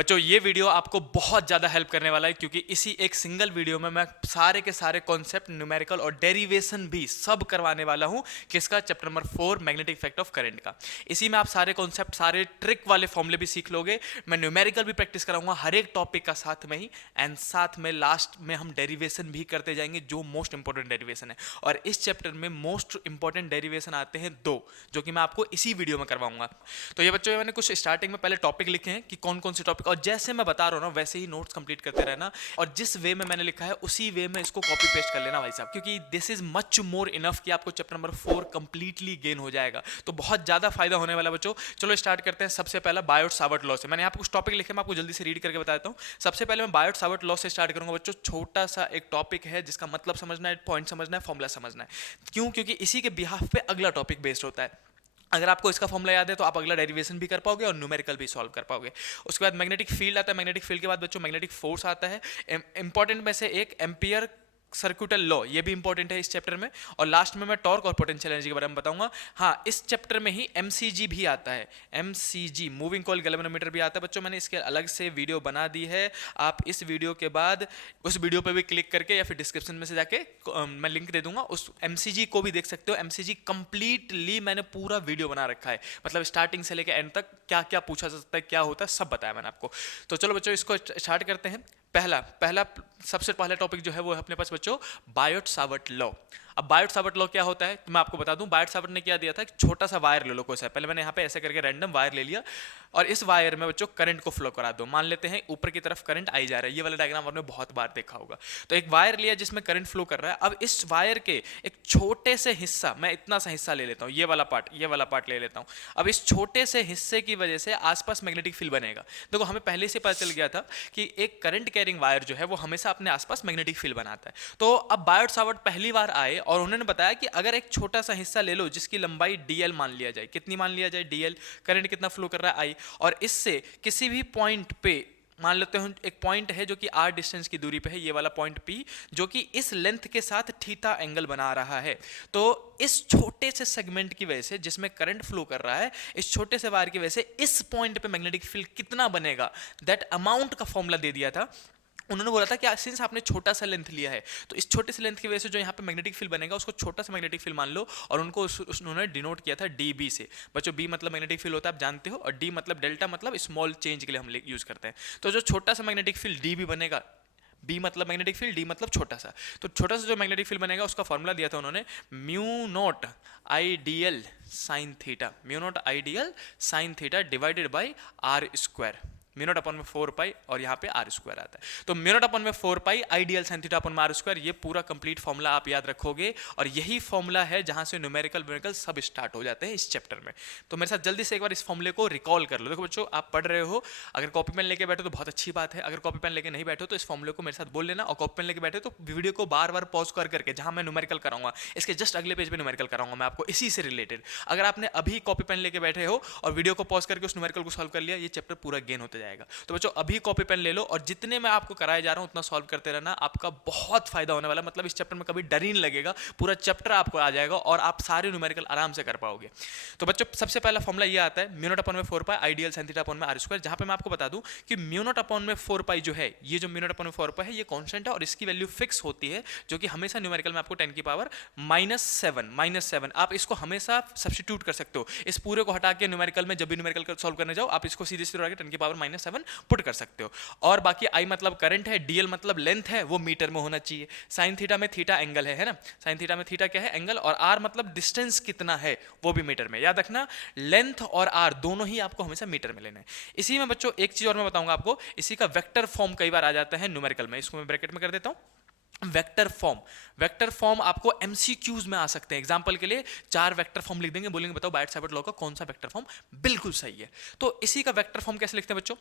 बच्चों ये वीडियो आपको बहुत ज़्यादा हेल्प करने वाला है, क्योंकि इसी एक सिंगल वीडियो में मैं सारे के सारे कॉन्सेप्ट, न्यूमेरिकल और डेरिवेशन भी सब करवाने वाला हूँ। किसका? Chapter number 4 magnetic effect of current का। इसी में आप सारे कॉन्सेप्ट, सारे ट्रिक वाले फॉर्मूले भी सीख लोगे। मैं न्यूमेरिकल भी प्रैक्टिस कराऊंगा हर एक टॉपिक का साथ में ही, एंड साथ में लास्ट में हम डेरिवेशन भी करते जाएंगे, जो मोस्ट इंपॉर्टेंट डेरिवेशन है। और इस चैप्टर में मोस्ट इंपॉर्टेंट डेरिवेशन आते हैं दो, जो कि मैं आपको इसी वीडियो में करवाऊंगा। तो ये बच्चों, मैंने कुछ स्टार्टिंग में पहले टॉपिक लिखे हैं कि कौन कौन से टॉपिक, और जैसे मैं बता रहा हूँ वैसे ही नोट्स कंप्लीट करते रहना, और जिस वे में मैंने लिखा है उसी वे में इसको कॉपी पेस्ट कर लेना भाई साहब, क्योंकि this is much more enough कि आपको चैप्टर नंबर 4 कंप्लीटली गेन हो जाएगा। तो बहुत ज्यादा फायदा होने वाला बच्चों। चलो स्टार्ट करते हैं। सबसे पहला बायोट सावर्ट लॉ से। मैंने यहाँ पे कुछ टॉपिक लिखे, मैं आपको जल्दी से रीड करके बताता हूँ। सबसे पहले मैं बायोट सावर्ट लॉ से स्टार्ट करूंगा बच्चों। छोटा सा एक टॉपिक है जिसका मतलब समझना है, पॉइंट समझना है, फॉर्मूला समझना है। क्यों? क्योंकि इसी के बिहाफ पे अगला टॉपिक बेस्ड होता है। अगर आपको इसका फॉर्मूला याद है तो आप अगला डेरिवेशन भी कर पाओगे और न्यूमेरिकल भी सॉल्व कर पाओगे। उसके बाद मैग्नेटिक फील्ड आता है। मैग्नेटिक फील्ड के बाद बच्चों मैग्नेटिक फोर्स आता है। इंपॉर्टेंट में से एक एम्पियर सर्क्यूटल लॉ, ये भी इंपॉर्टेंट है इस चैप्टर में। और लास्ट में मैं टॉर्क और पोटेंशियल एनर्जी के बारे में बताऊंगा। हाँ, इस चैप्टर में ही एमसीजी भी आता है। एमसीजी, मूविंग कॉइल गैल्वेनोमीटर भी आता है बच्चों। मैंने इसके अलग से वीडियो बना दी है। आप इस वीडियो के बाद उस वीडियो पे भी क्लिक करके या फिर डिस्क्रिप्शन में से जाके मैं लिंक दे दूंगा, उस एमसीजी को भी देख सकते हो। एमसीजी कंप्लीटली मैंने पूरा वीडियो बना रखा है, मतलब स्टार्टिंग से लेकर एंड तक क्या क्या पूछा जा सकता है, क्या होता है, सब बताया मैंने आपको। तो चलो बच्चों, इसको स्टार्ट करते हैं। पहला सबसे पहला टॉपिक जो है वो है अपने पास बच्चों बायोट सावर्ट लॉ। अब बायोट सावर्ट लॉ क्या होता है तो मैं आपको बता दूं। बायोट सावर्ट ने क्या दिया था, एक छोटा सा वायर ले लो कोई सा। पहले मैंने यहाँ पे ऐसे करके रैंडम वायर ले लिया, और इस वायर में बच्चों करंट को फ्लो करा दो। मान लेते हैं ऊपर की तरफ करंट आई जा रहा है। ये वाला डायग्राम आपने बहुत बार देखा होगा। तो एक वायर लिया जिसमें करंट फ्लो कर रहा है। अब इस वायर के एक छोटे से हिस्सा, मैं इतना सा हिस्सा ले लेता हूँ, ये वाला पार्ट ले लेता हूँ। अब इस छोटे से हिस्से की वजह से आसपास मैग्नेटिक फील्ड बनेगा। देखो, हमें पहले से पता चल गया था कि एक करंट कैरिंग वायर जो है वो हमेशा अपने आसपास मैग्नेटिक फील्ड बनाता है। तो अब बायोट सावर्ट पहली बार आए और उन्होंने बताया कि अगर एक छोटा सा हिस्सा ले लो जिसकी लंबाई dl मान लिया जाए। कितनी मान लिया जाए? dl। करंट कितना फ्लो कर रहा है? I। और इससे किसी भी पॉइंट पे मान लेते हैं एक पॉइंट है जो कि r डिस्टेंस की दूरी पे है, ये वाला पॉइंट P, जो कि इस लेंथ के साथ थीटा एंगल बना रहा है। तो इस छोटे से सेगमेंट की वजह से जिसमें करंट फ्लो कर रहा है, इस छोटे से वायर की वजह से इस पॉइंट पे मैग्नेटिक फील्ड कितना बनेगा, दैट अमाउंट का फॉर्मूला दे दिया था। उन्होंने बोला था कि सिंस आपने छोटा सा लेंथ लिया है तो इस छोटे से लेंथ की वजह से जो यहाँ पे मैग्नेटिक फील्ड बनेगा उसको छोटा सा मैग्नेटिक फील्ड मान लो, और उनको उन्होंने डिनोट किया था dB से। बच्चों, B मतलब मैग्नेटिक फील्ड होता है, आप जानते हो, और D मतलब डेल्टा, मतलब स्मॉल चेंज के लिए हम यूज करते हैं। तो जो छोटा सा मैग्नेटिक फील्ड dB बनेगा, B मतलब मैग्नेटिक फील्ड, D मतलब छोटा सा, तो छोटा सा जो मैग्नेटिक फील्ड बनेगा उसका फॉर्मूला दिया था उन्होंने, mu not ideal sine theta, mu not ideal sine theta divided by r square. Mu not upon में 4 पाई और यहाँ पे आर स्क्वायर आता है। तो म्यू नॉट अपन में 4 पाई आइडियल साइन थीटा अपन में आर स्क्वायर, ये पूरा कंप्लीट फॉर्मूला आप याद रखोगे, और यही फॉर्मूला है जहां से न्यूमेरिकल सब स्टार्ट हो जाते हैं इस चैप्टर में। तो मेरे साथ जल्दी से एक बार इस फॉर्मूले को रिकॉल कर लो। देखो बच्चों, आप पढ़ रहे हो, अगर कॉपी पेन लेके बैठो तो बहुत अच्छी बात है। अगर कॉपी पेन लेके नहीं बैठो तो इस फॉर्मूले को मेरे साथ बोल लेना, और कॉपी पेन लेके बैठे तो वीडियो को बार बार पॉज कर करके, जहां मैं न्यूमेरिकल कराऊंगा इसके जस्ट अगले पेज पे न्यूमेरिकल कराऊंगा मैं आपको इसी से रिलेटेड। अगर आपने अभी कॉपी पेन लेके बैठे हो और वीडियो को पॉज करके उस न्यूमेरिकल को सॉल्व कर लिया, ये चैप्टर पूरा गेन होते जाएगा। तो बच्चों, अभी कॉपी पेन ले लो और जितने मैं आपको कराया जा रहा हूं उतना सॉल्व करते रहना, आपका बहुत फायदा होने वाला है। मतलब इस चैप्टर में कभी डर ही नहीं लगेगा, पूरा चैप्टर आपको आ जाएगा और आप सारे न्यूमेरिकल आराम से कर पाओगे। तो बच्चों, सबसे पहला फॉर्मूला ये आता है, म्यू नॉट अपॉन में 4 पाई आइडियल साइन थीटा अपॉन में आर स्क्वायर, जहां पे मैं आपको बता दूं कि म्यू नॉट अपॉन में 4 पाई जो है, ये जो म्यू नॉट अपॉन में 4 पाई है, ये कांस्टेंट है और इसकी वैल्यू फिक्स होती है, जो कि हमेशा न्यूमेरिकल में आपको 10 की पावर -7 आप इसको हमेशा सब्स्टिट्यूट कर सकते हो। इस पूरे को हटा के न्यूमेरिकल में जब भी न्यूमेरिकल सॉल्व करने जाओ, आप इसको सीधे सीधे 10 की पावर -7 पुट कर सकते हो। और बाकी I मतलब करंट है, DL मतलब लेंथ है, वो मीटर में होना चाहिए। साइन थीटा में थीटा एंगल है ना, साइन थीटा में थीटा क्या है? एंगल। और R मतलब डिस्टेंस कितना है, वो भी मीटर में। याद रखना, लेंथ और R दोनों ही आपको हमेशा मीटर में लेना है। इसी में बच्चों एक चीज और मैं बताऊंगा आपको, इसी का वेक्टर फॉर्म कई बार आ जाता है न्यूमेरिकल में, इसको मैं ब्रैकेट में कर देता हूं। वेक्टर फॉर्म आपको एमसीक्यूज में आ सकते हैं। एग्जांपल के लिए 4 वेक्टर फॉर्म लिख देंगे, बोलेंगे बताओ बायोट सावर्ट लॉ का कौन सा वेक्टर फॉर्म बिल्कुल सही है। तो इसी का वेक्टर फॉर्म कैसे लिखते हैं बच्चों?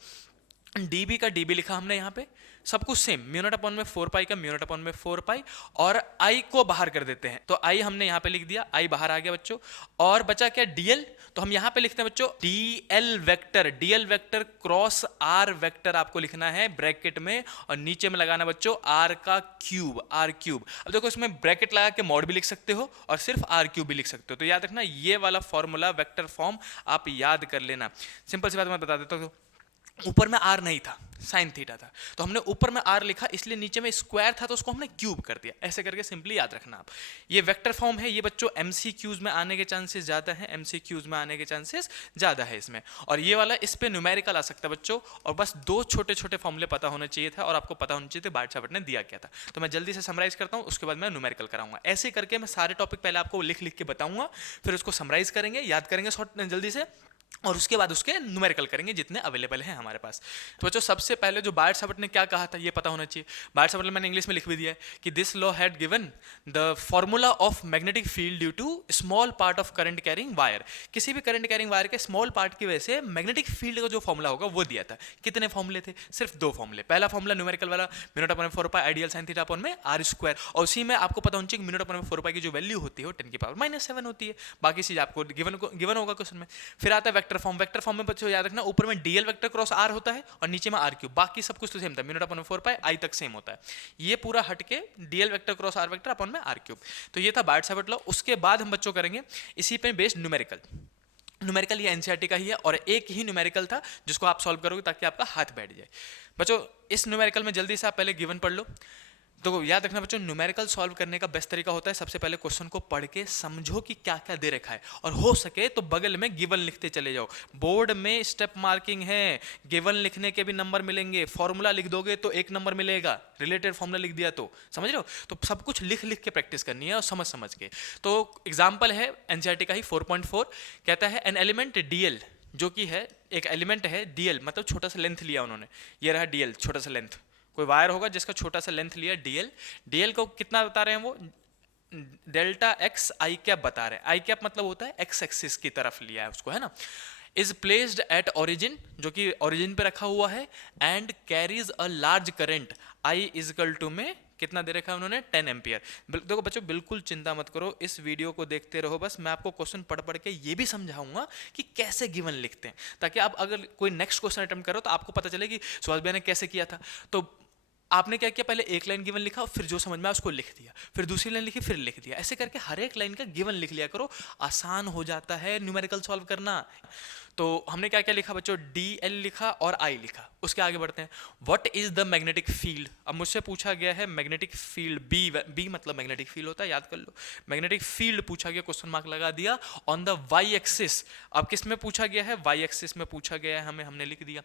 dB का dB लिखा हमने यहाँ पे, सब कुछ सेम, म्यू नॉट अपॉन में 4 पाई का म्यू नॉट अपॉन में 4 पाई, और I को बाहर कर देते हैं। तो I हमने यहाँ पे लिख दिया, I बाहर आ गया बच्चों। और बचा क्या? DL। तो हम यहाँ पे लिखते हैं बच्चों DL vector cross R vector आपको लिखना है ब्रैकेट में, और नीचे में लगाना बच्चों R का क्यूब, R क्यूब। अब देखो, इसमें ब्रैकेट लगा के मॉड भी लिख सकते हो और सिर्फ R क्यूब भी लिख सकते हो। तो याद रखना, ये वाला फॉर्मूला वेक्टर फॉर्म आप याद कर लेना। सिंपल सी बात मैं बता देता हूँ, ऊपर में आर नहीं था, साइन थीटा था, तो हमने ऊपर में आर लिखा, इसलिए नीचे में स्क्वायर था तो उसको हमने क्यूब कर दिया। ऐसे करके सिंपली याद रखना आप। ये वेक्टर फॉर्म है, ये बच्चों एमसीक्यूज में आने के चांसेस ज़्यादा है, एमसीक्यूज में आने के चांसेस ज़्यादा है इसमें। और ये वाला इस पे न्यूमेरिकल आ सकता है बच्चों, और बस दो छोटे छोटे फॉर्मूले पता होने चाहिए था, और आपको पता होना चाहिए थे बार्ड-सावर्ट ने दिया क्या था। तो मैं जल्दी से समराइज करता हूँ, उसके बाद मैं न्यूमेरिकल कराऊंगा। ऐसे करके मैं सारे टॉपिक पहले आपको लिख लिख के बताऊंगा, फिर उसको समराइज करेंगे, याद करेंगे शॉर्ट जल्दी से, और उसके बाद उसके न्यूमेरिकल करेंगे जितने अवेलेबल हैं हमारे पास। तो बच्चों सबसे पहले जो बार्ड-सावर्ट ने क्या कहा था ये पता होना चाहिए। बार्ड-सावर्ट ने मैंने इंग्लिश में लिख भी दिया है कि this law had given the formula of magnetic field due to small part of current carrying wire. किसी भी करंट कैरिंग वायर के स्मॉल पार्ट की वजह से मैग्नेटिक फील्ड का जो फॉर्मूला होगा वो दिया था। कितने फॉर्मूले थे? सिर्फ दो फॉर्मूले। पहला फॉर्मूला न्यूमेरिकल वाला μ/4π आइडियल sin थीटा अपॉन में r स्क्वायर, और उसी में आपको पता होना चाहिए कि μ/4π की जो वैल्यू होती है वो 10⁻⁷ होती है। बाकी चीज आपको गिवन होगा क्वेश्चन में। फिर आता है वेक्टर फॉर्म। वेक्टर फॉर्म में बच्चों याद रखना ऊपर में डीएल वेक्टर क्रॉस आर होता है और नीचे में आर क्यूब, बाकी सब कुछ तो सेम था, μ/4π आई तक सेम होता है। ये पूरा हटके dl vector cross r vector upon में आर क्यूब। तो ये था बार्ड-सावर्ट लॉ। उसके बाद हम बच्चों करेंगे इसी पे बेस्ड न्यूमेरिकल। न्यूमेरिकल ये एनसीईआरटी का ही है, और एक ही न्यूमेरिकल था जिसको आप सॉल्व करोगे ताकि आपका हाथ बैठ जाए। बच्चों इस न्यूमेरिकल में जल्दी से आप पहले गिवन पढ़ लो। तो याद रखना बच्चों, न्यूमेरिकल सॉल्व करने का बेस्ट तरीका होता है सबसे पहले क्वेश्चन को पढ़ के समझो कि क्या क्या दे रखा है, और हो सके तो बगल में गिवन लिखते चले जाओ। बोर्ड में स्टेप मार्किंग है, गिवन लिखने के भी नंबर मिलेंगे, फॉर्मूला लिख दोगे तो 1 नंबर मिलेगा, रिलेटेड फॉर्मूला लिख दिया तो, समझ रहे हो? तो सब कुछ लिख लिख के प्रैक्टिस करनी है और समझ समझ के। तो एग्जाम्पल है एनसीईआरटी का ही 4.4, कहता है एन एलिमेंट डीएल, जो कि है एक एलिमेंट है डीएल, मतलब छोटा सा लेंथ लिया उन्होंने, ये रहा डीएल, छोटा सा लेंथ, कोई वायर होगा जिसका छोटा सा लेंथ लिया डीएल। डीएल को कितना बता रहे हैं वो? डेल्टा एक्स आई कैप बता रहे हैं। आई कैप मतलब होता है एक्स एक्सिस की तरफ लिया है उसको, है ना। इज प्लेस्ड एट ओरिजिन, जो कि ओरिजिन पे रखा हुआ है, and carries a large current I is equal to में कितना दे रखा है उन्होंने? 10 एम्पियर। देखो बच्चों बिल्कुल चिंता मत करो, इस वीडियो को देखते रहो, बस मैं आपको क्वेश्चन पढ़ पढ़ के ये भी समझाऊंगा कि कैसे गिवन लिखते हैं, ताकि आप अगर कोई नेक्स्ट क्वेश्चन अटेम्प्ट करो तो आपको पता चले कि सुभाष भैया ने कैसे किया था। तो आपने क्या किया, पहले एक लाइन गिवन लिखा, फिर जो समझ में आया उसको लिख दिया, फिर दूसरी लाइन लिखी, फिर लिख दिया। ऐसे करके हर एक लाइन का गिवन लिख लिया करो, आसान हो जाता है न्यूमेरिकल सॉल्व करना। तो हमने क्या क्या लिखा बच्चों? डी एल लिखा और आई लिखा। उसके आगे बढ़ते हैं। What is the magnetic field? अब मुझसे पूछा गया है मैग्नेटिक फील्ड, बी, बी मतलब मैग्नेटिक फील्ड होता है, याद कर लो। मैग्नेटिक फील्ड पूछा गया, क्वेश्चन मार्क लगा दिया ऑन द वाई एक्सिस। अब किस में पूछा गया है? वाई एक्सिस में पूछा गया है हमें, हमने लिख दिया।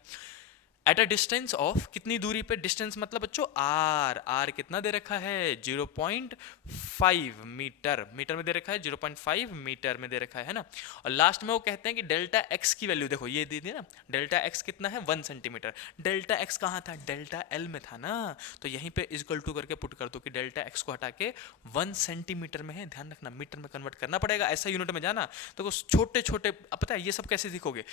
एट अ डिस्टेंस ऑफ, कितनी दूरी पे? डिस्टेंस मतलब बच्चों आर, आर कितना दे रखा है? 0.5 मीटर, मीटर में दे रखा है 0.5 मीटर में दे रखा है ना। और लास्ट में वो कहते हैं कि डेल्टा एक्स की वैल्यू देखो, ये दे दी ना, डेल्टा एक्स कितना है? 1 सेंटीमीटर। डेल्टा एक्स कहाँ था? डेल्टा एल में था ना, तो यहीं पे इक्वल टू करके पुट कर दो कि डेल्टा एक्स को हटा के 1 सेंटीमीटर में है। ध्यान रखना मीटर में कन्वर्ट करना पड़ेगा, ऐसा यूनिट में जाना। तो छोटे छोटे, पता है ये सब कैसे सीखोगे?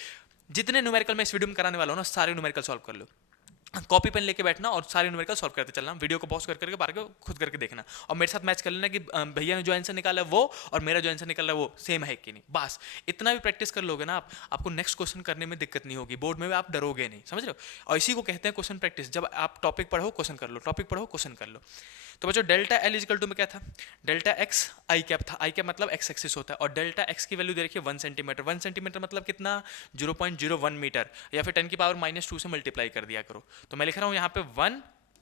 जितने न्यूमेरिकल मैं इस वीडियो में कराने वाला हूं ना, सारे न्यूमेरिकल सॉल्व कर लो। कॉपी पेन लेके बैठना और सारे न्यूमेरिकल सॉल्व करते चलना, वीडियो को पॉज करके बाहर के खुद करके देखना, और मेरे साथ मैच कर लेना कि भैया ने जो आंसर निकाला है वो और मेरा जो आंसर निकाला है वो सेम है कि नहीं। बस इतना भी प्रैक्टिस कर लोगे ना आपको नेक्स्ट क्वेश्चन करने में दिक्कत नहीं होगी, बोर्ड में भी आप डरोगे नहीं, समझ रहे हो? और इसी को कहते हैं क्वेश्चन प्रैक्टिस। जब आप टॉपिक पढ़ो क्वेश्चन कर लो, टॉपिक पढ़ो क्वेश्चन कर लो। तो बच्चों डेल्टा एल इजिकल टू में क्या था? डेल्टा एक्स आई कैप था, आई कैप मतलब एक्स एक्सिस होता है, और डेल्टा एक्स की वैल्यू दे रखी है 1 सेंटीमीटर। 1 सेंटीमीटर मतलब कितना? 0.01 मीटर, या फिर 10⁻⁻² से मल्टीप्लाई कर दिया करो। तो मैं लिख रहा हूँ यहाँ पे 1,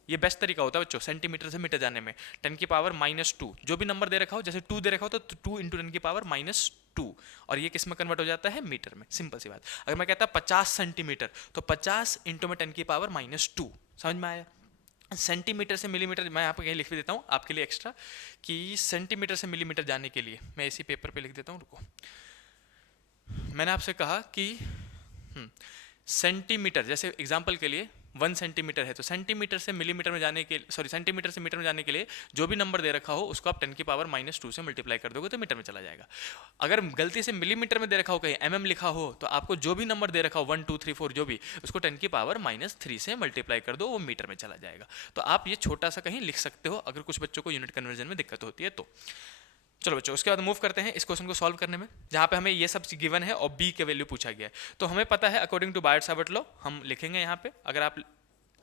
ये बेस्ट तरीका होता है बच्चों सेंटीमीटर से मीटर जाने में। 10⁻⁻², जो भी नंबर दे रखा हो, जैसे 2 दे रखा हो तो 2 × 10⁻², और ये किस में कन्वर्ट हो जाता है? मीटर में। सिंपल सी बात। अगर मैं कहता 50 सेंटीमीटर तो 50 × 10⁻², समझ में आया? सेंटीमीटर से मिलीमीटर मैं यहाँ पे कहीं लिख भी देता हूँ आपके लिए एक्स्ट्रा, कि सेंटीमीटर से मिलीमीटर जाने के लिए मैं इसी पेपर पे लिख देता हूँ, रुको। मैंने आपसे कहा कि सेंटीमीटर, जैसे एग्जांपल के लिए 1 सेंटीमीटर है, तो सेंटीमीटर से मिलीमीटर में जाने के, सॉरी सेंटीमीटर से मीटर में जाने के लिए जो भी नंबर दे रखा हो उसको आप 10⁻⁻² से मल्टीप्लाई कर दोगे तो मीटर में चला जाएगा। अगर गलती से मिलीमीटर में दे रखा हो, कहीं mm लिखा हो, तो आपको जो भी नंबर दे रखा हो 1 2 3 4 जो भी, उसको 10⁻³ से मल्टीप्लाई कर दो, वो मीटर में चला जाएगा। तो आप ये छोटा सा कहीं लिख सकते हो अगर कुछ बच्चों को यूनिट कन्वर्जन में दिक्कत होती है तो। चलो बच्चों उसके बाद मूव करते हैं इस क्वेश्चन को सॉल्व करने में, जहाँ पे हमें ये सब गिवन है और बी के वैल्यू पूछा गया है। तो हमें पता है अकॉर्डिंग टू बार्ड-सावर्ट लॉ हम लिखेंगे यहाँ पे, अगर आप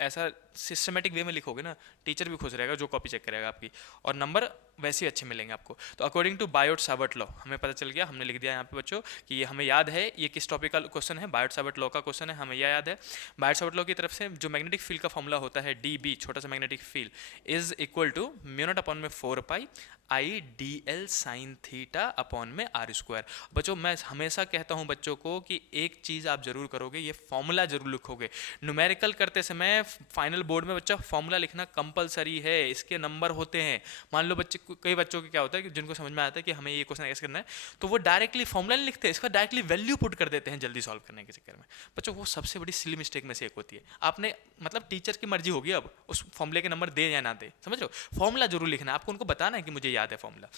ऐसा सिस्टमेटिक वे में लिखोगे ना, टीचर भी खुश रहेगा जो कॉपी चेक करेगा आपकी, और नंबर वैसे ही अच्छे मिलेंगे आपको। तो according to Biot Savart law हमें पता चल गया, हमने लिख दिया यहाँ पे बच्चों कि ये हमें याद है, ये किस टॉपिक का क्वेश्चन है, बायोट सावर्ट लॉ का क्वेश्चन है, हमें यह याद है। बायोट सावर्ट लॉ की तरफ से जो मैग्नेटिक फील्ड का फॉर्मूला होता है डी बी, छोटा सा magnetic field, is equal to mu not upon में 4 pi I D L sine theta upon में आर स्क्वायर। बच्चों मैं हमेशा कहता हूँ बच्चों को कि एक चीज़ आप जरूर करोगे, ये फॉर्मूला जरूर लिखोगे। न्यूमेरिकल करते समय फाइनल बोर्ड में बच्चा फॉर्मूला लिखना कंपलसरी है, इसके नंबर होते हैं। मान लो बच्चे, कई बच्चों के क्या होता है कि जिनको समझ में आता है कि हमें ये क्वेश्चन ऐसे करना है, तो वो डायरेक्टली फॉर्मूला नहीं लिखते, इसका डायरेक्टली वैल्यू पुट कर देते हैं जल्दी सॉल्व करने के चक्कर में। बच्चों वो सबसे बड़ी सिली मिस्टेक में से एक होती है। आपने मतलब टीचर की मर्जी होगी अब उस फॉर्मूले के नंबर दे या ना दे, समझ रहे हो। फॉर्मूला जरूर लिखना है, आपको उनको बताना है कि मुझे याद है फॉर्मूला।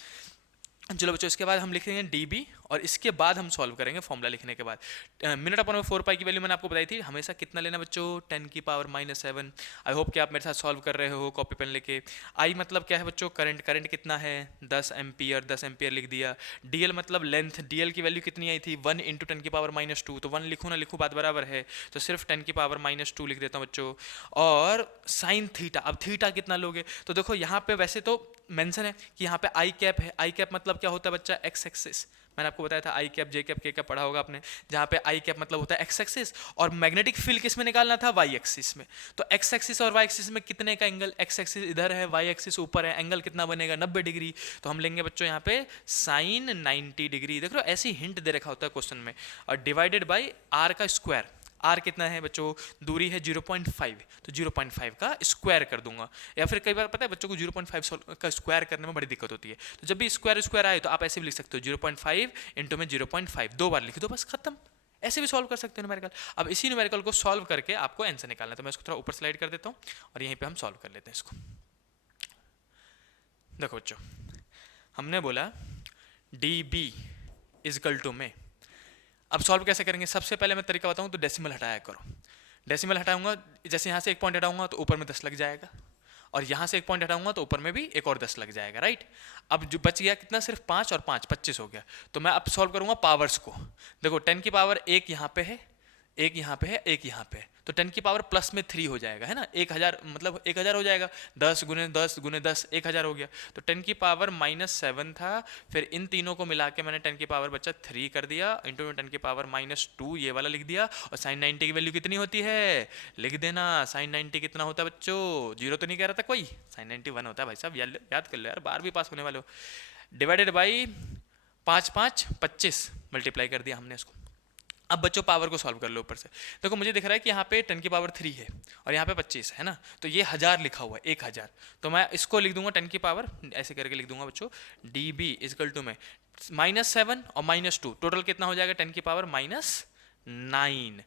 चलो बच्चों इसके बाद हम लिखेंगे डी बी, और इसके बाद हम सॉल्व करेंगे फॉर्मूला लिखने के बाद। मिनट अपॉन 4 पाई की वैल्यू मैंने आपको बताई थी, हमेशा कितना लेना बच्चों, 10 की पावर -7। आई होप कि आप मेरे साथ सॉल्व कर रहे हो कॉपी पेन लेके। आई मतलब क्या है बच्चों, करंट, करंट कितना है 10 एम्पियर, 10 एम्पियर लिख दिया। डी एल मतलब लेंथ, डी एल की वैल्यू कितनी आई थी 1 इंटू 10 की पावर -2, तो 1 लिखूँ ना लिखूँ बात बराबर है, तो सिर्फ 10 की पावर -2 लिख देता हूँ बच्चों। और साइन थीटा, अब थीटा कितना लोगे, तो देखो यहाँ पे वैसे तो मेंशन है कि यहाँ पे आई कैप है। आई कैप मतलब क्या होता है बच्चा, एक्स एक्सिस। मैंने आपको बताया था आई कैप, जे कैप, के कैप पढ़ा होगा आपने, जहाँ पे आई कैप मतलब होता है एक्स एक्सिस, और मैग्नेटिक फील्ड किस में निकालना था, वाई एक्सिस में। तो एक्स एक्सिस और वाई एक्सिस में कितने का एंगल, एक्स एक्सिस इधर है, वाई एक्सिस ऊपर है, एंगल कितना बनेगा 90 डिग्री। तो हम लेंगे बच्चों यहाँ पे साइन 90 डिग्री। देख लो ऐसी हिंट दे रखा होता है क्वेश्चन में, और डिवाइडेड बाई आर का स्क्वायर। आर कितना है बच्चों, दूरी है 0.5, तो 0.5 का स्क्वायर कर दूंगा। या फिर कई बार पता है बच्चों को 0.5 का स्क्वायर करने में बड़ी दिक्कत होती है, तो जब भी स्क्वायर स्क्वायर आए तो आप ऐसे भी लिख सकते हो 0.5 इंटू में 0.5, 2 बार लिख दो बस खत्म। ऐसे भी सॉल्व कर सकते हो न्यूमेरिकल। अब इसी न्यूमेरिकल को सॉल्व करके आपको आंसर निकालना है, तो मैं इसको थोड़ा ऊपर स्लाइड कर देता हूँ और यहीं पे हम सॉल्व कर लेते हैं इसको। देखो बच्चों हमने बोला डी बी इजकल टू में, अब सॉल्व कैसे करेंगे, सबसे पहले मैं तरीका बताऊं तो डेसिमल हटाया करो। डेसिमल हटाऊंगा, जैसे यहाँ से एक पॉइंट हटाऊंगा तो ऊपर में 10 लग जाएगा, और यहाँ से एक पॉइंट हटाऊंगा तो ऊपर में भी एक और 10 लग जाएगा, राइट। अब जो बच गया कितना, सिर्फ 5 और 5 25 हो गया। तो मैं अब सॉल्व करूंगा पावर्स को। देखो 10 की पावर एक यहाँ पे है, एक यहाँ पे है, एक यहाँ पे है, तो 10 की पावर प्लस में 3 हो जाएगा, है ना, 1000 मतलब 1000 हो जाएगा, 10 गुने 10 गुने 10 1000 हो गया। तो 10 की पावर -7 था, फिर इन तीनों को मिला के मैंने 10 की पावर बच्चा 3 कर दिया, इंटू 10 की पावर -2 ये वाला लिख दिया। और साइन 90 की वैल्यू कितनी होती है, लिख देना, साइन 90 कितना होता है बच्चों, 0 तो नहीं कह रहा था कोई, साइन 90 1 होता है भाई साहब, याद कर लो यार, 12वीं पास होने वाले हो। डिवाइडेड बाई 5 5 25 मल्टीप्लाई कर दिया हमने इसको। अब बच्चों पावर को सॉल्व कर लो ऊपर से। देखो मुझे दिख रहा है कि यहाँ पे 10 की पावर 3 है और यहाँ पे 25 है ना, तो ये 1000 लिखा हुआ है, 1000। तो मैं इसको लिख दूंगा 10 की पावर ऐसे करके लिख दूंगा बच्चों, डी बी इजकल टू में -7 और -2, टोटल कितना हो जाएगा 10 की पावर -9,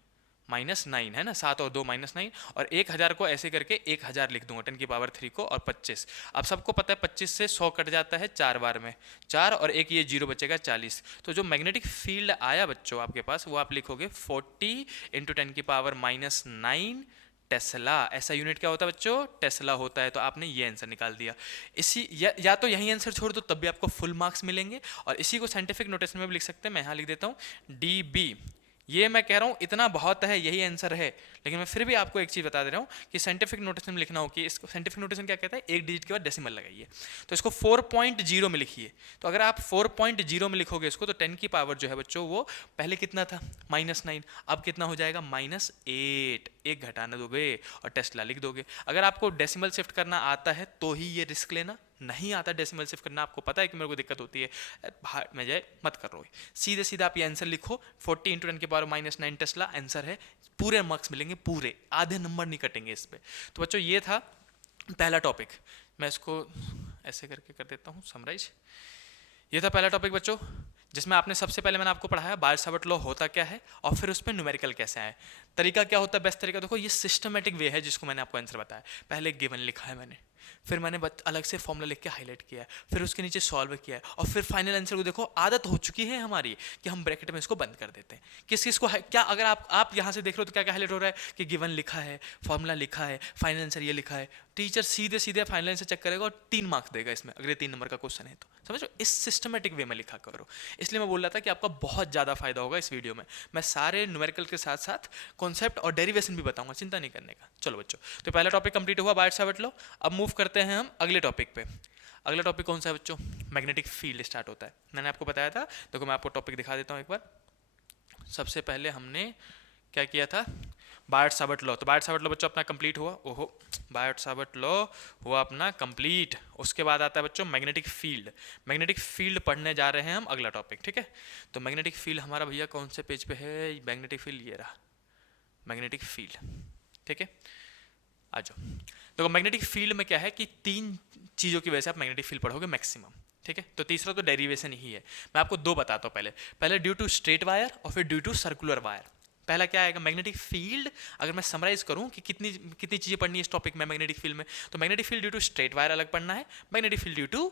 -9 है ना, 7 और 2 -9, और 1000 को ऐसे करके 1000 लिख दूंगा 10 की पावर 3 को, और 25। अब सबको पता है 25 से 100 कट जाता है 4 बार में, 4 और एक ये 0 बचेगा 40। तो जो मैग्नेटिक फील्ड आया बच्चों आपके पास वो आप लिखोगे 40 इंटू 10 की पावर -9 टेस्ला। ऐसा यूनिट क्या होता है बच्चों, टेस्ला होता है। तो आपने ये आंसर निकाल दिया। इसी या तो यही आंसर छोड़ दो तब भी आपको फुल मार्क्स मिलेंगे, और इसी को साइंटिफिक नोटेशन में भी लिख सकते हैं। मैं यहाँ लिख देता हूँ डी बी, ये मैं कह रहा हूँ इतना बहुत है, यही आंसर है, लेकिन मैं फिर भी आपको एक चीज़ बता दे रहा हूँ कि साइंटिफिक नोटेशन में लिखना हो कि इसको साइंटिफिक नोटेशन क्या कहता है, एक डिजिट के बाद डेसिमल लगाइए, तो इसको 4.0 में लिखिए। तो अगर आप 4.0 में लिखोगे इसको तो 10 की पावर जो है बच्चों वो पहले कितना था -9, अब कितना हो जाएगा -8, एक घटाना दोगे और टेस्ला लिख दोगे। अगर आपको डेसिमल शिफ्ट करना आता है तो ही ये रिस्क लेना, नहीं आता डेसिमल शिफ्ट करना, आपको पता है कि मेरे को दिक्कत होती है, बाहर में जाए मत करो, सीधे सीधा आप ये आंसर लिखो 40 इंटू 10 की पावर -9 टेस्ला आंसर है। पूरे मार्क्स मिलेंगे, पूरे, आधे नंबर नहीं कटेंगे इस पे। तो बच्चों ये था पहला टॉपिक, मैं इसको ऐसे करके कर देता हूँ समराइज। ये था पहला टॉपिक बच्चों, जिसमें आपने सबसे पहले मैंने आपको पढ़ाया बायर-सावर्ट लॉ होता क्या है, और फिर उसमें न्यूमेरिकल कैसे आए, तरीका क्या होता है, बेस्ट तरीका। देखो ये सिस्टमेटिक वे है जिसको मैंने आपको आंसर बताया। पहले गिवन लिखा है मैंने, फिर मैंने अलग से फॉर्मूला लिख के हाईलाइट किया है, फिर उसके नीचे सॉल्व किया है, और फिर फाइनल आंसर को देखो। आदत हो चुकी है हमारी कि हम ब्रैकेट में इसको बंद कर देते हैं। किस किस को क्या, अगर आप यहाँ से देख रहे हो तो क्या क्या हाईलाइट हो रहा है कि गिवन लिखा है, फॉर्मूला लिखा है, फाइनल आंसर ये लिखा है, टीचर सीधे सीधे फाइनल आंसर चेक करेगा और 3 मार्क्स देगा इसमें, अगर 3 नंबर का क्वेश्चन है तो समझो, इस सिस्टमेटिक वे में लिखा करो। इसलिए मैं बोल रहा था कि आपका बहुत ज़्यादा फायदा होगा इस वीडियो में। मैं सारे न्यूमेरिकल के साथ साथ कॉन्सेप्ट और डेरिवेशन भी बताऊंगा, चिंता नहीं करने का। चलो बच्चों, तो पहला टॉपिक कंप्लीट हुआ, बायट-सावर्त लॉ। अब मूव करते हैं हम अगले टॉपिक पे। अगला टॉपिक कौन सा है बच्चों? मैग्नेटिक फील्ड स्टार्ट होता है। मैंने आपको बताया था, देखो मैं आपको टॉपिक दिखा देता हूँ एक बार। सबसे पहले हमने क्या किया था? बायट-सावर्त लॉ। तो बायट-सावर्त लॉ बच्चों अपना कंप्लीट हुआ। ओहो, बायट-सावर्त लॉ हुआ अपना कंप्लीट। उसके बाद आता है बच्चों मैग्नेटिक फील्ड। मैग्नेटिक फील्ड पढ़ने जा रहे हैं हम, अगला टॉपिक, ठीक है। तो मैग्नेटिक फील्ड हमारा भैया कौन से पेज पे है? मैग्नेटिक फील्ड ये रहा, मैग्नेटिक फील्ड, ठीक है। आ जाओ। देखो मैग्नेटिक फील्ड में क्या है कि 3 चीज़ों की वजह से आप मैग्नेटिक फील्ड पढ़ोगे मैक्सिमम, ठीक है। तो तीसरा तो डेरिवेशन ही है। मैं आपको 2 बताता हूँ। पहले ड्यू टू स्ट्रेट वायर और फिर ड्यू टू सर्कुलर वायर। पहला क्या आएगा? Magnetic field. अगर मैं समराइज करूं कि कितनी चीजें पढ़नी है इस टॉपिक में मैग्नेटिक फील्ड में, तो magnetic field due to straight wire अलग पढ़ना है, magnetic field due to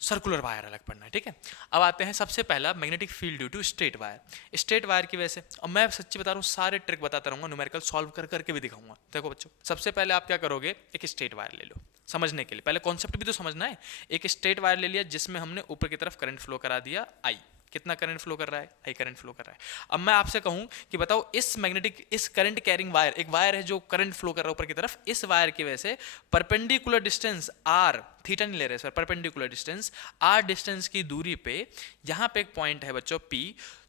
circular wire अलग पढ़ना है, ठीक है। अब आते हैं सबसे पहला magnetic field due to straight wire. Straight wire की वजह से, अब मैं सच्ची बता रहा हूँ, सारे ट्रिक बताता रहूंगा, न्यूमेरिकल सॉल्व करके भी दिखाऊंगा। देखो बच्चों, सबसे पहले आप क्या करोगे, एक स्ट्रेट वायर ले लो समझने के लिए। पहले कॉन्सेप्ट भी तो समझना है। एक स्ट्रेट वायर ले लिया जिसमें हमने ऊपर की तरफ करंट फ्लो करा दिया, आई। कितना करंट फ्लो कर रहा है? आई करंट फ्लो कर रहा है। अब मैं आपसे कहूं कि बताओ इस करंट कैरिंग वायर, एक वायर है जो करंट फ्लो कर रहा है ऊपर की तरफ, इस वायर की वजह से परपेंडिकुलर डिस्टेंस आर, थीटा नहीं ले रहे sir, perpendicular distance r distance की दूरी पे यहां पे एक पॉइंट है बच्चों पी।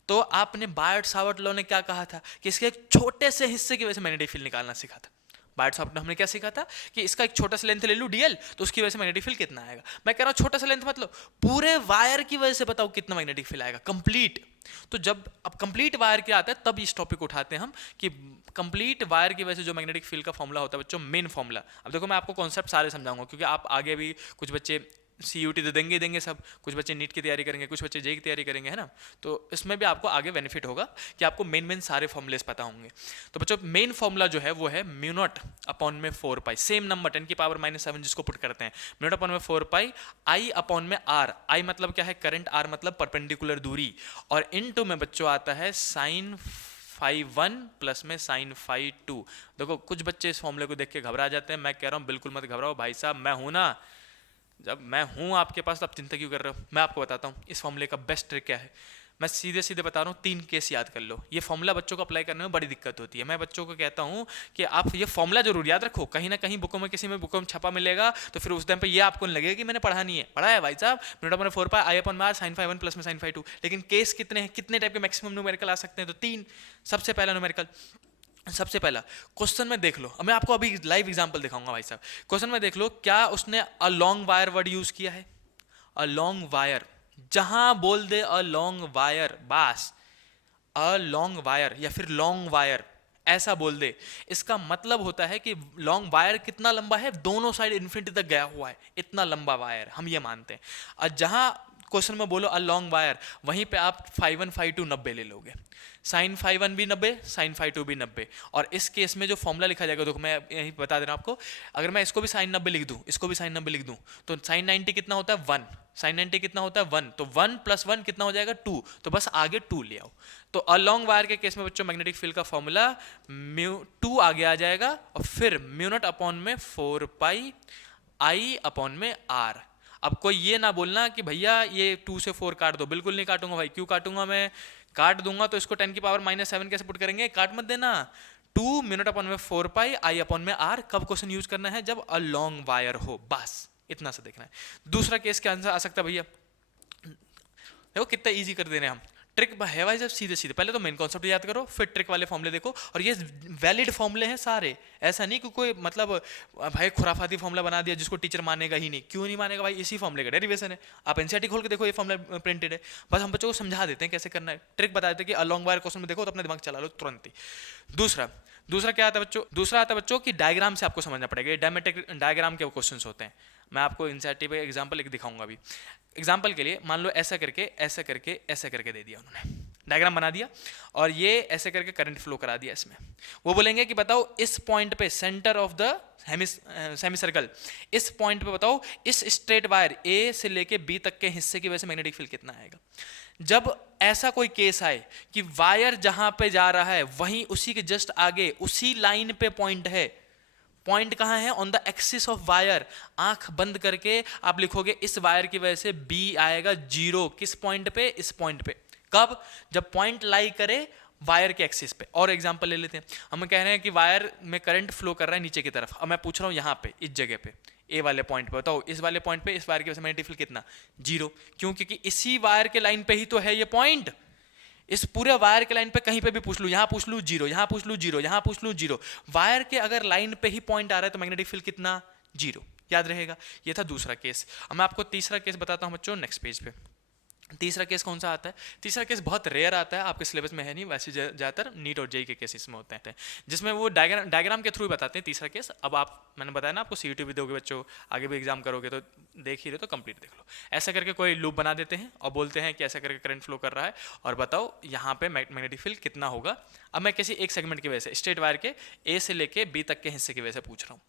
तो आपने बायट-सावर्त लॉ ने क्या कहा था कि इसके एक छोटे से हिस्से की वजह से मैग्नेटिक फील्ड निकालना सीखा था। बायट-सावर्त ने हमने क्या सीखा था कि इसका एक छोटा सा लेंथ ले लूं डीएल, तो उसकी वजह से मैग्नेटिक फील्ड कितना आएगा। मैं कह रहा हूं छोटा सा लेंथ मतलब पूरे वायर की वजह से बताओ कितना मैग्नेटिक फील्ड आएगा, कंप्लीट। तो जब अब कंप्लीट वायर क्या आता है तब इस टॉपिक को उठाते हैं हम कि कंप्लीट वायर की वजह से जो मैग्नेटिक फील्ड का फॉर्मूला होता है बच्चों, मेन फॉर्मूला। अब देखो मैं आपको कॉन्सेप्ट सारे समझाऊंगा क्योंकि आप आगे भी कुछ बच्चे CUT तो देंगे सब, कुछ बच्चे नीट की तैयारी करेंगे, कुछ बच्चे जेई की तैयारी करेंगे, है ना। तो इसमें भी आपको आगे बेनिफिट होगा कि आपको मेन सारे फॉर्मुलेस पता होंगे। तो बच्चों मेन फॉर्मूला जो है वो है म्यू नॉट अपॉन में 4 पाई, सेम नंबर 10 की पावर -7 जिसको पुट करते हैं, म्यू नॉट अपॉन में 4 पाई आई अपॉन में आर। आई मतलब क्या है? करंट, आर मतलब परपेंडिकुलर दूरी, और इनटू में बच्चों आता है sin φ1 प्लस में sin φ2। देखो कुछ बच्चे इस फॉर्मूले को देख के घबरा जाते हैं, मैं कह रहा हूँ बिल्कुल मत घबराओ भाई साहब, मैं हूं ना, जब मैं हूं आपके पास तो आप चिंता क्यों कर रहे हो। मैं आपको बताता हूं इस फॉर्मूले का बेस्ट ट्रिक क्या है। मैं सीधे बता रहा हूँ, 3 केस याद कर लो। ये फॉर्मूला बच्चों को अप्लाई करने में बड़ी दिक्कत होती है। मैं बच्चों को कहता हूँ कि आप ये फॉर्मूला जरूर याद रखो, कहीं ना कहीं बुकों में किसी में बुकों में छपा मिलेगा तो फिर उस टाइम पे ये आपको लगेगा कि मैंने पढ़ा नहीं है। पढ़ा है भाई साहब, mu not upon 4 pi I upon में आर sin φ1 प्लस में sin φ2। लेकिन केस कितने हैं, कितने टाइप के मैक्सिमम न्यूमेरिकल आ सकते हैं? तो 3। सबसे पहला न्यूमेरिकल, सबसे पहला क्वेश्चन में देख लो, मैं आपको अभी लाइव एग्जांपल दिखाऊंगा भाई साहब। क्वेश्चन में देख लो, क्या उसने a long wire word use किया है? अ लॉन्ग वायर, जहां बोल दे अ लॉन्ग वायर, बस अ लॉन्ग वायर या फिर लॉन्ग वायर ऐसा बोल दे, इसका मतलब होता है कि लॉन्ग वायर कितना लंबा है? दोनों साइड इन्फिनिटी तक गया हुआ है, इतना लंबा वायर, हम ये मानते हैं। और जहां क्वेश्चन में बोलो अ लॉन्ग वायर, वहीं पे आप φ1 φ2 90 ले लोगे, sin φ1 भी 90, sin φ2 भी 90। और इस केस में जो फॉर्मूला लिखा जाएगा, देखो मैं यही बता दे रहा हूं आपको, अगर मैं इसको भी sin 90 लिख दूं, इसको भी sin 90 लिख दूं, तो sin 90 कितना होता है? 1। sin 90 कितना होता है? 1। तो 1 + 1 कितना हो जाएगा? 2। तो बस आगे 2 ले आओ। तो अ लॉन्ग वायर के केस में बच्चों मैग्नेटिक फील्ड का फॉर्मूला μ2 आगे आ जाएगा, और फिर म्यू नॉट अपॉन में 4 पाई आई अपॉन में आर। अब कोई ये ना बोलना कि भैया ये 2 से 4 काट दो, बिल्कुल नहीं काटूंगा भाई। क्यों काटूंगा? मैं काट दूंगा तो इसको 10 की पावर -7 कैसे पुट करेंगे? काट मत देना। 2 म्यू नॉट अपॉन में 4 पाई आई अपॉन में आर। कब क्वेश्चन यूज करना है? जब अ लॉन्ग वायर हो, बस इतना सा देखना है। दूसरा केस क्या आंसर आ सकता है भैया? देखो कितना इजी कर दे रहे हैं हम। ट्रिक है भाई साहब, सीधे पहले तो मेन कॉन्सेप्ट याद करो, फिर ट्रिक वाले फॉर्मूले देखो। और ये वैलिड फॉर्मूले हैं सारे, ऐसा नहीं कि कोई मतलब भाई खुराफाती फॉर्मूला बना दिया जिसको टीचर मानेगा ही नहीं। क्यों नहीं मानेगा भाई? इसी फॉर्मूले का डेरिवेशन है। आप एनसीईआरटी खोल के देखो, ये फॉर्मूला प्रिंटेड है। बस हम बच्चों को समझा देते हैं कैसे करना है, ट्रिक बता देते हैं कि अ लॉन्ग वायर क्वेश्चन में देखो तो अपने दिमाग चला लो तुरंत ही। दूसरा क्या आता है बच्चों? दूसरा आता है बच्चों कि डायग्राम से आपको समझना पड़ेगा। ये डायमेट्रिक डायग्राम के क्वेश्चंस होते हैं। मैं आपको एनसीईआरटी पे एग्जांपल एक दिखाऊंगा अभी। एग्जांपल के लिए मान लो ऐसा करके ऐसा करके ऐसा करके दे दिया उन्होंने, डायग्राम बना दिया, और ये ऐसे करके करंट फ्लो करा दिया इसमें। वो बोलेंगे कि बताओ इस पॉइंट पे, centre of the semi circle, इस पॉइंट पे बताओ इस स्ट्रेट वायर ए से लेके बी तक के हिस्से की वजह से मैग्नेटिक फील्ड कितना आएगा। जब ऐसा कोई केस आए कि वायर जहां पे जा रहा है वहीं उसी के जस्ट आगे उसी लाइन पे पॉइंट है, पॉइंट कहाँ है? On the axis of wire. आंख बंद करके आप लिखोगे इस वायर की वजह से बी आएगा 0। किस पॉइंट पे? इस पॉइंट पे। कब? जब पॉइंट लाई करे वायर के एक्सिस पे। और एग्जांपल ले लेते हैं, हम कह रहे हैं कि वायर में करंट फ्लो कर रहा है नीचे की तरफ। अब मैं पूछ रहा हूँ यहाँ पे, इस जगह पे, ए वाले पॉइंट पे, बताओ इस वाले पॉइंट पे इस वायर की वजह से मैग्नेटिक फील्ड कितना? 0। क्यों? क्योंकि इसी वायर के लाइन पे ही तो है ये पॉइंट। इस पूरे वायर के लाइन पे कहीं पे भी पूछ लूं, यहां पूछ लूं 0, यहां पूछ लूं 0, यहां पूछ लूं 0, वायर के अगर लाइन पे ही पॉइंट आ रहा है तो मैग्नेटिक फील्ड कितना? 0। याद रहेगा। ये था दूसरा केस। अब मैं आपको तीसरा केस बताता हूं बच्चों, नेक्स्ट पेज पे। तीसरा केस कौन सा आता है? तीसरा केस बहुत रेयर आता है, आपके सिलेबस में है नहीं, वैसे ज़्यादातर नीट और जेई के केसेस में होते हैं, जिसमें वो डायग्राम के थ्रू बताते हैं तीसरा केस। अब आप, मैंने बताया ना आपको, सीयूटी भी दोगे बच्चों, आगे भी एग्जाम करोगे तो देख ही रहे तो कंप्लीट देख लो। ऐसा करके कोई लूप बना देते हैं और बोलते हैं कि ऐसा करके करंट फ्लो कर रहा है और बताओ यहाँ पे मैग्नेटिक फील्ड कितना होगा। अब मैं किसी एक सेगमेंट की वजह से, स्ट्रेट वायर के ए से लेके बी तक के हिस्से की वजह से पूछ रहा हूँ।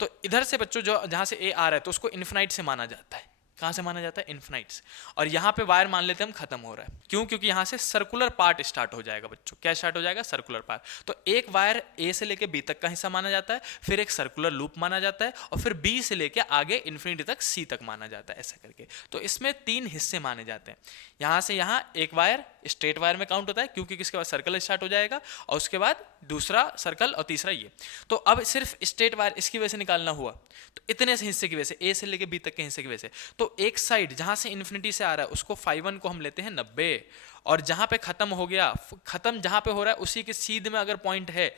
तो इधर से बच्चों जो जहाँ से ए आ रहा है तो उसको इन्फिनाइट से माना जाता है। कहाँ से माना जाता है? इन्फिनाइट से। और यहाँ पे वायर मान लेते हैं हम खत्म हो रहा है। क्यों? क्योंकि यहाँ से सर्कुलर पार्ट स्टार्ट हो जाएगा बच्चों। क्या स्टार्ट हो जाएगा? Circular part. तो एक वायर ए से लेके बी तक का हिस्सा माना जाता है, फिर एक सर्कुलर लूप माना जाता है, और फिर बी से लेके आगे इन्फिनिटी तक सी तक माना जाता है, ऐसा करके। तो इसमें 3 हिस्से माने जाते हैं। यहाँ से यहाँ एक वायर स्ट्रेट वायर में काउंट होता है, क्योंकि इसके बाद सर्कल स्टार्ट हो जाएगा, और उसके बाद दूसरा सर्कल और तीसरा ये। तो अब सिर्फ स्ट्रेट वायर इसकी वजह से निकालना हुआ तो इतने से हिस्से की वजह से, ए से लेके बी तक के हिस्से की वजह से, तो एक साइड जहां से इन्फिनिटी से आ रहा है उसको φ1 को हम लेते हैं 90, और जहां पे खत्म हो गया, खत्म जहां पे हो रहा है उसी के सीध में अगर पॉइंट है,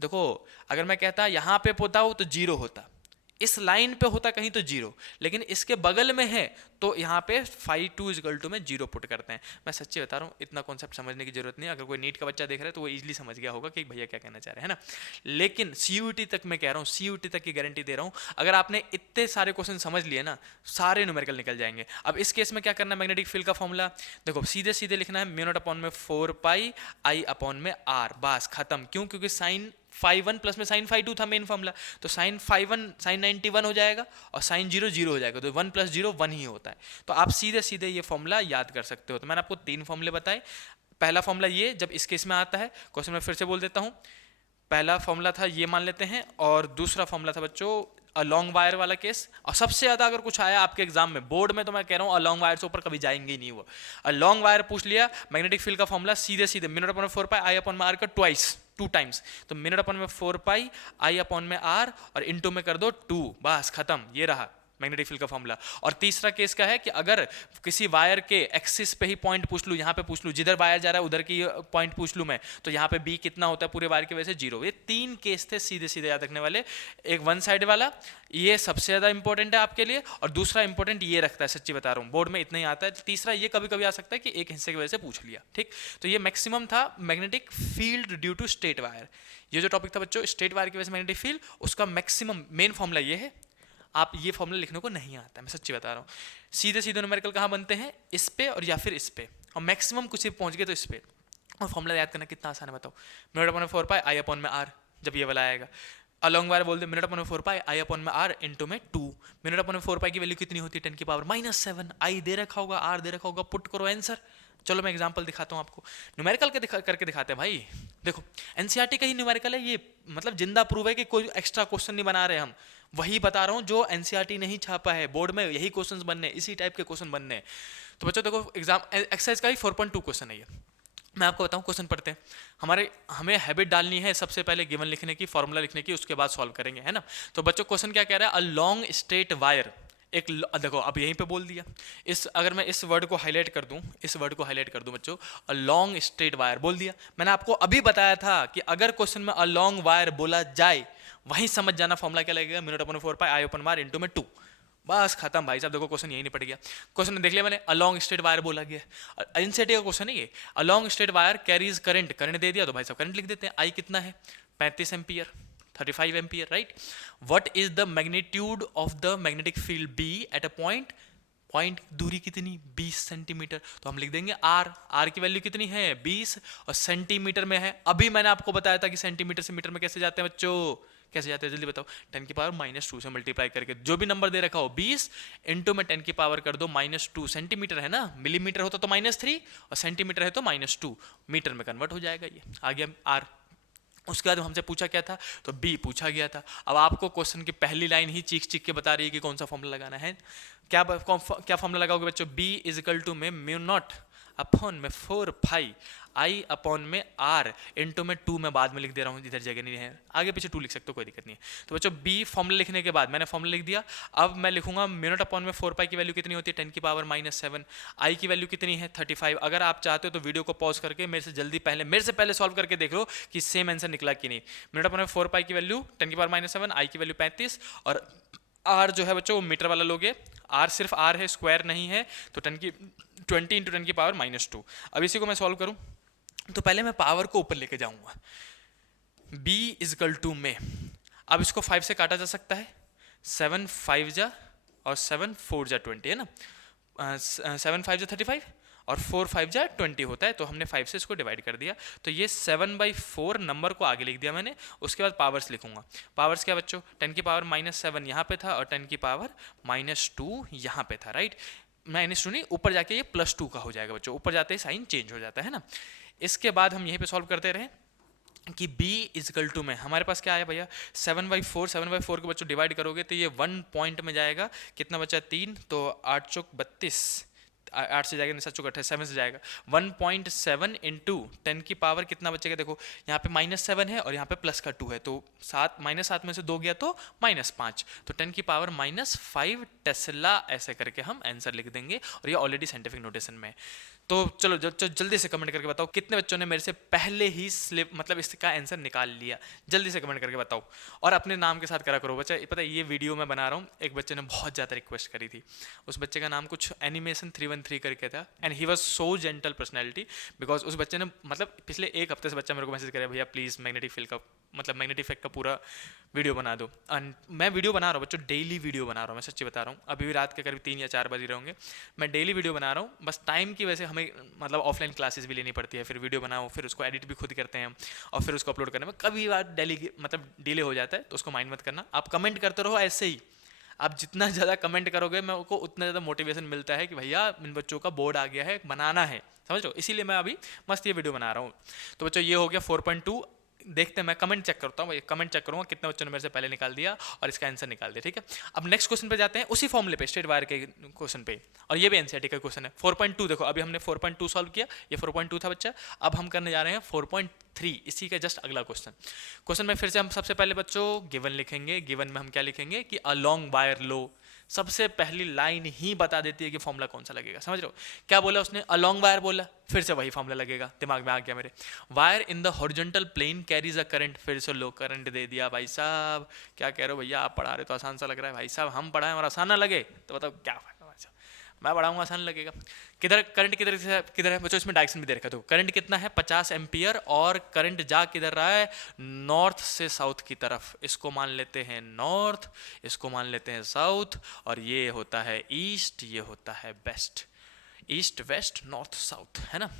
देखो अगर मैं कहता यहां पे होता हो तो 0 होता, इस लाइन पे होता कहीं तो 0, लेकिन इसके बगल में है तो यहाँ पे φ2 इक्वल टू में 0 पुट करते हैं। मैं सच्ची बता रहा हूँ, इतना कॉन्सेप्ट समझने की जरूरत नहीं है। अगर कोई नीट का बच्चा देख रहा है तो वो इजीली समझ गया होगा कि भैया क्या कहना चाह रहे हैं, है ना। लेकिन सीयूटी तक मैं कह रहा हूँ, सीयूटी तक की गारंटी दे रहा हूँ, अगर आपने इतने सारे क्वेश्चन समझ लिए ना, सारे न्यूमेरिकल निकल जाएंगे। अब इस केस में क्या करना है, मैग्नेटिक फील्ड का फॉर्मूला देखो, सीधे सीधे लिखना है μ0 अपॉन में 4π I अपॉन में R, बस खत्म। क्यों? क्योंकि साइन φ1 प्लस में साइन φ2 था मेन फॉर्मूला, तो साइन φ1 साइन 91 हो जाएगा और साइन 0 0 हो जाएगा, तो 1 + 0 1 ही होता है। तो आप सीधे सीधे ये फॉर्मूला याद कर सकते हो। तो मैंने आपको 3 फॉर्मूले बताए। पहला फॉर्मूला ये, जब इस केस में आता है, क्वेश्चन में फिर से बोल देता हूँ, पहला फॉर्मूला था ये मान लेते हैं, और दूसरा फॉर्मूला था बच्चों लॉन्ग वायर वाला केस। और सबसे ज्यादा अगर कुछ आया आपके एग्जाम में, बोर्ड में, तो मैं कह रहा हूँ लॉन्ग वायर से ऊपर कभी जाएंगे ही नहीं वो। लॉन्ग वायर पूछ लिया, मैग्नेटिक फील्ड का फॉर्मूला सीधे सीधे μ0 अपॉन 4π I अपॉन में R का ट्वाइस, 2 टाइम्स, तो μ0 अपॉन में 4π I अपॉन में R और इनटू में कर दो 2, बस खत्म। ये रहा मैग्नेटिक फील्ड का फॉर्मूला। और तीसरा केस क्या है कि अगर किसी वायर के एक्सिस पे ही पॉइंट पूछ लूँ, यहाँ पे पूछ लूँ, जिधर वायर जा रहा है उधर की पॉइंट पूछ लूँ मैं, तो यहाँ पे बी कितना होता है पूरे वायर की वजह से 0। ये 3 केस थे सीधे सीधे याद रखने वाले। एक वन साइड वाला, ये सबसे ज्यादा इंपॉर्टेंट है आपके लिए, और दूसरा इंपॉर्टेंट ये रखता है, सच्ची बता रहा हूँ, बोर्ड में इतना ही आता है। तीसरा ये कभी कभी आ सकता है कि एक हिस्से की वजह से पूछ लिया, ठीक। तो ये मैक्सिमम था magnetic field due to straight wire. ये जो टॉपिक था बच्चों, स्ट्रेट वायर की वजह से मैग्नेटिक फील्ड, उसका मैक्सिमम मेन फॉर्मूला ये है। आप ये फॉर्मूला लिखने को नहीं आता है, मैं सच्ची बता रहा हूँ। सीधे सीधे न्यूमेरिकल कहाँ बनते हैं? इस पे और या फिर इस पे, और मैक्सिमम कुछ पहुंच गए तो इस पे। और फॉर्मूला याद करना कितना आसान है बताओ, μ0 अपॉन में 4π I अपॉन में R, जब ये वाला आएगा अलॉन्ग वायर बोल दे μ0 अपॉन में 4π I अपॉन में R इंटू में 2। μ0 अपॉन में 4π की वैल्यू कितनी होती है? 10 की पावर -7। I दे रखा होगा, R दे रखा होगा, पुट करो आंसर। चलो मैं एग्जांपल दिखाता हूँ आपको, न्यूमेरिकल के करके दिखाते हैं भाई। देखो एनसीईआरटी का ही न्यूमेरिकल है ये, मतलब जिंदा प्रूव है कि कोई एक्स्ट्रा क्वेश्चन नहीं बना रहे हम, वही बता रहा हूँ जो एनसीईआरटी नहीं छापा है। बोर्ड में यही क्वेश्चंस बनने, इसी टाइप के क्वेश्चन बनने। तो बच्चों देखो, एग्जाम एक्सरसाइज का ही 4.2 क्वेश्चन है ये। मैं आपको बताऊं, क्वेश्चन पढ़ते हैं। हमें हैबिट डालनी है सबसे पहले गिवन लिखने की, फॉर्मूला लिखने की, उसके बाद सॉल्व करेंगे, है ना। तो बच्चों क्वेश्चन क्या कह रहा है, अ लॉन्ग स्ट्रेट वायर, एक देखो अब यहीं पे बोल दिया, अगर मैं इस वर्ड को हाईलाइट कर दूं, इस वर्ड को हाईलाइट कर दूं बच्चों, अ लॉन्ग स्ट्रेट वायर बोल दिया। मैंने आपको अभी बताया था कि अगर क्वेश्चन में अ लॉन्ग वायर बोला जाए, वहीं समझ जाना फॉर्मूला क्या लगेगा, μ0 upon 4π I upon R into में 2, बस खत्म भाई साहब। देखो क्वेश्चन यही नहीं पड़ गया, क्वेश्चन देख लिया मैंने, अ लॉन्ग स्ट्रेट वायर बोला गया, एनसीईआरटी का क्वेश्चन है ये। A long straight wire carries current, current दे दिया तो भाई साहब करंट लिख देते हैं। आई कितना है? 35 ampere, 35 ampere, right. What is the magnitude of the magnetic field B at a point, point दूरी कितनी? 20 सेंटीमीटर। तो हम लिख देंगे आर, आर की वैल्यू कितनी है? 20, और सेंटीमीटर में है। अभी मैंने आपको बताया था कि सेंटीमीटर से मीटर में कैसे जाते हैं बच्चों, कैसे जाते हैं जल्दी बताओ। 10 की पावर -2 से मल्टीप्लाई करके, जो भी नंबर दे रखा हो 20 इंटू में 10 की पावर कर दो -2। सेंटीमीटर है ना, मिलीमीटर होता तो -3 और सेंटीमीटर है तो -2, मीटर में कन्वर्ट हो जाएगा। ये आ गया आर। उसके बाद हमसे पूछा क्या था, तो बी पूछा गया था। अब आपको क्वेश्चन की पहली लाइन ही चीख चीख के बता रही है कि कौन सा फॉर्मूला लगाना है। क्या फॉर्मूला लगाओगे बच्चों, बी इज इक्वल टू में म्यू नॉट अपॉन में 4 पाई आई अपॉन में आर इंटू में 2 में बाद में लिख दे रहा हूँ, इधर जगह नहीं है, आगे पीछे 2 लिख सकते हो, कोई दिक्कत नहीं है। तो बच्चों बी फॉर्मूला लिखने के बाद मैंने फॉर्मूला लिख दिया। अब मैं लिखूंगा म्यू नॉट अपॉन में 4 पाई की वैल्यू कितनी होती है 10 की पावर -7, आई की वैल्यू कितनी है 35। अगर आप चाहते हो तो वीडियो को पॉज करके मेरे से पहले सॉल्व करके देख लो कि सेम आंसर निकला कि नहीं। म्यू नॉट अपॉन में 4 पाई की वैल्यू 10 की पावर -7, आई की वैल्यू 35, और आर जो है बच्चों वो मीटर वाला लोगे, आर सिर्फ आर है, स्क्वायर नहीं है, तो 20 इंटू 10 की पावर -2। अब इसी को मैं सॉल्व करूं तो पहले मैं पावर को ऊपर लेके जाऊंगा, b इज इक्वल टू में, अब इसको 5 से काटा जा सकता है, 7 5 जा और 7 4 जा 20 है ना, 7 5 जा 35 और 4 5 जा 20 होता है, तो हमने 5 से इसको डिवाइड कर दिया। तो ये 7/4 नंबर को आगे लिख दिया मैंने। उसके बाद पावर्स लिखूंगा। पावर्स क्या बच्चों, 10 की पावर -7 यहाँ पे था और 10 की पावर -2 यहाँ पे था, राइट। -2 नहीं, ऊपर जाके ये +2 का हो जाएगा बच्चों, ऊपर जाते ही साइन चेंज हो जाता है ना। इसके बाद हम यहीं पे सॉल्व करते रहे कि b इज इक्वल टू में हमारे पास क्या आया भैया 7/4 को बच्चों डिवाइड करोगे तो ये 1 पॉइंट में जाएगा, कितना बचा 3, तो 8 चौक 32, 8 से जाएगा 7 चौक 28, 7 से जाएगा 1.7 इंटू 10 की पावर कितना बचेगा, देखो यहाँ पे -7 है और यहाँ पे प्लस का 2 है, तो -7 में से 2 गया तो -5, तो 10 की पावर -5 टेस्ला, ऐसे करके हम आंसर लिख देंगे। और ये ऑलरेडी साइंटिफिक नोटेशन में है। तो चलो जल्दी से कमेंट करके बताओ कितने बच्चों ने मेरे से पहले ही स्लिप मतलब इसका आंसर निकाल लिया, जल्दी से कमेंट करके बताओ। और अपने नाम के साथ करा करो बच्चा, पता है ये वीडियो मैं बना रहा हूँ, एक बच्चे ने बहुत ज़्यादा रिक्वेस्ट करी थी, उस बच्चे का नाम कुछ एनिमेशन 313 करके था, and he was so gentle personality, because उस बच्चे ने मतलब पिछले एक हफ्ते से बच्चा मेरे को मैसेज करे, भैया प्लीज़ मैग्नेटिक फील्ड का मतलब मैग्नेटिक इफेक्ट का पूरा वीडियो बना दो। एंड मैं वीडियो बना रहा हूँ बच्चों, डेली वीडियो बना रहा हूँ, मैं सच्ची बता रहा हूँ, अभी भी रात के करीब 3 या 4 बजे होंगे, मैं डेली वीडियो बना रहा हूँ। बस टाइम की वजह से हमें मतलब ऑफलाइन क्लासेस भी लेनी पड़ती है, फिर वीडियो बनाओ, फिर उसको एडिट भी खुद करते हैं और फिर उसको अपलोड करने में कभी बार डेली मतलब डिले हो जाता है, तो उसको माइंड मत करना। आप कमेंट करते रहो ऐसे ही, आप जितना ज़्यादा कमेंट करोगे मैं को उतना ज़्यादा मोटिवेशन मिलता है कि भैया इन बच्चों का बोर्ड आ गया है, बनाना है, समझ लो, इसीलिए मैं अभी मस्त ये वीडियो बना रहा हूँ। तो बच्चों ये हो गया 4.2। देखते हैं, मैं कमेंट चेक करता हूँ, कमेंट चेक करूँगा कितने बच्चों ने मेरे से पहले निकाल दिया और इसका आंसर निकाल दिया, ठीक है। अब नेक्स्ट क्वेश्चन पे जाते हैं, उसी फॉर्मूले पे, स्ट्रेट वायर के क्वेश्चन पे, और ये भी एनसीईआरटी का क्वेश्चन है। 4.2 देखो, अभी हमने 4.2 सॉल्व किया, ये 4.2 था बच्चा, अब हम करने जा रहे हैं 4.3, इसी का जस्ट अगला क्वेश्चन में फिर से हम सबसे पहले बच्चों गिवन लिखेंगे। गिवन में हम क्या लिखेंगे कि अ लॉन्ग वायर लो, सबसे पहली लाइन ही बता देती है कि फॉर्मूला कौन सा लगेगा, समझ रहे हो। क्या बोला उसने, अ लॉन्ग वायर बोला, फिर से वही फॉर्मूला लगेगा, दिमाग में आ गया मेरे। Wire in the horizontal plane carries a current, फिर से लो करंट दे दिया। भाई साहब क्या कह रहे हो भैया, आप पढ़ा रहे तो आसान सा लग रहा है, भाई साहब हम पढ़ाएं और आसान ना लगे तो बताओ क्या फायदा। मैं पढ़ाऊंगा आसान लगेगा। किधर करंट किधर है बच्चों, इसमें डायरेक्शन भी दे रखा है, तो करंट कितना है 50 एम्पियर, और करंट जा किधर रहा है नॉर्थ से साउथ की तरफ। इसको मान लेते हैं नॉर्थ, इसको मान लेते हैं साउथ, और ये होता है ईस्ट, ये होता है west, east west north south, है ना।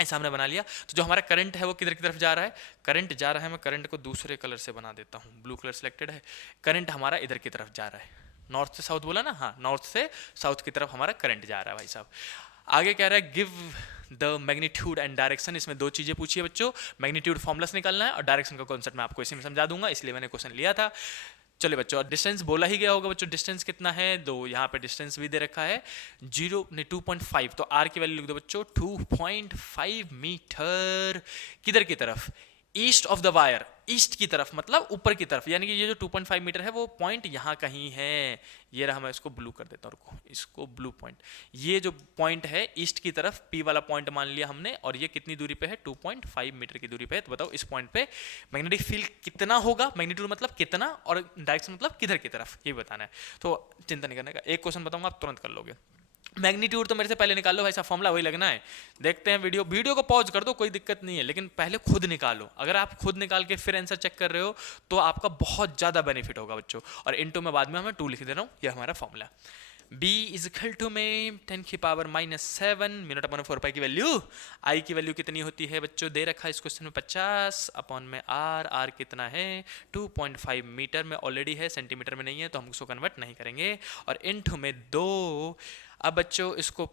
ऐसा हमने बना लिया। तो जो हमारा करंट है वो किधर की तरफ जा रहा है, करंट जा रहा है, मैं करंट को दूसरे कलर से बना देता हूँ, ब्लू कलर सिलेक्टेड है। करंट हमारा इधर की तरफ जा रहा है, नॉर्थ से साउथ बोला ना, हाँ नॉर्थ से साउथ की तरफ हमारा करंट जा रहा है भाई साहब। आगे कह रहा है give the magnitude and direction, इसमें 2 चीजें पूछी है बच्चों, मैग्नीट्यूड फॉर्मुला निकालना है और डायरेक्शन का कॉन्सेप्ट मैं आपको इसी में समझा दूंगा, इसलिए मैंने क्वेश्चन लिया था। चलिए बच्चों, डिस्टेंस बोला ही गया होगा बच्चों, डिस्टेंस कितना है 2, यहाँ पे डिस्टेंस भी दे रखा है 2.5, तो आर की वैल्यू लिख दो बच्चों 2.5 मीटर। किधर की तरफ, east of the wire, east की तरफ मतलब ऊपर की तरफ, यानी कि ये जो 2.5 मीटर है वो पॉइंट यहाँ कहीं है। ये रहा, मैं इसको ब्लू कर देता हूँ, रुको, इसको ब्लू पॉइंट, ये जो पॉइंट है ईस्ट की तरफ, पी वाला पॉइंट मान लिया हमने, और ये कितनी दूरी पे है 2.5 मीटर की दूरी पे है। तो बताओ इस पॉइंट पे मैग्नेटिक फील्ड कितना होगा, मैग्नीट्यूड मतलब कितना और डायरेक्शन मतलब किधर की तरफ, ये बताना है। तो चिंता नहीं करने का, एक क्वेश्चन बताऊंगा आप तुरंत कर लोगे। मैग्नीट्यूड तो मेरे से पहले निकाल लो भाई साहब, फॉर्मूला वही लगना है। देखते हैं वीडियो को पॉज कर दो, कोई दिक्कत नहीं है, लेकिन पहले खुद निकालो। अगर आप खुद निकाल के फिर आंसर चेक कर रहे हो तो आपका बहुत ज़्यादा बेनिफिट होगा बच्चों। और इनटू में बाद में मैं 2 लिख दे रहा हूँ, ये हमारा formula. b is equal to में 10 की पावर -7 मिनट अपॉन 4 पाई की वैल्यू, i की वैल्यू कितनी होती है बच्चों, दे रखा है इस क्वेश्चन में 50 अपॉन में r कितना है 2.5 मीटर में ऑलरेडी है, सेंटीमीटर में नहीं है तो हम उसको कन्वर्ट नहीं करेंगे, और इनटू में 2। अब बच्चों इसको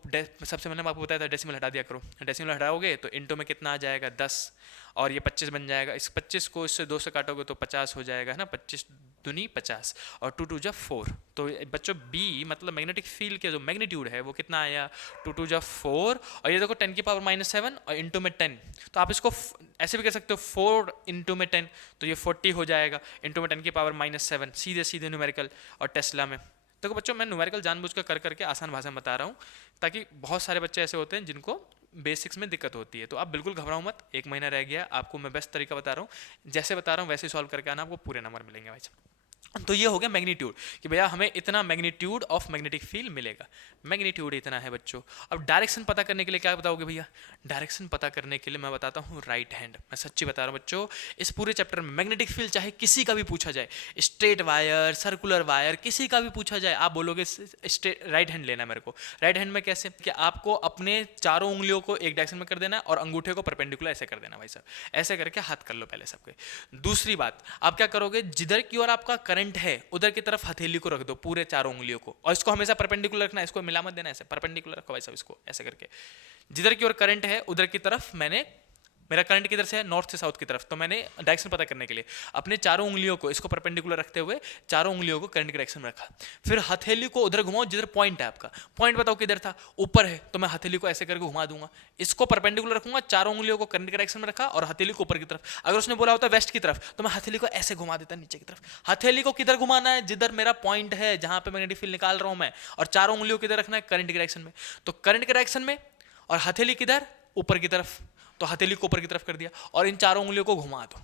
सबसे मैंने आपको बताया था डेसिमल हटा दिया करो, डेसिमल हटाओगे तो इनटू में कितना आ जाएगा 10, और ये 25 बन जाएगा, इस 25 को इससे 2 से काटोगे तो 50 हो जाएगा है ना, 25 दूनी 50 और 2 2 जा 4। तो बच्चों B मतलब मैग्नेटिक फील्ड के जो मैग्नीट्यूड है वो कितना आया 2 2 जा 4, और ये देखो 10 की पावर -7 और इनटू में 10, तो आप इसको ऐसे भी कह सकते हो 4 इनटू में 10 तो ये 40 हो जाएगा, इनटू में 10 की पावर -7, सीधे सीधे न्यूमेरिकल। और टेस्ला में देखो बच्चों मैं न्यूमेरिकल जानबूझ कर करके आसान भाषा में बता रहा हूँ, ताकि बहुत सारे बच्चे ऐसे होते हैं जिनको बेसिक्स में दिक्कत होती है, तो आप बिल्कुल घबराओ मत, 1 महीना रह गया, आपको मैं बेस्ट तरीका बता रहा हूँ, जैसे बता रहा हूँ वैसे सॉल्व करके आना, आपको पूरे नंबर मिलेंगे भाई साहब। तो ये हो गया मैग्नीट्यूड कि भैया हमें इतना मैग्नीट्यूड ऑफ मैग्नेटिक फील्ड मिलेगा, मैग्नीट्यूड इतना है बच्चों। अब डायरेक्शन पता करने के लिए क्या बताओगे भैया, डायरेक्शन पता करने के लिए मैं बताता हूँ राइट हैंड, मैं सच्ची बता रहा हूँ बच्चों, इस पूरे चैप्टर में मैग्नेटिक फील्ड चाहे किसी का भी पूछा जाए, स्ट्रेट वायर सर्कुलर वायर किसी का भी पूछा जाए, आप बोलोगे राइट हैंड लेना है मेरे को। राइट हैंड में कैसे कि आपको अपने चारों उंगलियों को एक डायरेक्शन में कर देना है और अंगूठे को परपेंडिकुलर ऐसे कर देना भाई साहब, ऐसे करके हाथ कर लो पहले सबके। दूसरी बात आप क्या करोगे, जिधर की ओर आपका करंट है उधर की तरफ हथेली को रख दो पूरे चारों उंगलियों को, और इसको हमेशा परपेंडिकुलर रखना है, इसको मिला मत देना, ऐसे परपेंडिकुलर रखो भाई साहब, इसको ऐसे करके जिधर की ओर करंट है उधर की तरफ मैंने, मेरा करंट किधर से है नॉर्थ से साउथ की तरफ, तो मैंने डायरेक्शन पता करने के लिए अपने चारों उंगलियों को इसको परपेंडिकुलर रखते हुए चारों उंगलियों को करंट के डायरेक्शन में रखा, फिर हथेली को उधर घुमाओ जिधर पॉइंट है आपका, पॉइंट बताओ किधर था ऊपर है, तो मैं हथेली को ऐसे करके घुमा दूंगा, इसको परपेंडिकुलर रखूंगा, चारों उंगलियों को करंट के डायरेक्शन में रखा और हथेली को ऊपर की तरफ। अगर उसने बोला होता वेस्ट की तरफ तो मैं हथेली को ऐसे घुमा देता नीचे की तरफ। हथेली को किधर घुमाना है, जिधर मेरा पॉइंट है जहां पे मैग्नेटिक फील्ड निकाल रहा हूं मैं, और चारों उंगलियों किधर रखना है करंट के डायरेक्शन में, तो करंट के डायरेक्शन में, और हथेली किधर ऊपर की तरफ, तो हथेली को ऊपर की तरफ कर दिया, और इन चारों उंगलियों को घुमा दो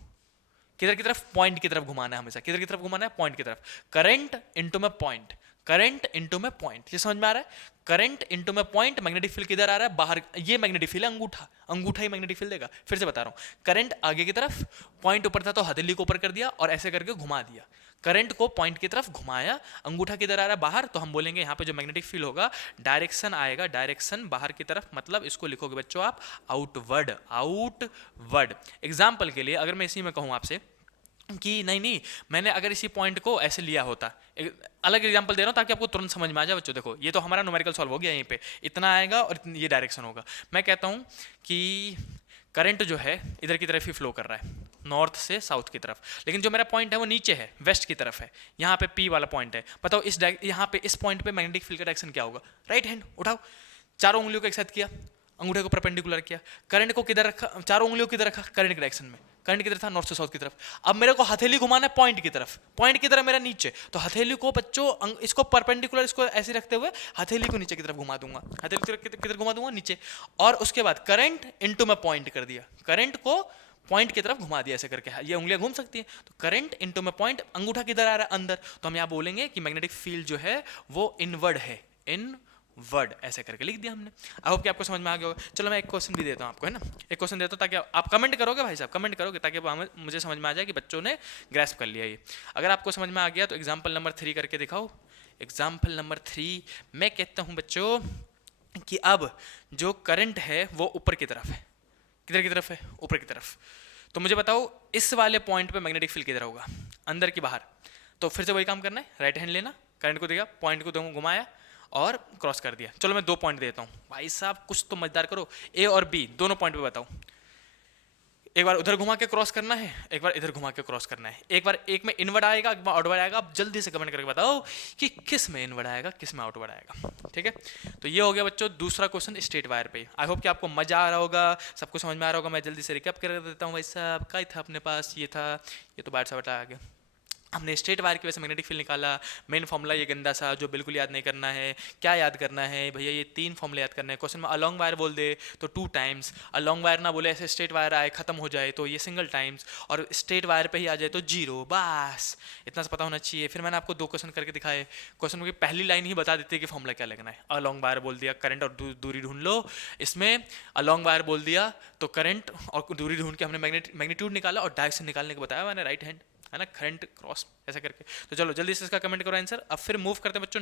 किधर की तरफ, पॉइंट की तरफ घुमाना है हमेशा, किधर की तरफ घुमाना है पॉइंट की तरफ। करंट इनटू में पॉइंट, करंट इनटू में पॉइंट, ये समझ में आ रहा है, करंट इनटू में पॉइंट, मैग्नेटिक फील्ड किधर आ रहा है बाहर, ये मैग्नेटिक फील्ड है अंगूठा, अंगूठा ही मैग्नेटिक फील्ड देगा। फिर से बता रहा हूं, करंट आगे की तरफ, पॉइंट ऊपर था तो हथेली को ऊपर कर दिया और ऐसे करके घुमा दिया, करंट को पॉइंट की तरफ घुमाया, अंगूठा किधर आ रहा है बाहर, तो हम बोलेंगे यहाँ पे जो मैग्नेटिक फील्ड होगा डायरेक्शन आएगा, डायरेक्शन बाहर की तरफ, मतलब इसको लिखोगे बच्चों आप आउटवर्ड, आउटवर्ड। एग्जाम्पल के लिए अगर मैं इसी में कहूँ आपसे कि नहीं मैंने अगर इसी पॉइंट को ऐसे लिया होता, अलग एग्जांपल दे रहा हूं ताकि आपको तुरंत समझ में आ जाए बच्चों। देखो ये तो हमारा न्यूमेरिकल सॉल्व हो गया, यहीं पे इतना आएगा और ये डायरेक्शन होगा। मैं कहता हूं कि करंट जो है इधर की तरफ ही फ्लो कर रहा है, नॉर्थ से साउथ की तरफ, लेकिन जो मेरा पॉइंट है वो नीचे है, वेस्ट की तरफ है, यहाँ पे पी वाला पॉइंट है। बताओ इस यहाँ पे इस पॉइंट पे मैग्नेटिक फील्ड का डायरेक्शन क्या होगा, राइट हैंड उठाओ, चारों उंगलियों को एक साथ किया, अंगूठे को परपेंडिकुलर किया, करंट को किधर रखा, चारों उंगलियों किधर रखा करंट के डायरेक्शन में, करंट किधर था नॉर्थ से साउथ की तरफ। अब मेरे को हथेली घुमाना है पॉइंट की तरफ, पॉइंट की तरफ मेरा नीचे, तो हथेली को बच्चों इसको परपेंडिकुलर इसको ऐसे रखते हुए हथेली को नीचे की तरफ घुमा दूंगा, हथेली किधर घुमा दूंगा नीचे, और उसके बाद करंट इनटू में पॉइंट कर दिया, करंट को पॉइंट की तरफ घुमा दिया ऐसे करके, ये उंगलियां घूम सकती हैं, तो करंट इनटू में पॉइंट, अंगूठा किधर आ रहा है अंदर, तो हम यहाँ बोलेंगे कि मैग्नेटिक फील्ड जो है वो इनवर्ड है, इन वर्ड ऐसे करके लिख दिया हमने। आई होप कि आपको समझ में आ गया होगा। चलो मैं एक क्वेश्चन भी देता हूँ आपको, है ना, एक क्वेश्चन देता हूँ ताकि आप कमेंट करोगे भाई साहब, कमेंट करोगे ताकि मुझे समझ में आ जाए कि बच्चों ने ग्रैस्प कर लिया ये। अगर आपको समझ में आ गया तो एग्जाम्पल नंबर 3 करके दिखाओ। एग्जाम्पल नंबर 3 मैं कहता हूँ बच्चों कि अब जो करंट है वो ऊपर की तरफ है, किधर की तरफ है ऊपर की तरफ, तो मुझे बताओ इस वाले पॉइंट पे मैग्नेटिक फील्ड किधर होगा, अंदर की बाहर। तो फिर से वही काम करना है, राइट हैंड लेना, करंट को दिया, पॉइंट को घुमाया और क्रॉस कर दिया। चलो मैं 2 पॉइंट देता हूँ भाई साहब, कुछ तो मजेदार करो, ए और बी दोनों पॉइंट पे बताओ, एक बार उधर घुमा के क्रॉस करना है, एक बार इधर घुमा के क्रॉस करना है, एक बार एक में इनवर्ड आएगा एक बार आउटवर्ड आएगा। आप जल्दी से कमेंट करके बताओ कि किस में इनवर्ड आएगा किस में आउटवर्ड आएगा, ठीक है। तो ये हो गया बच्चों दूसरा क्वेश्चन स्ट्रेट वायर पे। आई होप कि आपको मजा आ रहा होगा, सबको समझ में आ रहा होगा। मैं जल्दी से रिकैप कर देता हूँ भाई साहब, क्या था अपने पास, ये था, ये तो बाहर से बटा आ गया, हमने स्ट्रेट वायर की वजह से मैग्नेटिक फील्ड निकाला। मेन फॉर्मूला ये गंदा सा जो बिल्कुल याद नहीं करना है। क्या याद करना है भैया, ये 3 फॉर्मूले याद करना है। क्वेश्चन में अलॉन्ग वायर बोल दे तो 2 टाइम्स, अलॉन्ग वायर ना बोले ऐसे स्ट्रेट वायर आए खत्म हो जाए तो ये सिंगल टाइम्स, और स्ट्रेट वायर पे ही आ जाए तो 0, बस इतना सा पता होना चाहिए। फिर मैंने आपको 2 क्वेश्चन करके दिखाए, क्वेश्चन की पहली लाइन ही बता देती है कि फॉर्मूला क्या लगना है। अलॉन्ग वायर बोल दिया करंट और दूरी ढूंढ लो, इसमें अलॉन्ग वायर बोल दिया तो करंट और दूरी ढूंढ के हमने मैग्नीट्यूड निकाला और डायरेक्शन निकालने को बताया मैंने, राइट हैंड। है ना, करंट क्रॉस ऐसा करके। तो चलो जल्दी से इसका कमेंट करो आंसर। अब फिर मूव करते हैं बच्चों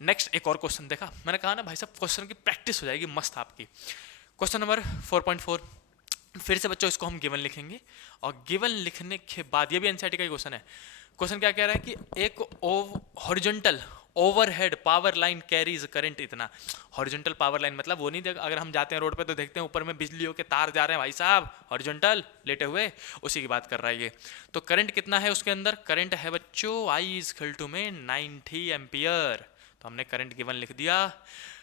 नेक्स्ट एक और क्वेश्चन। देखा मैंने कहा ना भाई साहब क्वेश्चन की प्रैक्टिस हो जाएगी मस्त आपकी। क्वेश्चन नंबर 4.4, फिर से बच्चों इसको हम गिवन लिखेंगे, और गिवन लिखने के बाद ये भी एनसीईआरटी का ही क्वेश्चन है। क्वेश्चन क्या कह रहा है कि एक horizontal overhead power line carries current इतना। हॉरिजॉन्टल पावर लाइन मतलब वो नहीं, अगर हम जाते हैं रोड पे तो देखते हैं ऊपर में बिजलियों के तार जा रहे हैं भाई साहब, हॉरिजॉन्टल लेटे हुए, उसी की बात कर रहा है ये। तो करंट कितना है उसके अंदर, करंट है बच्चों I इज इक्वल टू में 90 एम्पियर। तो हमने करंट गिवन लिख दिया।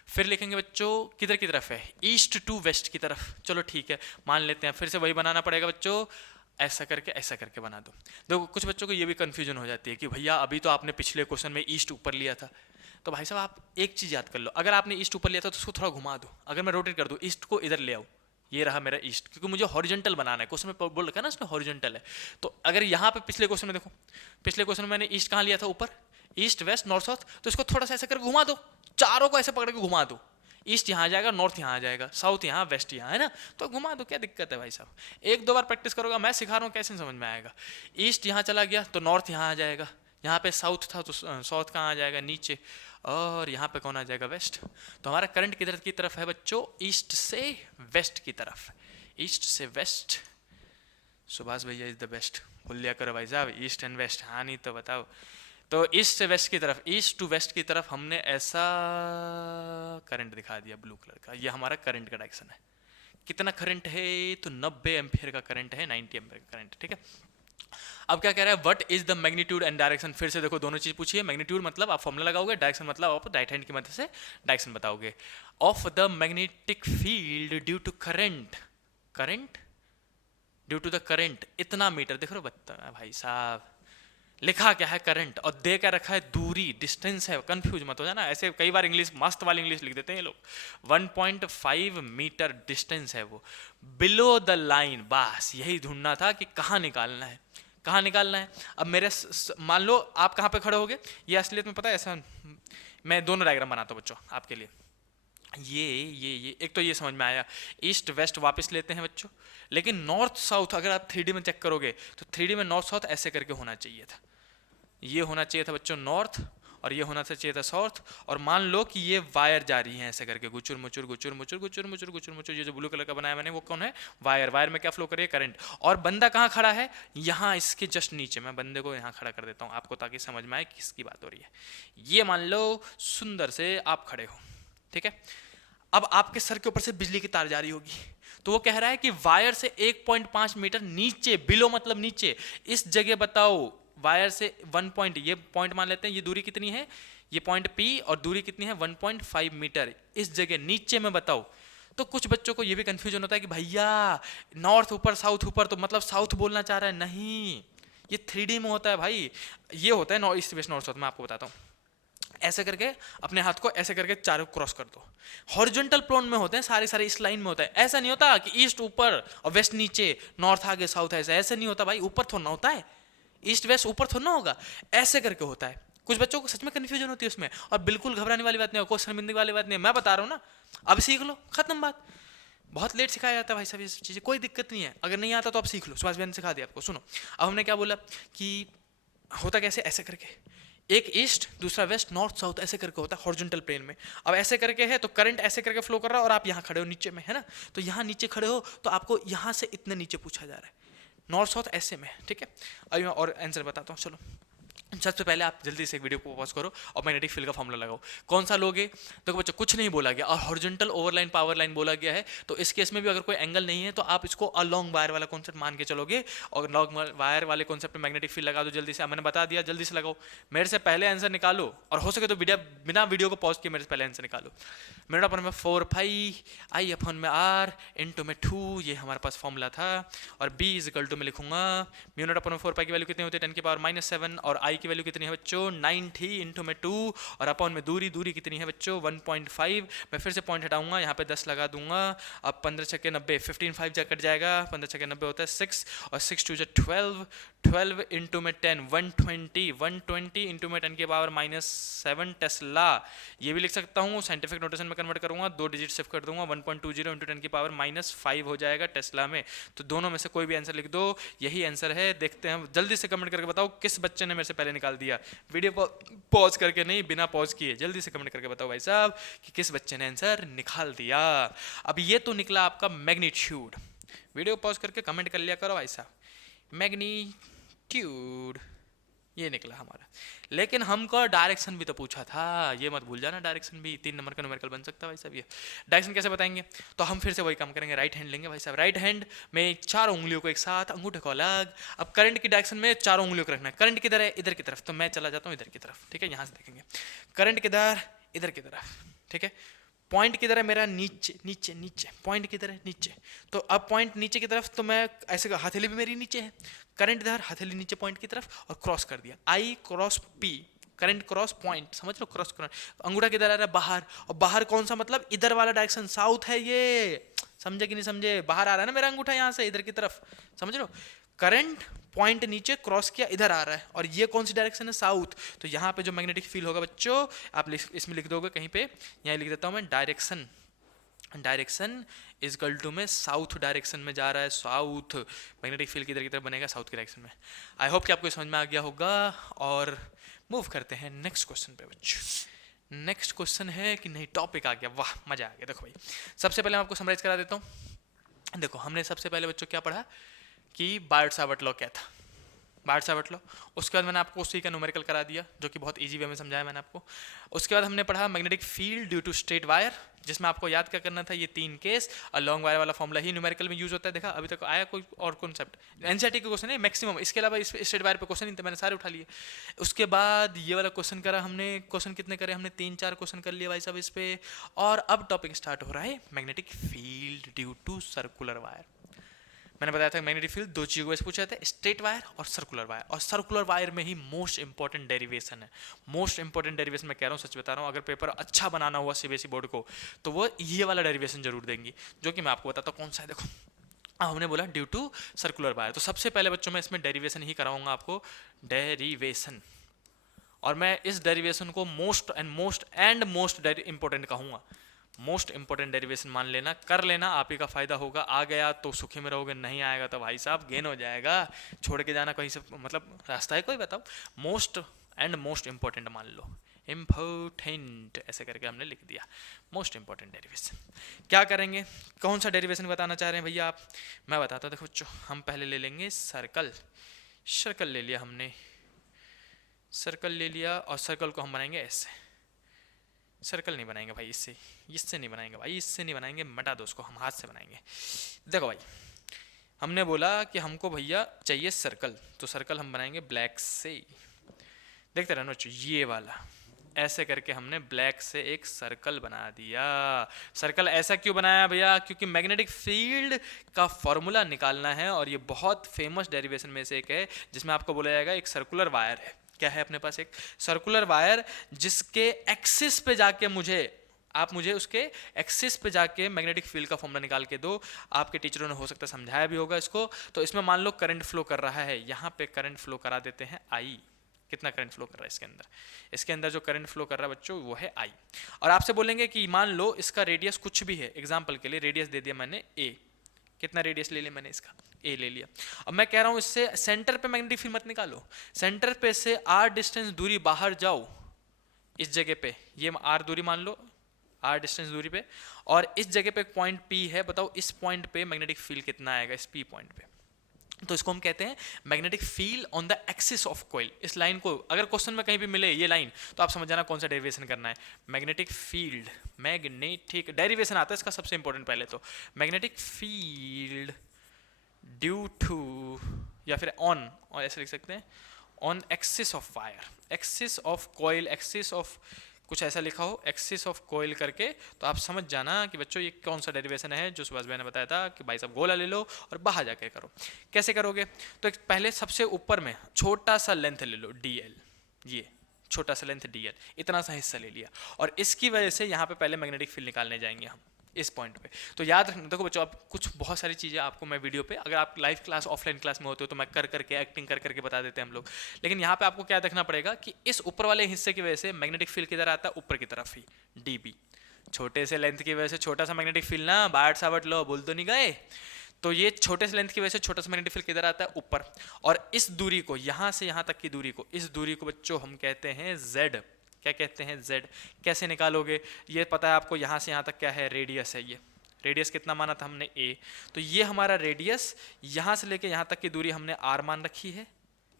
फिर लिखेंगे बच्चों किधर की तरफ है, ईस्ट टू वेस्ट की तरफ। चलो ठीक है मान लेते हैं, फिर से वही बनाना पड़ेगा बच्चों, ऐसा करके बना दो। देखो कुछ बच्चों को ये भी कंफ्यूजन हो जाती है कि भैया अभी तो आपने पिछले क्वेश्चन में ईस्ट ऊपर लिया था। तो भाई साहब आप एक चीज़ याद कर लो, अगर आपने ईस्ट ऊपर लिया था तो उसको थोड़ा घुमा दो। अगर मैं रोटेट कर दूँ ईस्ट को इधर ले आओ, ये रहा मेरा ईस्ट, क्योंकि मुझे हॉरिजॉन्टल बनाना है। क्वेश्चन में बोल रखा है ना इसमें हॉरिजॉन्टल है। तो अगर यहाँ पे पिछले क्वेश्चन में देखो, पिछले क्वेश्चन में मैंने ईस्ट कहाँ लिया था, ऊपर, ईस्ट वेस्ट नॉर्थ साउथ। तो इसको थोड़ा सा ऐसे करके घुमा दो, चारों को ऐसे पकड़ के घुमा दो। ईस्ट यहाँ आ जाएगा, नॉर्थ यहाँ आ जाएगा, साउथ यहाँ, वेस्ट यहाँ, है ना। तो घुमा दो, क्या दिक्कत है भाई साहब। एक दो बार प्रैक्टिस करोगा, मैं सिखा रहा हूँ कैसे समझ में आएगा। ईस्ट यहाँ चला गया तो नॉर्थ यहाँ आ जाएगा, यहाँ पे साउथ था तो साउथ कहाँ आ जाएगा, नीचे, और यहाँ पे कौन आ जाएगा, वेस्ट। तो हमारा करंट किधर की तरफ है बच्चों, ईस्ट से वेस्ट की तरफ, ईस्ट से वेस्ट। सुभाष भैया इज द बेस्ट, भूल लिया करो भाई साहब, ईस्ट एंड वेस्ट, हाँ नहीं तो बताओ। तो ईस्ट से वेस्ट की तरफ, ईस्ट टू वेस्ट की तरफ हमने ऐसा करंट दिखा दिया ब्लू कलर का। ये हमारा करंट का डायरेक्शन है। कितना करंट है, तो 90 एम्पियर का करंट है, 90 एम्पियर का करंट, ठीक है। अब क्या कह रहा है, what is the magnitude and direction. फिर से देखो दोनों चीज पूछिए, मैग्नीट्यूड मतलब आप फॉर्मूला लगाओगे, डायरेक्शन मतलब आप राइट हैंड की मदद से डायरेक्शन बताओगे। Of the magnetic field due to current, current due to the current इतना मीटर। देख रहे हो बता भाई साहब, लिखा क्या है करंट और दे क्या रखा है दूरी, डिस्टेंस है। कंफ्यूज मत हो जाना, ऐसे कई बार इंग्लिश मस्त वाली इंग्लिश लिख देते हैं ये लोग। 1.5 मीटर डिस्टेंस है वो बिलो द लाइन। बस यही ढूंढना था कि कहाँ निकालना है, कहाँ निकालना है। अब मेरे मान लो आप कहाँ पे खड़े होगे, ये असलियत में पता है, ऐसा मैं दोनों डायग्राम बनाता हूँ बच्चों आपके लिए। ये एक तो ये समझ में आया, ईस्ट वेस्ट वापस लेते हैं बच्चों। लेकिन नॉर्थ साउथ अगर आप 3D में चेक करोगे तो 3D में नॉर्थ साउथ ऐसे करके होना चाहिए था। ये होना चाहिए था बच्चों नॉर्थ, और ये होना चाहिए था साउथ। और मान लो कि ये वायर जा रही है ऐसे करके, गुचुर मुचुर गुचुर मुचुर गुचुर मुचुर गुचुर मुचुर। ये जो ब्लू कलर का बनाया मैंने वो कौन है, वायर। वायर में क्या फ्लो करे, करंट। और बंदा कहाँ खड़ा है, यहाँ इसके जस्ट नीचे। मैं बंदे को यहाँ खड़ा कर देता हूँ आपको, ताकि समझ में आए किसकी बात हो रही है। ये मान लो सुंदर से आप खड़े हो, ठीक है। अब आपके सर के ऊपर से बिजली की तार जा रही होगी, तो वो कह रहा है कि वायर से 1.5 मीटर नीचे, बिलो मतलब नीचे, इस जगह बताओ वायर से 1 पॉइंट, ये पॉइंट मान लेते हैं, ये दूरी कितनी है, ये पॉइंट P, और दूरी कितनी है 1.5 मीटर, इस जगह नीचे में बताओ। तो कुछ बच्चों को ये भी कंफ्यूजन होता है कि भैया नॉर्थ ऊपर साउथ ऊपर, तो मतलब साउथ बोलना चाह रहा है। नहीं, ये 3D में होता है भाई। ये होता है north east west north south. मैं आपको बताता हूँ, ऐसे करके अपने हाथ को ऐसे करके चारों क्रॉस कर दो। हॉरिजॉन्टल प्लेन में होते हैं सारे इस लाइन में होता है। ऐसा नहीं होता कि ईस्ट ऊपर और वेस्ट नीचे, नॉर्थ आगे साउथ ऐसे नहीं होता भाई। ऊपर थोड़ा ना होता है, ईस्ट वेस्ट ऊपर थोड़ा ना होगा, ऐसे करके होता है। कुछ बच्चों को सच में कंफ्यूजन होती है उसमें, और बिल्कुल घबराने वाली बात नहीं है, कोई शर्मिंदगी वाली बात नहीं है। मैं बता रहा हूँ ना, अब सीख लो, खत्म बात। बहुत लेट सिखाया जाता है भाई साहब ये चीज़ें, कोई दिक्कत नहीं है। अगर नहीं आता तो आप सीख लो, सुभाष बहन ने सिखा दिया आपको। सुनो, अब हमने क्या बोला कि होता कैसे, ऐसे करके, एक ईस्ट दूसरा वेस्ट नॉर्थ साउथ ऐसे करके होता है हॉरिजॉन्टल प्लेन में। अब ऐसे करके है तो करंट ऐसे करके फ्लो कर रहा है, और आप यहाँ खड़े हो नीचे में, है ना। तो यहाँ नीचे खड़े हो तो आपको यहाँ से इतने नीचे पूछा जा रहा है, नॉर्थ साउथ ऐसे में, ठीक है। अभी मैं और आंसर बताता हूँ। चलो सबसे पहले आप जल्दी से एक वीडियो को पॉज करो और मैग्नेटिक फील्ड का फॉर्मूला लगाओ। कौन सा लोगे, देखो बच्चों कुछ नहीं बोला गया, और हॉरिजॉन्टल ओवरलाइन पावर लाइन बोला गया है। तो इस केस में भी अगर कोई एंगल नहीं है तो आप इसको अलॉन्ग वायर वाला कॉन्सेप्ट मान के चलोगे, और लॉन्ग वायर वाले कॉन्सेप्ट में मैग्नेटिक फील्ड लगा दो जल्दी से। मैंने बता दिया, जल्दी से लगाओ, मेरे से पहले आंसर निकालो, और हो सके तो बिना वीडियो को पॉज किए मेरे से पहले आंसर निकालो। मेरा अपन में 4π I अपॉन में R इंटू में 2, ये हमारे पास फॉर्मूला था। और B इज इक्वल टू में लिखूंगा म्यू नॉट अपॉन 4π की वैल्यू कितनी होती है, 10⁻⁻⁷, और आई की वैल्यू कितनी है बच्चों 90 इंटू में 2 और अपॉन में दूरी कितनी है बच्चों 1.5। मैं फिर से पॉइंट हटाऊंगा, यहाँ पे 10 लगा दूंगा। अब 15 छक्के 90, 15 5 जा कट जाएगा, 15 छक्के 90 होता है 6 और 6 2 12, 12 इंटू में 10 120, 120 इंटू में 10 की पावर -7 टेस्ला। ये भी लिख सकता हूँ, साइंटिफिक नोटेशन में कन्वर्ट करूंगा, 2 डिजिट शिफ्ट कर दूंगा, 1.20 इंटू 10 की पावर -5 हो जाएगा टेस्ला में। तो दोनों में से कोई भी आंसर लिख दो, यही आंसर है। देखते हैं, जल्दी से कमेंट करके बताओ किस बच्चे ने मेरे से पहले निकाल दिया। वीडियो पॉज करके नहीं, बिना पॉज किए जल्दी से कमेंट करके बताओ भाई साहब कि किस बच्चे ने आंसर निकाल दिया। अब ये तो निकला आपका मैग्नीट्यूड। वीडियो पॉज करके कमेंट कर लिया करो भाई साहब। मैग्नीट्यूड ये निकला हमारा, लेकिन हमको डायरेक्शन भी तो पूछा था, ये मत भूल जाना। डायरेक्शन भी 3 नंबर का न्यूमेरिकल बन सकता है भाई साहब। ये डायरेक्शन कैसे बताएंगे, तो हम फिर से वही काम करेंगे, राइट हैंड लेंगे भाई साहब। राइट हैंड में 4 उंगलियों को एक साथ, अंगूठे को अलग। अब करंट की डायरेक्शन में 4 उंगलियों को रखना है। करंट किधर है, इधर की तरफ, तो मैं चला जाता हूँ इधर की तरफ, ठीक है। यहाँ से देखेंगे करंट किधर, इधर की तरफ, ठीक है। पॉइंट किधर है मेरा, नीचे नीचे नीचे। पॉइंट किधर है, नीचे। तो अब पॉइंट नीचे की तरफ, तो मैं ऐसे, हथेली भी मेरी नीचे है। करंट इधर, हथेली नीचे पॉइंट की तरफ और क्रॉस कर दिया, I cross P, current cross point, समझ लो, क्रॉस करंट। अंगूठा किधर आ रहा है, बाहर। और बाहर कौन सा, मतलब इधर वाला डायरेक्शन, साउथ है ये। समझे कि नहीं समझे, बाहर आ रहा है ना मेरा अंगूठा यहाँ से इधर की तरफ, समझ लो। करंट पॉइंट नीचे क्रॉस किया, इधर आ रहा है, और ये कौन सी डायरेक्शन है, साउथ। तो यहाँ पे जो मैग्नेटिक फील्ड होगा बच्चों, आप इसमें लिख दोगे कहीं पे, यहाँ लिख देता हूँ मैं, direction, direction is equal to में साउथ डायरेक्शन में जा रहा है, साउथ। मैग्नेटिक फील्ड किधर की तरफ बनेगा, साउथ की डायरेक्शन में। आई होप कि आपको समझ में आ गया होगा। और मूव करते हैं नेक्स्ट क्वेश्चन पे बच्चों। नेक्स्ट क्वेश्चन है कि नहीं, टॉपिक आ गया, वाह मजा आ गया। देखो भाई, सबसे पहले मैं आपको समराइज करा देता हूँ। देखो हमने सबसे पहले बच्चों क्या पढ़ा कि बार्ड-सावर्ट लॉ क्या था, बार्ड-सावर्ट लॉ। उसके बाद मैंने आपको उसी का न्यूमेरिकल करा दिया, जो कि बहुत इजी वे में समझाया मैंने आपको। उसके बाद हमने पढ़ा magnetic field due to straight wire, जिसमें आपको याद क्या करना था, ये 3 केस और लॉन्ग वायर वाला फॉर्मूला ही न्यूमेरिकल में यूज होता है। देखा अभी तक आया कोई और कॉन्सेप्ट, एनसीईआरटी के क्वेश्चन है मैक्सिमम, इसके अलावा इस स्ट्रेट वायर पे क्वेश्चन नहीं थे, मैंने सारे उठा लिए। उसके बाद ये वाला क्वेश्चन करा हमने, क्वेश्चन कितने करे हमने, 3-4 क्वेश्चन कर लिए भाई साहब इस पे। और अब टॉपिक स्टार्ट हो रहा है magnetic field due to circular wire. मैंने बताया था मैग्नेटिक फील्ड 2 चीजों को पूछा था, स्ट्रेट वायर और सर्कुलर वायर। और सर्कुलर वायर में ही मोस्ट इंपॉर्टेंट डेरिवेशन है। मोस्ट इंपॉर्टेंट डेरिवेशन मैं कह रहा हूँ, सच बता रहा हूँ, अगर पेपर अच्छा बनाना हुआ सीबीएसई बोर्ड को, तो वो ये वाला डेरिवेशन जरूर देंगी, जो कि मैं आपको बताता हूँ कौन सा है। देखो हमने बोला ड्यू टू सर्कुलर वायर, तो सबसे पहले बच्चों में इसमें डेरिवेशन ही कराऊंगा आपको, डेरिवेशन। और मैं इस डेरिवेशन को मोस्ट एंड मोस्ट इंपॉर्टेंट कहूँगा। मोस्ट इंपॉर्टेंट डेरिवेशन मान लेना, कर लेना, आप ही का फायदा होगा। आ गया तो सुखी में रहोगे, नहीं आएगा तो भाई साहब गेन हो जाएगा, छोड़ के जाना कहीं से, मतलब रास्ता है कोई, बताओ। मोस्ट इंपॉर्टेंट मान लो, इम्पोर्टेंट ऐसे करके हमने लिख दिया, मोस्ट इंपॉर्टेंट डेरिवेशन। क्या करेंगे, कौन सा डेरिवेशन बताना चाह रहे हैं भैया आप, मैं बताता हूँ। देखो बच्चों, हम पहले ले लेंगे सर्कल। सर्कल ले लिया हमने, सर्कल ले लिया, और सर्कल को हम बनाएंगे ऐसे। सर्कल नहीं बनाएंगे भाई, इससे नहीं बनाएंगे भाई, इससे नहीं बनाएंगे, मिटा दो उसको, हम हाथ से बनाएंगे। देखो भाई, हमने बोला कि हमको भैया चाहिए सर्कल, तो सर्कल हम बनाएंगे ब्लैक से। देखते रहना बच्चों, ये वाला ऐसे करके हमने ब्लैक से एक सर्कल बना दिया। सर्कल ऐसा क्यों बनाया भैया, क्योंकि मैग्नेटिक फील्ड का फॉर्मूला निकालना है, और ये बहुत फेमस डेरिवेशन में से एक है, जिसमें आपको बोला जाएगा एक सर्कुलर वायर है। क्या है अपने पास, एक सर्कुलर वायर, जिसके एक्सिस पे जाके मुझे उसके एक्सिस पे जाके मैग्नेटिक फील्ड का फॉर्मूला निकाल के दो। आपके टीचरों ने हो सकता है समझाया भी होगा इसको। तो इसमें मान लो करंट फ्लो कर रहा है, यहाँ पे करंट फ्लो करा देते हैं आई। कितना करंट फ्लो कर रहा है इसके अंदर जो करंट फ्लो कर रहा है बच्चों, वो है आई। और आपसे बोलेंगे कि मान लो इसका रेडियस कुछ भी है, एग्जाम्पल के लिए रेडियस दे दिया मैंने ए। कितना रेडियस ले लिया मैंने इसका, ए ले लिया। अब मैं कह रहा हूं इससे सेंटर पे मैग्नेटिक फील्ड मत निकालो, सेंटर पे से आर डिस्टेंस दूरी बाहर जाओ, इस जगह पे, ये आर दूरी मान लो, आर डिस्टेंस दूरी पे, और इस जगह पे एक पॉइंट पी है, बताओ इस पॉइंट पे मैग्नेटिक फील्ड कितना आएगा, इस पी पॉइंट पे। तो इसको हम कहते हैं magnetic field on the axis of coil. इस लाइन को अगर क्वेश्चन में कहीं भी मिले ये लाइन, तो आप समझ जाना कौन सा डेरिवेशन करना है। मैग्नेटिक फील्ड, मैग्नेटिक डेरिवेशन आता है इसका सबसे इंपॉर्टेंट पहले तो, मैग्नेटिक फील्ड ड्यू टू, या फिर ऑन, और ऐसे लिख सकते हैं, on axis of wire, axis of coil, axis of कुछ ऐसा लिखा हो एक्सिस ऑफ कोयल करके, तो आप समझ जाना कि बच्चों ये कौन सा डेरिवेशन है जो सुभाष भाई ने बताया था कि भाई साहब गोला ले लो और बाहर जाके करो। कैसे करोगे, तो एक पहले सबसे ऊपर में छोटा सा लेंथ ले लो dl, ये छोटा सा लेंथ dl, इतना सा हिस्सा ले लिया, और इसकी वजह से यहाँ पे पहले मैग्नेटिक फील्ड निकालने जाएंगे हम इस पॉइंट पे। तो याद रखना, देखो बच्चों, अब कुछ बहुत सारी चीज़ें आपको मैं वीडियो पे, अगर आप लाइव क्लास ऑफलाइन क्लास में होते हो तो मैं कर करके एक्टिंग कर करके बता देते हैं हम लोग, लेकिन यहाँ पे आपको क्या देखना पड़ेगा कि इस ऊपर वाले हिस्से की वजह से मैग्नेटिक फील्ड किधर आता है, ऊपर की तरफ ही, dB। छोटे से लेंथ की वजह से छोटा सा मैग्नेटिक फील्ड ना, बाट सावट लो, बोल तो नहीं गए। तो ये छोटे से लेंथ की वजह से छोटा सा मैग्नेटिक फील्ड किधर आता है, ऊपर। और इस दूरी को, यहाँ से यहाँ तक की दूरी को, इस दूरी को बच्चों हम कहते हैं z। क्या कहते हैं, z। कैसे निकालोगे, ये पता है आपको, यहाँ से यहाँ तक क्या है, रेडियस है। ये रेडियस कितना माना था हमने, a। तो ये हमारा रेडियस, यहाँ से लेके यहाँ तक की दूरी हमने r मान रखी है।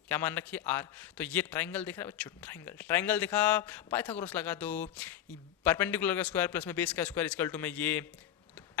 क्या मान रखी है, r। तो ये ट्राइंगल दिख रहा है बच्चों, ट्राइंगल दिखा, पाइथागोरस लगा दो, परपेंडिकुलर का स्क्वायर प्लस में बेस का स्क्वायर इक्वल टू में ये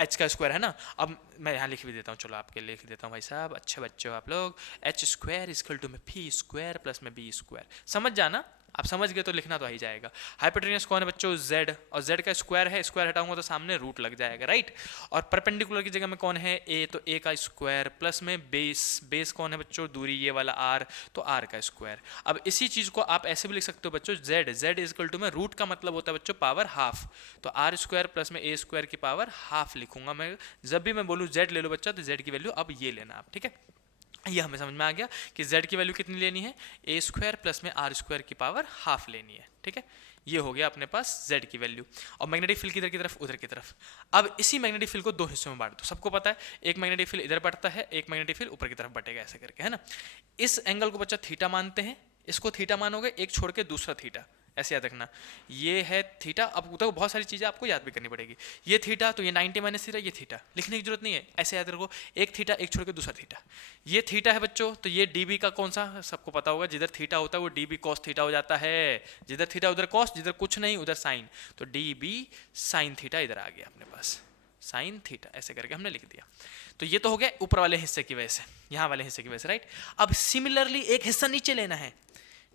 एच का स्क्वायर है ना। अब मैं यहाँ लिख भी देता हूँ, चलो आपके लिख देता हूँ भाई साहब, अच्छे बच्चे हो आप लोग। एच स्क्वायर इक्वल टू में पी स्क्वायर प्लस में बी स्क्वायर। समझ जाना, आप समझ गए तो लिखना तो आ ही जाएगा। हाइपोटेन्यूस कौन है बच्चों, z, और z का स्क्वायर है, स्क्वायर हटाऊंगा तो सामने रूट लग जाएगा, राइट। और परपेंडिकुलर की जगह में कौन है, a, तो a का स्क्वायर प्लस में बेस, बेस कौन है बच्चों, दूरी ये वाला r, तो r का स्क्वायर। अब इसी चीज को आप ऐसे भी लिख सकते हो बच्चों, z इक्वल टू में रूट का मतलब होता है बच्चों पावर हाफ, तो r स्क्वायर प्लस में a स्क्वायर की पावर हाफ लिखूंगा मैं। जब भी मैं बोलूँ z ले लो बच्चा, तो z की वैल्यू अब ये लेना आप, ठीक है। ये हमें समझ में आ गया कि z की वैल्यू कितनी लेनी है, a स्क्वायर प्लस में r स्क्वायर की पावर हाफ लेनी है, ठीक है। ये हो गया अपने पास z की वैल्यू। और मैग्नेटिक फील्ड किधर की तरफ, उधर की तरफ। अब इसी मैग्नेटिक फील्ड को दो हिस्सों में बांट दो, सबको पता है एक मैग्नेटिक फील्ड इधर बढ़ता है, एक मैग्नेटिक फील्ड ऊपर की तरफ बटेगा, ऐसे करके, है ना। इस एंगल को बच्चा थीटा मानते हैं, इसको थीटा मानोगे, एक छोड़ के दूसरा थीटा, ऐसे याद रखना। ये है थीटा। अब तो बहुत सारी चीज़ें आपको याद भी करनी पड़ेगी। ये थीटा, तो ये 90 माइनस थीटा, ये थीटा लिखने की जरूरत नहीं है, ऐसे याद रखो, एक थीटा एक छोड़ के दूसरा थीटा। ये थीटा है बच्चों, तो ये डीबी का कौन सा, सबको पता होगा, जिधर थीटा होता है वो डीबी कॉस थीटा हो जाता है। जिधर थीटा उधर कॉस, जिधर कुछ नहीं उधर साइन, तो डीबी साइन थीटा इधर आ गया अपने पास, साइन थीटा, ऐसे करके हमने लिख दिया। तो ये तो हो गया ऊपर वाले हिस्से की वजह से, यहाँ वाले हिस्से की वजह से, राइट। अब सिमिलरली एक हिस्सा नीचे लेना है,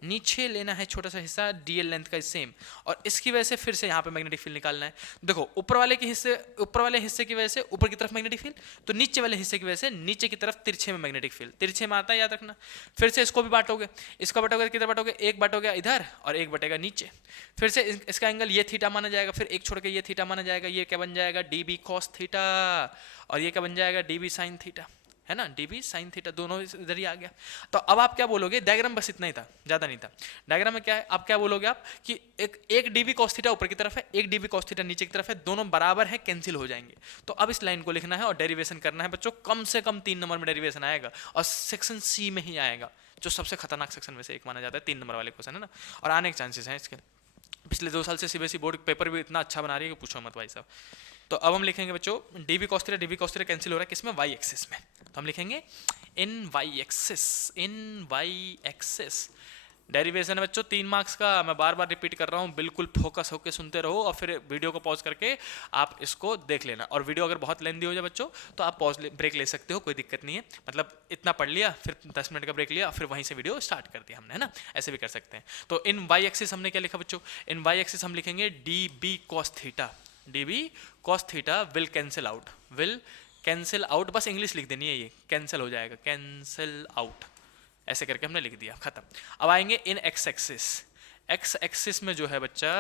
नीचे लेना है छोटा सा हिस्सा dl लेंथ का सेम, और इसकी वजह से फिर से यहाँ पे मैग्नेटिक फील्ड निकालना है। देखो ऊपर वाले हिस्से की वजह से ऊपर की तरफ मैग्नेटिक फील्ड, तो नीचे वाले हिस्से की वजह से नीचे की तरफ तिरछे में मैग्नेटिक फील्ड, तिरछे में आता है, याद रखना। फिर से इसको भी बांटोगे, इसको बांटोगे किधर बांटोगे, एक बांटोगे इधर और एक बटेगा नीचे। फिर से इसका एंगल ये थीटा माना जाएगा, फिर एक छोड़ के ये थीटा माना जाएगा, ये क्या बन जाएगा, db cos थीटा, और ये क्या बन जाएगा, db sin थीटा, है ना, db sin थीटा, दोनों इधर ही आ गया। तो अब आप क्या बोलोगे, डायग्राम बस इतना ही था, ज्यादा नहीं था। डायग्राम में क्या है, आप क्या बोलोगे आप कि एक db cos थीटा ऊपर की तरफ है, एक db cos थीटा नीचे की तरफ है, दोनों बराबर है, कैंसिल हो जाएंगे। तो अब इस लाइन को लिखना है और डेरिवेशन करना है बच्चों, कम से कम 3 नंबर में डेरिवेशन आएगा, और सेक्शन सी में ही आएगा, जो सबसे खतरनाक सेक्शन में से एक माना जाता है, 3 नंबर वाले क्वेश्चन, है ना। और आने के चांसेस हैं इसके। पिछले 2 साल से सीबीएसई बोर्ड पेपर भी इतना अच्छा बना रही है कि पूछो मत भाई साहब। तो अब हम लिखेंगे बच्चों db cos थीटा कैंसिल हो रहा है किसमें, y एक्सिस में, तो हम लिखेंगे इन y एक्सिस। डेरिवेशन है बच्चों 3 मार्क्स का, मैं बार बार रिपीट कर रहा हूँ, बिल्कुल फोकस होकर सुनते रहो, और फिर वीडियो को पॉज करके आप इसको देख लेना। और वीडियो अगर बहुत लेंदी हो जाए बच्चों तो आप पॉज ब्रेक ले सकते हो, कोई दिक्कत नहीं है। मतलब इतना पढ़ लिया, फिर 10 मिनट का ब्रेक लिया, फिर वहीं से वीडियो स्टार्ट कर दिया हमने, है ना, ऐसे भी कर सकते हैं। तो इन y एक्सिस हमने क्या लिखा बच्चों, इन y एक्सिस हम लिखेंगे db cos theta, db cos theta will cancel out, will cancel out, बस इंग्लिश लिख देनी है, ये कैंसिल हो जाएगा, कैंसिल आउट, ऐसे करके हमने लिख दिया, खत्म। अब आएंगे इन x एक्सिस। x एक्सिस में जो है बच्चा,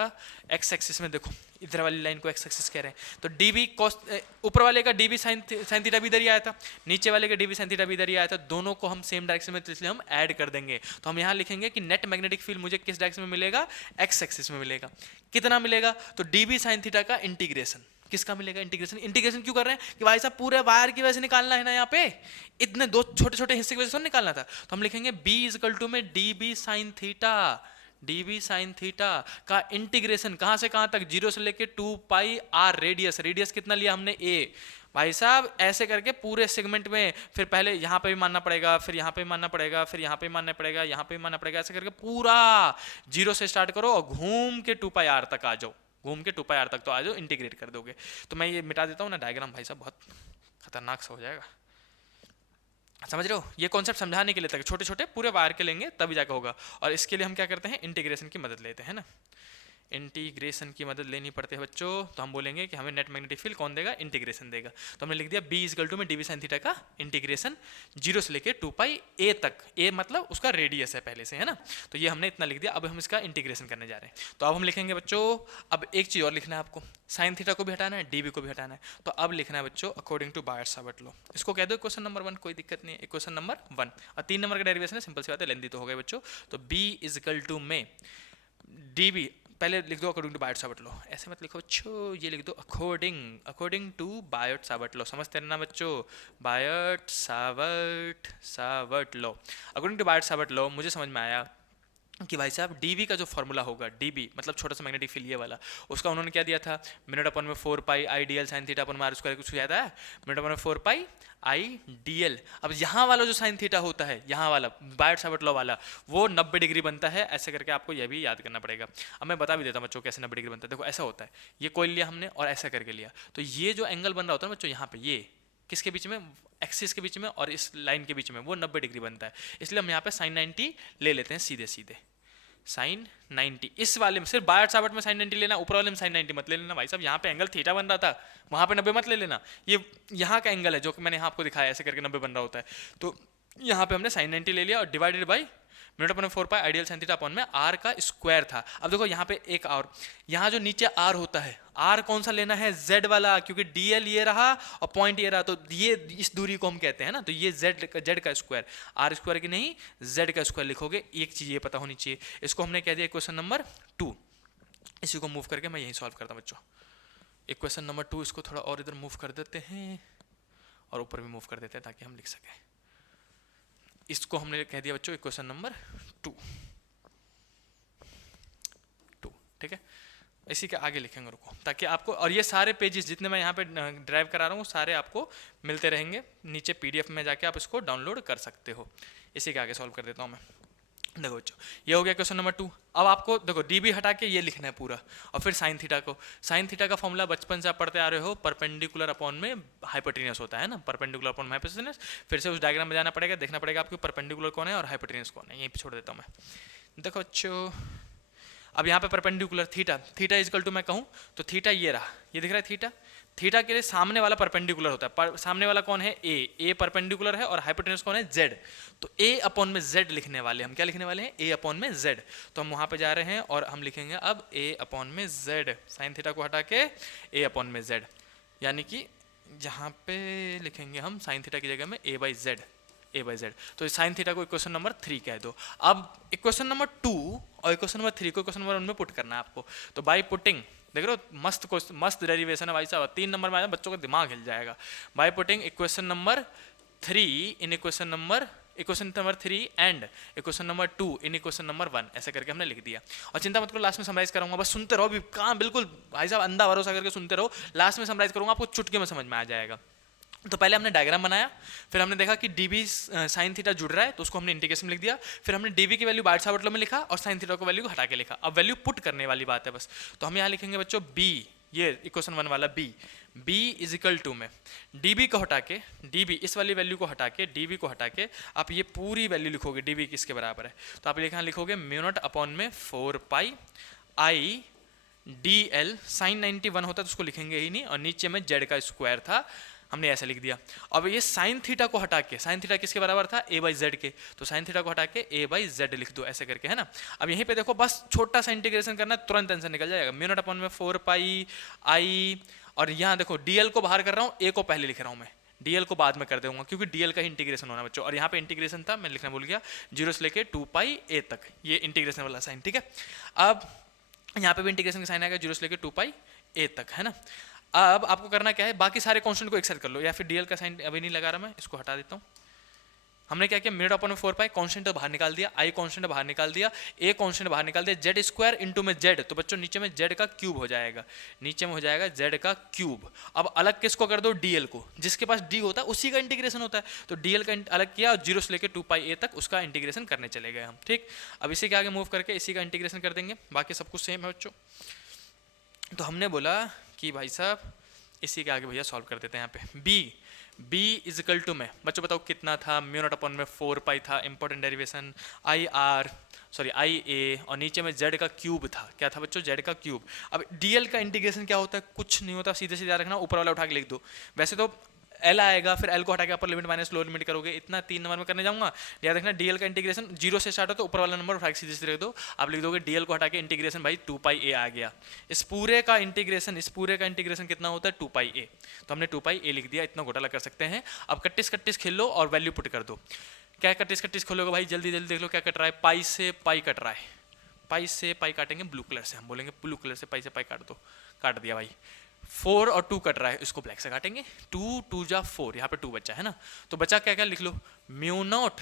x एक्सिस में देखो इधर वाली लाइन को x एक्सिस कह रहे हैं, तो db cos, ऊपर वाले का db sin थीटा भी इधर ही आया था, नीचे वाले का db sin थीटा भी इधर ही आया था, दोनों को हम सेम डायरेक्शन में, तो इसलिए हम ऐड कर देंगे। तो हम यहाँ लिखेंगे कि नेट मैग्नेटिक फील्ड मुझे किस डायरेक्शन में मिलेगा, x एक्सिस में मिलेगा। कितना मिलेगा, तो db sin थीटा का इंटीग्रेशन, किसका मिलेगा, इंटीग्रेशन। इंटीग्रेशन क्यों कर रहे हैं कि भाई साहब पूरे वायर की वजह से निकालना है ना, यहाँ पे इतने 2 छोटे छोटे हिस्से की वजह से निकालना था। तो हम लिखेंगे b इक्वल टू में db sin theta, db sin theta का इंटीग्रेशन कहां से कहां तक, 0 से लेके 2 पाई r, रेडियस कितना लिया हमने, a। भाई साहब ऐसे करके पूरे सेगमेंट में, फिर पहले यहाँ पे भी मानना पड़ेगा, फिर यहाँ पे भी मानना पड़ेगा, फिर यहाँ पे भी मानना पड़ेगा, यहाँ पे भी मानना पड़ेगा, ऐसे करके पूरा 0 से स्टार्ट करो और घूम के 2 पाई r तक आ जाओ, घूम के 2 पाई r तक तो आ जाओ, इंटीग्रेट कर दोगे। तो मैं ये मिटा देता हूँ ना डायग्राम, भाई साहब बहुत खतरनाक सा हो जाएगा, समझ रहे हो। ये कॉन्सेप्ट समझाने के लिए तक छोटे छोटे पूरे वायर के लेंगे तभी जाकर होगा, और इसके लिए हम क्या करते हैं, इंटीग्रेशन की मदद लेते हैं ना। इंटीग्रेशन की मदद लेनी पड़ती है बच्चों, तो हम बोलेंगे कि हमें नेट मैग्नेटिक फील्ड कौन देगा, इंटीग्रेशन देगा। तो हमने लिख दिया b इज इक्वल टू में डी वी साइन थीटा का इंटीग्रेशन 0 से लेके 2 पाई a तक, a मतलब उसका रेडियस है पहले से, है ना। तो ये हमने इतना लिख दिया। अब हम इसका इंटीग्रेशन करने जा रहे हैं। तो अब हम लिखेंगे बच्चों, अब एक चीज़ और लिखना है आपको, साइन थीटा को भी हटाना है, डी को भी हटाना है। तो अब लिखना है बच्चों अकॉर्डिंग टू बायट-सावर्ट लॉ। इसको कह दो क्वेश्चन नंबर 1, कोई दिक्कत नहीं है, क्वेश्चन नंबर 1। और 3 नंबर का डेरिवेशन है, सिंपल सी बात है, लेंदी तो हो गए बच्चों। तो b इज इक्वल टू में डी पहले लिख दो अकॉर्डिंग टू बायट-सावर्ट लॉ, ऐसे मत लिखो बच्चों, ये लिख दो अकॉर्डिंग टू बायट-सावर्ट लॉ। समझते हैं ना बच्चों, बायट-सावर्ट लॉ। अकॉर्डिंग टू बायट-सावर्ट लॉ मुझे समझ में आया कि भाई साहब dv का जो फॉर्मूला होगा, db मतलब छोटा सा मैग्नेटिक फील्ड ये वाला, उसका उन्होंने क्या दिया था, मिनट अपन में 4 pi I D L sine theta upon मार, उसका कुछ याद है, मिनट अपन में 4 पाई आई डी एल। अब यहाँ वाला जो साइन थीटा होता है, यहाँ वाला बायट-सावर्ट लॉ वाला, वो 90 डिग्री बनता है, ऐसे करके आपको यह भी याद करना पड़ेगा। अब मैं बता भी देता हूँ बच्चों कैसे 90 डिग्री बनता है। देखो ऐसा होता है, ये कॉइल लिया हमने और ऐसा करके लिया, तो ये जो एंगल बन रहा होता है बच्चों यहाँ पे, ये किसके बीच में, एक्सिस के बीच में और इस लाइन के बीच में, वो 90 डिग्री बनता है। इसलिए हम यहाँ पे साइन 90 ले लेते हैं सीधे सीधे, साइन 90। इस वाले में सिर्फ बायट-सावर्ट में साइन 90 लेना, ऊपर वाले में साइन 90 मत ले लेना भाई साहब। यहाँ पे एंगल थीटा बन रहा था, वहाँ पे 90 मत ले लेना। ये यहाँ का एंगल है जो कि मैंने यहाँ आपको दिखाया, ऐसे करके 90 बन रहा होता है। तो यहाँ पे हमने साइन 90 ले लिया और divided by minute upon 4 pi ideal sine theta upon में आर का स्क्वायर था। अब देखो यहाँ पे एक और, यहाँ जो नीचे आर होता है, आर कौन सा लेना है, जेड वाला, क्योंकि डीएल ये रहा और पॉइंट ये रहा, तो ये इस दूरी को हम कहते हैं ना, तो ये जेड का स्क्वायर, आर स्क्वायर की नहीं जेड का स्क्वायर लिखोगे। एक चीज ये पता होनी चाहिए, इसको हमने कह दिया क्वेश्चन नंबर 2। इसी को मूव करके मैं यही सॉल्व करता हूँ बच्चों। इक्वेशन नंबर 2 इसको थोड़ा और इधर मूव कर देते हैं और ऊपर भी मूव कर देते हैं ताकि हम लिख सकें। इसको हमने कह दिया बच्चों इक्वेशन नंबर 2, ठीक है। इसी के आगे लिखेंगे, रुको, ताकि आपको, और ये सारे पेजेस जितने मैं यहाँ पे ड्राइव करा रहा हूँ सारे आपको मिलते रहेंगे नीचे पीडीएफ में, जाके आप इसको डाउनलोड कर सकते हो। इसी के आगे सॉल्व कर देता हूँ मैं। देखो बच्चों, ये हो गया क्वेश्चन नंबर 2। अब आपको देखो डीबी हटा के ये लिखना है पूरा, और फिर साइन थीटा को। साइन थीटा का फॉर्मूला बचपन से आप पढ़ते आ रहे हो, परपेंडिकुलर अपॉन में हाइपोटेन्यूस होता है ना, परपेंडिकुलर अपॉन में हाइपोटेन्यूस। फिर से उस डायग्राम में जाना पड़ेगा, देखना पड़ेगा आपको परपेंडिकुलर कौन है और हाइपोटेन्यूस कौन है। यहीं पे छोड़ देता हूँ मैं। देखो बच्चों, अब यहाँ पे perpendicular theta is equal to मैं कहूँ तो थीटा ये रहा, ये दिख रहा है थीटा के लिए सामने वाला परपेंडिकुलर होता है। सामने वाला कौन है, ए परपेंडिकुलर है, और हाइपोटेन्यूस कौन है, जेड। तो ए अपॉन में जेड लिखने वाले हम, क्या लिखने वाले हैं, ए अपॉन में जेड। तो हम वहाँ पे जा रहे हैं और हम लिखेंगे अब ए अपॉन में जेड, साइन थीटा को हटा के ए अपॉन में जेड, यानी कि यहाँ पे लिखेंगे हम साइन थीटा की जगह में ए बाई जेड। तो साइन थीटा को इक्वेशन नंबर 3 कह दो। अब इक्वेशन नंबर 2 और इक्वेशन नंबर 3 को इक्वेशन नंबर 1 में पुट करना है आपको। तो बाई पुटिंग, देख रहे हो, मस्त डेरिवेशन है भाई साहब, 3 नंबर में आया, बच्चों का दिमाग हिल जाएगा। By putting equation number 3 in equation number 3 and equation number 2 in equation number 1, ऐसे करके हमने लिख दिया। और चिंता मत करो, लास्ट में समराइज करूंगा, बस सुनते रहो, भी कहाँ बिल्कुल भाई साहब अंधा भरोसा करके सुनते रहो, लास्ट में समराइज करूंगा, आपको चुटकी में समझ में आ जाएगा। तो पहले हमने डायग्राम बनाया, फिर हमने देखा कि डीबी साइन थीटा जुड़ रहा है, तो उसको हमने इंटीग्रेशन लिख दिया। फिर हमने डीबी की वैल्यू बायट-सावर्ट लॉ में लिखा और साइन थीटा को वैल्यू को हटा के लिखा। अब वैल्यू पुट करने वाली बात है बस। तो हम यहाँ लिखेंगे बच्चों बी, ये इक्वेशन 1 वाला बी इज इक्वल टू में डीबी को हटा के, डीबी इस वाली वैल्यू को हटा के, डीबी को हटा के आप ये पूरी वैल्यू लिखोगे, डीबी किसके बराबर है, तो आप यहाँ लिखोगे म्यू नॉट अपॉन में 4 pi I D L, sign 91 होता है तो उसको लिखेंगे ही नहीं, और नीचे में जेड का स्क्वायर था, हमने ऐसा लिख दिया। अब ये साइन थीटा को हटा के, साइन थीटा किसके बराबर था, ए बाई जेड के, तो साइन थीटा को हटा के ए बाई जेड लिख दो, ऐसे करके, है ना। अब यहीं पे देखो बस छोटा सा इंटीग्रेशन करना है, तुरंत आंसर निकल जाएगा। म्यू नॉट अपॉन में 4 पाई आई, और यहाँ देखो डीएल को बाहर कर रहा हूँ, ए को पहले लिख रहा हूँ मैं, डीएल को बाद में कर दूंगा क्योंकि डीएल का ही इंटीग्रेशन होना बच्चों। और यहाँ पे इंटीग्रेशन था, मैं लिखना भूल गया, 0 से लेके 2 पाई ए तक, ये इंटीग्रेशन वाला साइन, ठीक है। अब यहाँ पे भी इंटीग्रेशन का साइन आएगा 0 से लेके 2 पाई ए तक, है ना। अब आपको करना क्या है, बाकी सारे कांस्टेंट को एक साथ कर लो, या फिर डीएल का साइन अभी नहीं लगा रहा मैं, इसको हटा देता हूँ। हमने क्या किया, मिनट अपॉन में 4 पाई कांस्टेंट बाहर निकाल दिया, आई कांस्टेंट बाहर निकाल दिया, ए कांस्टेंट बाहर निकाल दिया, जेड स्क्वायर इनटू में जेड, तो बच्चों नीचे में जेड का क्यूब हो जाएगा, नीचे में हो जाएगा जेड का क्यूब। अब अलग किसको कर दो, डीएल को, जिसके पास डी होता है उसी का इंटीग्रेशन होता है, तो डीएल का अलग किया और 0 से लेकर 2 पाई ए तक उसका इंटीग्रेशन करने चले गए हम, ठीक। अब इसी के आगे मूव करके इसी का इंटीग्रेशन कर देंगे, बाकी सब कुछ सेम है बच्चों। तो हमने बोला कि भाई साहब इसी के आगे भैया सॉल्व कर देते हैं। यहाँ पे b इजिकल टू में बच्चों बताओ कितना था, म्यू नॉट अपॉन में 4 पाई था, important derivation, I R sorry I A, और नीचे में z का क्यूब था। क्या था बच्चों? z का क्यूब। अब dl का इंटीग्रेशन क्या होता है? कुछ नहीं होता, सीधे सीधे याद रखना, ऊपर वाला उठा के लिख दो। वैसे तो एल आएगा, फिर एल को हटा के upper limit minus lower limit करोगे, इतना 3 नंबर में करने जाऊंगा। याद रखना डीएल का इंटीग्रेशन 0 से स्टार्ट हो तो ऊपर वाला नंबर उठा के सीधे सीधे रख दो। आप लिख दोगे डीएल को हटा के इंटीग्रेशन भाई 2 पाई ए आ गया। इस पूरे का इंटीग्रेशन कितना होता है? 2 पाई ए। तो हमने 2 पाई ए लिख दिया, इतना घोटाला कर सकते हैं। अब कट्टिस कट्टिस खेल लो और वैल्यू पुट कर दो। क्या कट्टिस कट्टिस खोलोगे भाई? जल्दी जल्दी देख लो क्या कट रहा है। पाई से पाई कट रहा है, पाई से पाई काटेंगे ब्लू कलर से, हम बोलेंगे ब्लू कलर से पाई से पाई काट दो, काट दिया भाई। 4 और 2 कट रहा है, इसको ब्लैक से काटेंगे। 2 2 जा 4, यहाँ पे 2 बचा है ना, तो बचा क्या क्या लिख लो, म्यू नॉट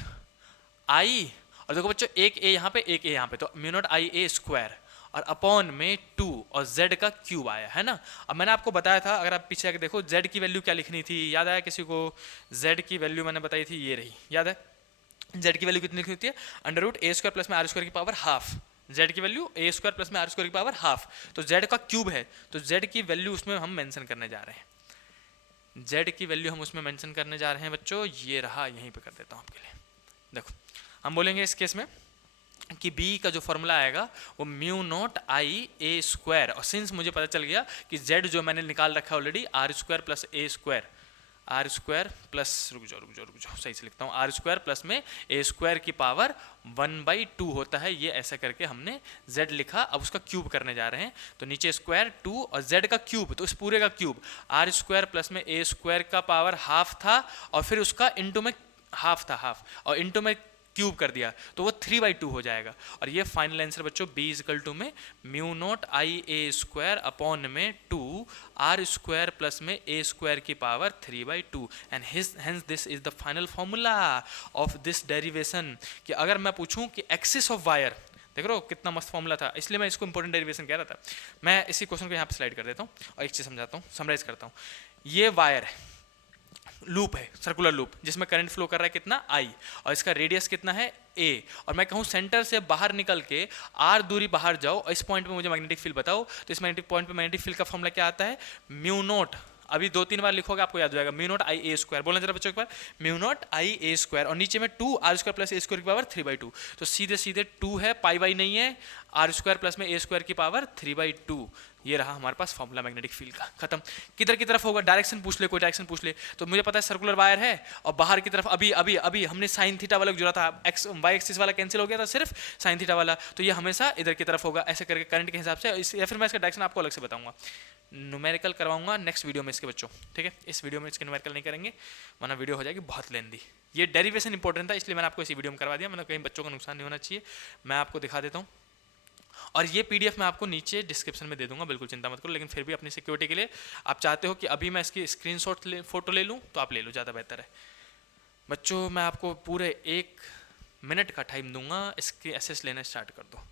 आई, और देखो बच्चों एक ए यहाँ पे एक ए यहाँ पे, तो mu naught I a square और अपॉन में 2 और z का क्यूब आया है ना। अब मैंने आपको बताया था, अगर आप पीछे आके देखो z की वैल्यू क्या लिखनी थी, याद आया किसी को? z की वैल्यू मैंने बताई थी, ये रही, याद है? z की वैल्यू कितनी लिखनी होती है? अंडर रूट ए स्क्वायर प्लस में आर स्क्वायर की पावर हाफ। z की वैल्यू ए स्क्वायर प्लस में आर स्क्वायर की पावर हाफ, तो z का क्यूब है, तो z की वैल्यू उसमें हम मेंशन करने जा रहे हैं। z की वैल्यू हम उसमें मेंशन करने जा रहे हैं बच्चों, ये रहा, यहीं पे कर देता हूँ आपके लिए। देखो हम बोलेंगे इस केस में कि b का जो फॉर्मूला आएगा वो mu naught I a square, और सिंस मुझे पता चल गया कि z जो मैंने निकाल रखा है already r square plus a square, r square plus रुक जाओ सही से लिखता हूँ, आर स्क्वायर प्लस में ए स्क्वायर की पावर 1/2 होता है, ये ऐसा करके हमने z लिखा। अब उसका क्यूब करने जा रहे हैं, तो नीचे स्क्वायर 2 और z का क्यूब, तो इस पूरे का क्यूब आर स्क्वायर प्लस में ए स्क्वायर का पावर हाफ था, और फिर उसका इंटू में हाफ था, हाफ और इंटू में क्यूब कर दिया, तो वो 3/2 हो जाएगा। और ये फाइनल आंसर बच्चों b इजिकल टू में mu naught I a square upon में 2 आर स्क्वायर प्लस में ए स्क्वायर की power 3/2, and hence this is the final formula of this derivation. कि अगर मैं पूछूं कि एक्सिस ऑफ वायर, देख रहे हो कितना मस्त फॉर्मूला था, इसलिए मैं इसको इंपॉर्टेंट डेरिवेशन कह रहा था। मैं इसी क्वेश्चन को यहाँ पे स्लाइड कर देता हूँ और एक चीज समझाता हूँ, समराइज करता हूँ। ये वायर है, लूप है, सर्कुलर लूप, जिसमें करंट फ्लो कर रहा है कितना I, और इसका रेडियस कितना है A, और मैं कहूँ सेंटर से बाहर निकल के R दूरी बाहर जाओ और इस पॉइंट पे मुझे मैग्नेटिक फील्ड बताओ, तो इस मैग्नेटिक पॉइंट पे मैग्नेटिक फील्ड का फॉर्मूला क्या आता है? म्यू नॉट, अभी 2-3 बार लिखोगे आपको याद हो जाएगा, mu naught I a square, बोलना जरा बच्चों एक बार, mu naught I a square, और नीचे में 2 r square plus a square की पावर 3/2, तो सीधे सीधे 2 है, पाई बाई नहीं है, आर स्क्वायर प्लस में ए स्क्वायर की पावर 3/2, ये रहा हमारे पास फॉर्मूला मैग्नेटिक फील्ड का, खत्म। किधर की तरफ होगा? डायरेक्शन पूछ ले, कोई डायरेक्शन पूछ ले, तो मुझे पता है सर्कुलर वायर है, और बाहर की तरफ अभी अभी अभी हमने साइन थीटा वाला जोड़ा था, एक्स वाई एक्सिस वाला कैंसिल हो गया था, सिर्फ साइन थीटा वाला, तो ये हमेशा इधर की तरफ होगा, ऐसे करके करंट के हिसाब से, या फिर मैं इसका डायरेक्शन आपको अलग से बताऊंगा, न्यूमेरिकल करवाऊंगा नेक्स्ट वीडियो में इसके बच्चों, ठीक है? इस वीडियो में इसके न्यूमेरिकल नहीं करेंगे, वरना वीडियो हो जाएगी बहुत लेंदी। ये डेरिवेशन इंपॉर्टेंट था, इसलिए मैंने आपको इसी वीडियो में करवा दिया, मतलब कहीं बच्चों का नुकसान नहीं होना चाहिए। मैं आपको दिखा देता हूँ, और ये पीडीएफ मैं आपको नीचे डिस्क्रिप्शन में दे दूंगा, बिल्कुल चिंता मत करो, लेकिन फिर भी अपनी सिक्योरिटी के लिए आप चाहते हो कि अभी मैं इसकी स्क्रीनशॉट फोटो ले लूँ, तो आप ले लो, ज़्यादा बेहतर है। बच्चों मैं आपको पूरे 1 मिनट का टाइम दूंगा, इसके एसेस लेना स्टार्ट कर दो।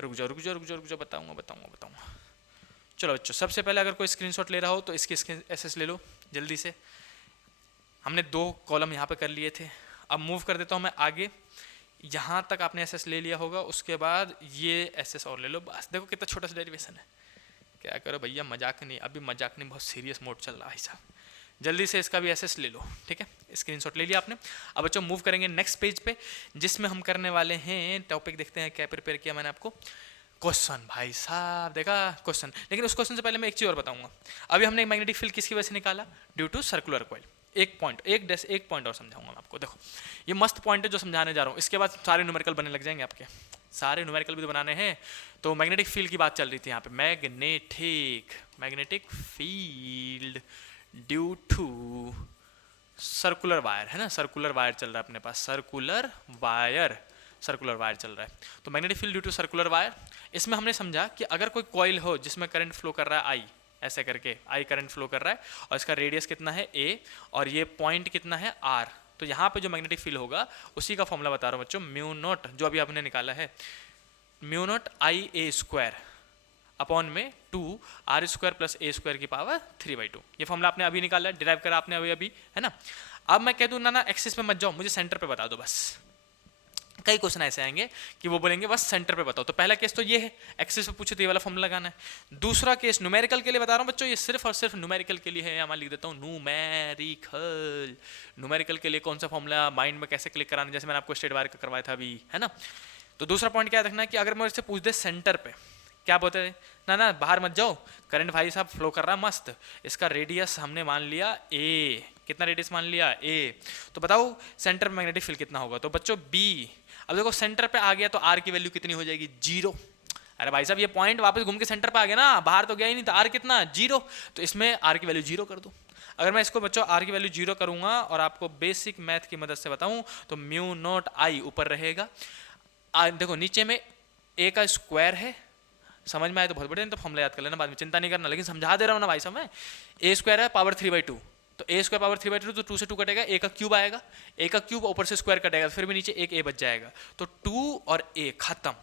रुक जाओ, बताऊंगा। चलो बच्चों, सबसे पहले अगर कोई स्क्रीनशॉट ले रहा हो तो इसकी एसेस ले लो जल्दी से। हमने 2 कॉलम यहाँ पे कर लिए थे, अब मूव कर देता हूँ मैं आगे, यहाँ तक आपने एसएस ले लिया होगा, उसके बाद ये एसएस और ले लो, बस। देखो कितना छोटा सा डेरिवेशन है, क्या करो भैया, मजाक नहीं, अभी मजाक नहीं, बहुत सीरियस मोड चल रहा है साहब। जल्दी से इसका भी एसएस ले लो, ठीक है? स्क्रीनशॉट ले लिया आपने। अब बच्चों मूव करेंगे नेक्स्ट पेज पे, जिसमें हम करने वाले हैं टॉपिक, देखते हैं क्या प्रिपेयर किया मैंने आपको। क्वेश्चन भाई साहब, देखा क्वेश्चन, लेकिन उस क्वेश्चन से पहले मैं एक चीज़ और बताऊंगा। अभी हमने मैग्नेटिक फील्ड किसकी वजह से निकाला? Due to circular coil. एक पॉइंट और समझाऊंगा मैं आपको। देखो ये मस्त पॉइंट है जो समझाने जा रहा हूँ, इसके बाद सारे न्यूमेरिकल बनने लग जाएंगे आपके, सारे न्यूमेरिकल भी तो बनाने हैं। तो मैग्नेटिक फील्ड की बात चल रही थी यहाँ पे, magnetic field due to circular wire, है ना? सर्कुलर वायर चल रहा है अपने पास, सर्कुलर वायर चल रहा है। तो magnetic field due to circular wire, इसमें हमने समझा कि अगर कोई कॉइल हो जिसमें करंट फ्लो कर रहा है आई, ऐसे करके आई करंट फ्लो कर रहा है, और इसका रेडियस कितना है ए, और ये पॉइंट कितना है आर, तो यहाँ पे जो मैग्नेटिक फील्ड होगा उसी का फॉर्मूला बता रहा हूँ बच्चों, म्यू नॉट, जो अभी आपने निकाला है, mu naught I a square upon में 2 r square plus a square की पावर 3/2। ये फॉर्मूला आपने अभी निकाला है, डिराइव करा आपने अभी, है ना? अब मैं कह दूँ ना एक्सिस पे मत जाओ, मुझे सेंटर पे बता दो बस। कई क्वेश्चन ऐसे आएंगे कि वो बोलेंगे बस सेंटर पे बताओ। तो पहला केस तो ये है, एक्सिस पे पूछे तो ये वाला फॉर्मूला लगाना है। दूसरा केस न्यूमेरिकल के लिए बता रहा हूँ बच्चों, ये सिर्फ और सिर्फ न्यूमेरिकल के लिए है। यहाँ लिख देता हूँ न्यूमेरिकल। न्यूमेरिकल के लिए कौन सा फॉर्मूला माइंड में कैसे क्लिक कराना, जैसे मैंने आपको स्टेट वायर का करवाया था अभी, है ना। तो दूसरा पॉइंट क्या रखना है कि अगर मैं इससे पूछ दे सेंटर पे क्या बोलते हैं, ना बाहर मत जाओ, करंट भाई साहब फ्लो कर रहा है मस्त, इसका रेडियस हमने मान लिया ए, कितना रेडियस मान लिया ए, तो बताओ सेंटर में मैग्नेटिक फील्ड कितना होगा। तो बच्चों बी, अब देखो सेंटर पे आ गया तो आर की वैल्यू कितनी हो जाएगी, 0। अरे भाई साहब ये पॉइंट वापस घूम के सेंटर पे आ गया ना, बाहर तो गया ही नहीं, तो आर कितना 0, तो इसमें आर की वैल्यू 0 कर दो। अगर मैं इसको बच्चों आर की वैल्यू 0 करूंगा और आपको बेसिक मैथ की मदद से बताऊं तो म्यू नॉट आई ऊपर रहेगा, देखो नीचे में ए का स्क्वायर है, समझ में आए तो बहुत बढ़िया, तो फॉर्मूला याद कर लेना बाद में, चिंता नहीं करना, लेकिन समझा दे रहा हूँ ना भाई साहब मैं। ए स्क्वायर है पावर 3/2, तो ए स्क्वायर पावर 3/2, तो 2 से 2 कटेगा, ए का क्यूब आएगा, ए का क्यूब ऊपर से स्क्वायर कटेगा, फिर भी नीचे एक ए बच जाएगा, तो 2 और ए खत्म।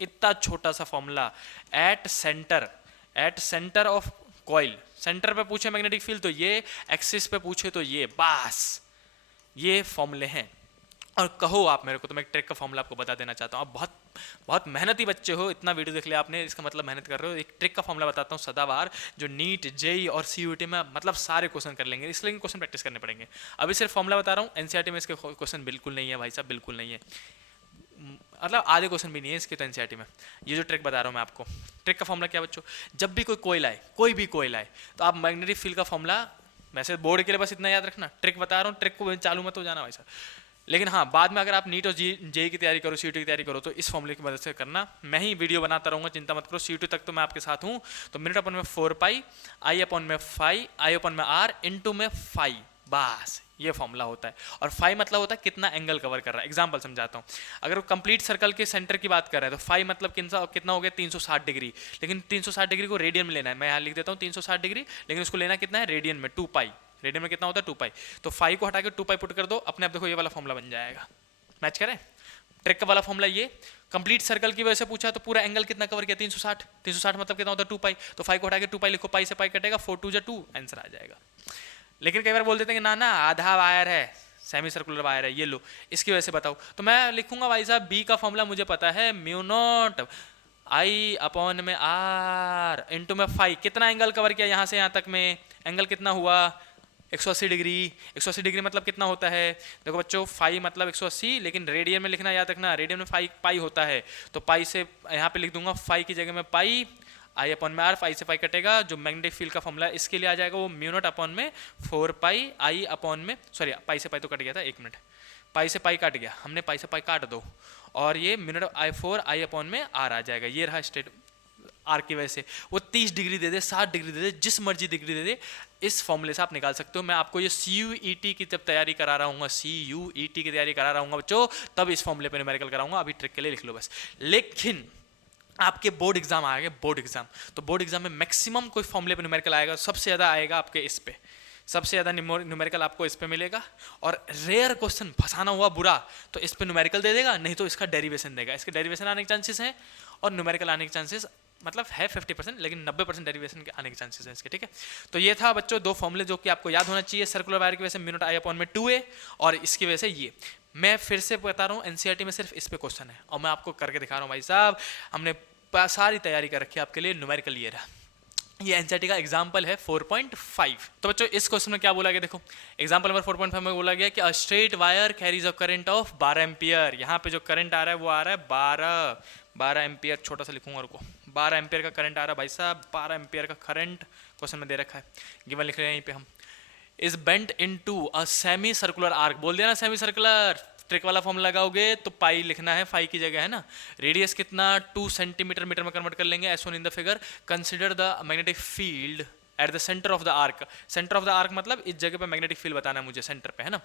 इतना छोटा सा formula at centre of coil, centre पे पूछे मैग्नेटिक फील्ड तो ये, एक्सिस पे पूछे तो ये, बस ये फॉर्मूले हैं। और कहो आप मेरे को तो मैं एक ट्रिक का फॉर्मूला आपको बता देना चाहता हूँ। आप बहुत बहुत मेहनती बच्चे हो, इतना वीडियो देख लिया आपने, इसका मतलब मेहनत कर रहे हो। एक ट्रिक का फॉर्मूला बताता हूँ सदाबहार, जो नीट जेई और सीयूटी में मतलब सारे क्वेश्चन कर लेंगे, इसलिए क्वेश्चन प्रैक्टिस करने पड़ेंगे। अभी सिर्फ फॉर्मूला बता रहा हूँ, एनसीईआरटी में इसके क्वेश्चन बिल्कुल नहीं है भाई साहब, बिल्कुल नहीं है, मतलब आधे क्वेश्चन भी नहीं है इसके तो एनसीईआरटी में। ये जो ट्रिक बता रहा हूँ मैं आपको, ट्रिक का फॉर्मूला क्या बच्चों, जब भी कोई कोयल आए, कोई भी कोयल आए, तो आप मैग्नेटिक फील्ड का फॉर्मूला, वैसे बोर्ड के लिए बस इतना याद रखना, ट्रिक बता रहा हूँ, ट्रिक को चालू मत हो जाना भाई साहब। लेकिन हाँ, बाद में अगर आप नीट और जेई की तैयारी करो, सीयूटी की तैयारी करो, तो इस फॉर्मूले की मदद से करना। मैं ही वीडियो बनाता रहूँगा, चिंता मत करो, सीयूटी तक तो मैं आपके साथ हूँ। तो मिनट अपन में 4 पाई, आई अपन में 5, आई अपन में आर, इनटू में 5, बस ये फॉर्मूला होता है। और 5 मतलब होता है कितना एंगल कवर कर रहा है। एग्जांपल समझाता हूँ, अगर वो कंप्लीट सर्कल के सेंटर की बात कर रहे हैं तो 5 मतलब कितना हो गया, 360 डिग्री। लेकिन 360 डिग्री को रेडियन में लेना है, मैं यहाँ लिख देता हूँ 360 डिग्री, लेकिन उसको लेना कितना है रेडियन में, 2 पाई। रेडियन में कितना होता है 2 पाई, तो 5 को हटा के 2 पाई पुट कर दो, अपने आप देखो ये वाला फॉर्मूला बन जाएगा। मैच करें, ट्रिक का वाला फॉर्मूला ये, कंप्लीट सर्कल की वजह से पूछा तो पूरा एंगल कितना कवर किया, 360, 360 मतलब कितना होता है 2 पाई, तो 5 को हटा के 2 पाई लिखो, पाई से पाई कटेगा, 4 2 2, आंसर आ जाएगा। लेकिन कई बार बोल देते हैं कि ना आधा वायर है, सेमी सर्कुलर वायर है, ये लो, इसकी वजह से बताओ, तो मैं लिखूंगा भाई साहब बी का फॉर्मूला मुझे पता है, म्यू नॉट आई अपॉन में आर इंटू में 5, कितना एंगल कवर किया यहाँ से यहाँ तक में, एंगल कितना हुआ 180 डिग्री। 180 डिग्री मतलब कितना होता है, देखो बच्चों 5 मतलब 180, लेकिन रेडियन में लिखना याद रखना, रेडियन में 5 पाई होता है, तो पाई से यहाँ पे लिख दूंगा 5 की जगह में पाई, आई अपॉन में आर, 5 से 5 कटेगा, जो मैग्नेटिक फील्ड का फॉर्मूला इसके लिए आ जाएगा वो म्यू नॉट अपॉन में 4 पाई आई अपॉन में, सॉरी पाई से पाई तो कट गया था, 1 मिनट, पाई से पाई काट गया, हमने पाई से पाई काट दो, और ये म्यू नॉट आई 4 आई अपॉन में आर आ जाएगा। ये रहा स्टेट आर की वजह से, वो 30 डिग्री दे दे, 60 डिग्री दे दे, जिस मर्जी डिग्री दे दे, इस फॉर्मूले से आप निकाल सकते हो। मैं आपको ये CUET की जब तैयारी करा रहा हूँ, CUET की तैयारी करा रहा हूँ बच्चों, तब इस फॉर्मूले पे न्यूमेरिकल कराऊंगा, अभी ट्रिक के लिए लिख लो बस। लेकिन आपके बोर्ड एग्जाम आएगा, बोर्ड एग्जाम, तो बोर्ड एग्जाम में मैक्सिमम कोई फॉर्मूले पे न्यूमेरिकल आएगा, सबसे ज़्यादा आएगा आपके इस पे, सबसे ज़्यादा न्यूमेरिकल आपको इस पे मिलेगा। और रेयर क्वेश्चन फंसाना हुआ बुरा तो इस पे न्यूमेरिकल दे देगा, नहीं तो इसका डेरिवेशन देगा, इसके डेरिवेशन आने के चांसेस हैं, और न्यूमेरिकल आने के चांसेस मतलब है 50%, लेकिन 90% डेरिवेशन के आने के चांसेस हैं इसके, ठीक है। तो ये था बच्चों 2 फॉर्मूले जो कि आपको याद होना चाहिए, सर्कुलर वायर की वजह से म्यू नॉट आई अपॉन में 2a, और इसकी वजह से ये। मैं फिर से बता रहा हूँ एनसीईआरटी में सिर्फ इस पे क्वेश्चन है, और मैं आपको करके दिखा रहा हूँ भाई साहब, हमने सारी तैयारी कर रखी है आपके लिए, न्यूमेरिकल ये रहा, ये एनसीईआरटी का एग्जाम्पल है 4.5। तो बच्चों इस क्वेश्चन में क्या बोला गया, देखो एग्जाम्पल नंबर 4.5 में बोला गया कि a straight wire carries a current of 12 ampere. यहाँ पे जो करंट आ रहा है वो आ रहा है 12 एम्पियर, छोटा सा लिखूंगा रुको, 12 एम्पियर का करंट आ रहा है भाई साहब, 12 एम्पियर का करंट क्वेश्चन में दे रखा है, गिवन लिख रहे हैं यहीं पे हम। Is bent into a semi circular arc, बोल दिया ना सेमी सर्कुलर, ट्रिक वाला फॉर्म लगाओगे तो पाई लिखना है, 5 की जगह, है ना। रेडियस कितना 2 सेंटीमीटर, मीटर में कन्वर्ट कर लेंगे, S one in the figure. Consider the magnetic field at the centre of the arc, centre of the arc मतलब इस जगह पे मैग्नेटिक फील्ड बताना है मुझे, सेंटर पे, है ना।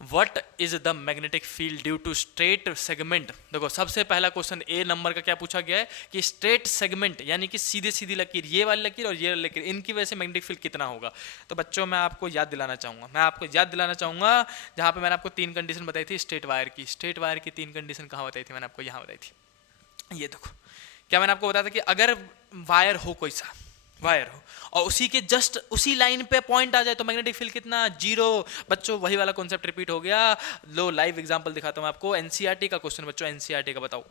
What is the magnetic field due to straight segment? देखो सबसे पहला क्वेश्चन ए नंबर का क्या पूछा गया है कि स्ट्रेट सेगमेंट यानी कि सीधे सीधी लकीर, ये वाली लकीर और ये वाली लकीर, इनकी वजह से मैग्नेटिक फील्ड कितना होगा। तो बच्चों मैं आपको याद दिलाना चाहूंगा, जहां पे मैंने आपको 3 कंडीशन बताई थी स्ट्रेट वायर की। स्ट्रेट वायर की 3 कंडीशन कहाँ बताई थी, मैंने आपको यहाँ बताई थी। ये देखो क्या मैंने आपको बताया था कि अगर वायर हो कोई सा, वायर हो और उसी के जस्ट उसी लाइन पे पॉइंट आ जाए तो मैग्नेटिक फील्ड कितना, जीरो। बच्चों वही वाला कॉन्सेप्ट रिपीट हो गया। लो लाइव एग्जांपल दिखाता हूँ आपको, एनसीईआरटी का क्वेश्चन बच्चों, एनसीईआरटी का बताओ।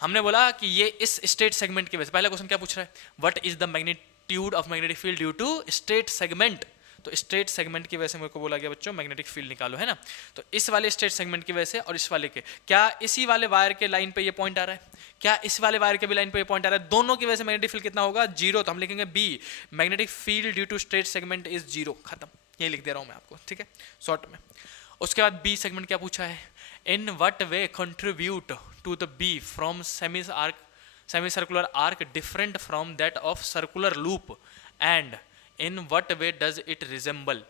हमने बोला कि ये इस स्टेट सेगमेंट की वजह से, पहला क्वेश्चन क्या पूछ रहा है, what is the magnitude of magnetic field due to straight segment. तो स्टेट सेगमेंट की वजह से मेरे को बोला गया बच्चों मैग्नेटिक फील्ड निकालो, है ना। तो इस वाले स्टेट सेगमेंट की वजह से और इस वाले के, क्या इसी वाले वायर के लाइन पे ये पॉइंट आ रहा है, क्या इस वाले वायर के भी लाइन पे ये पॉइंट आ रहा है, दोनों की वजह से मैग्नेटिक फील्ड कितना होगा, जीरो। तो हम लिखेंगे B, magnetic field due to straight segment is zero, खत्म। ये लिख दे रहा हूं मैं आपको, ठीक है, शॉर्ट में। उसके बाद बी सेगमेंट क्या पूछा है, in what way contribute to the B from semicircular arc different from that of circular loop and in what way does it resemble।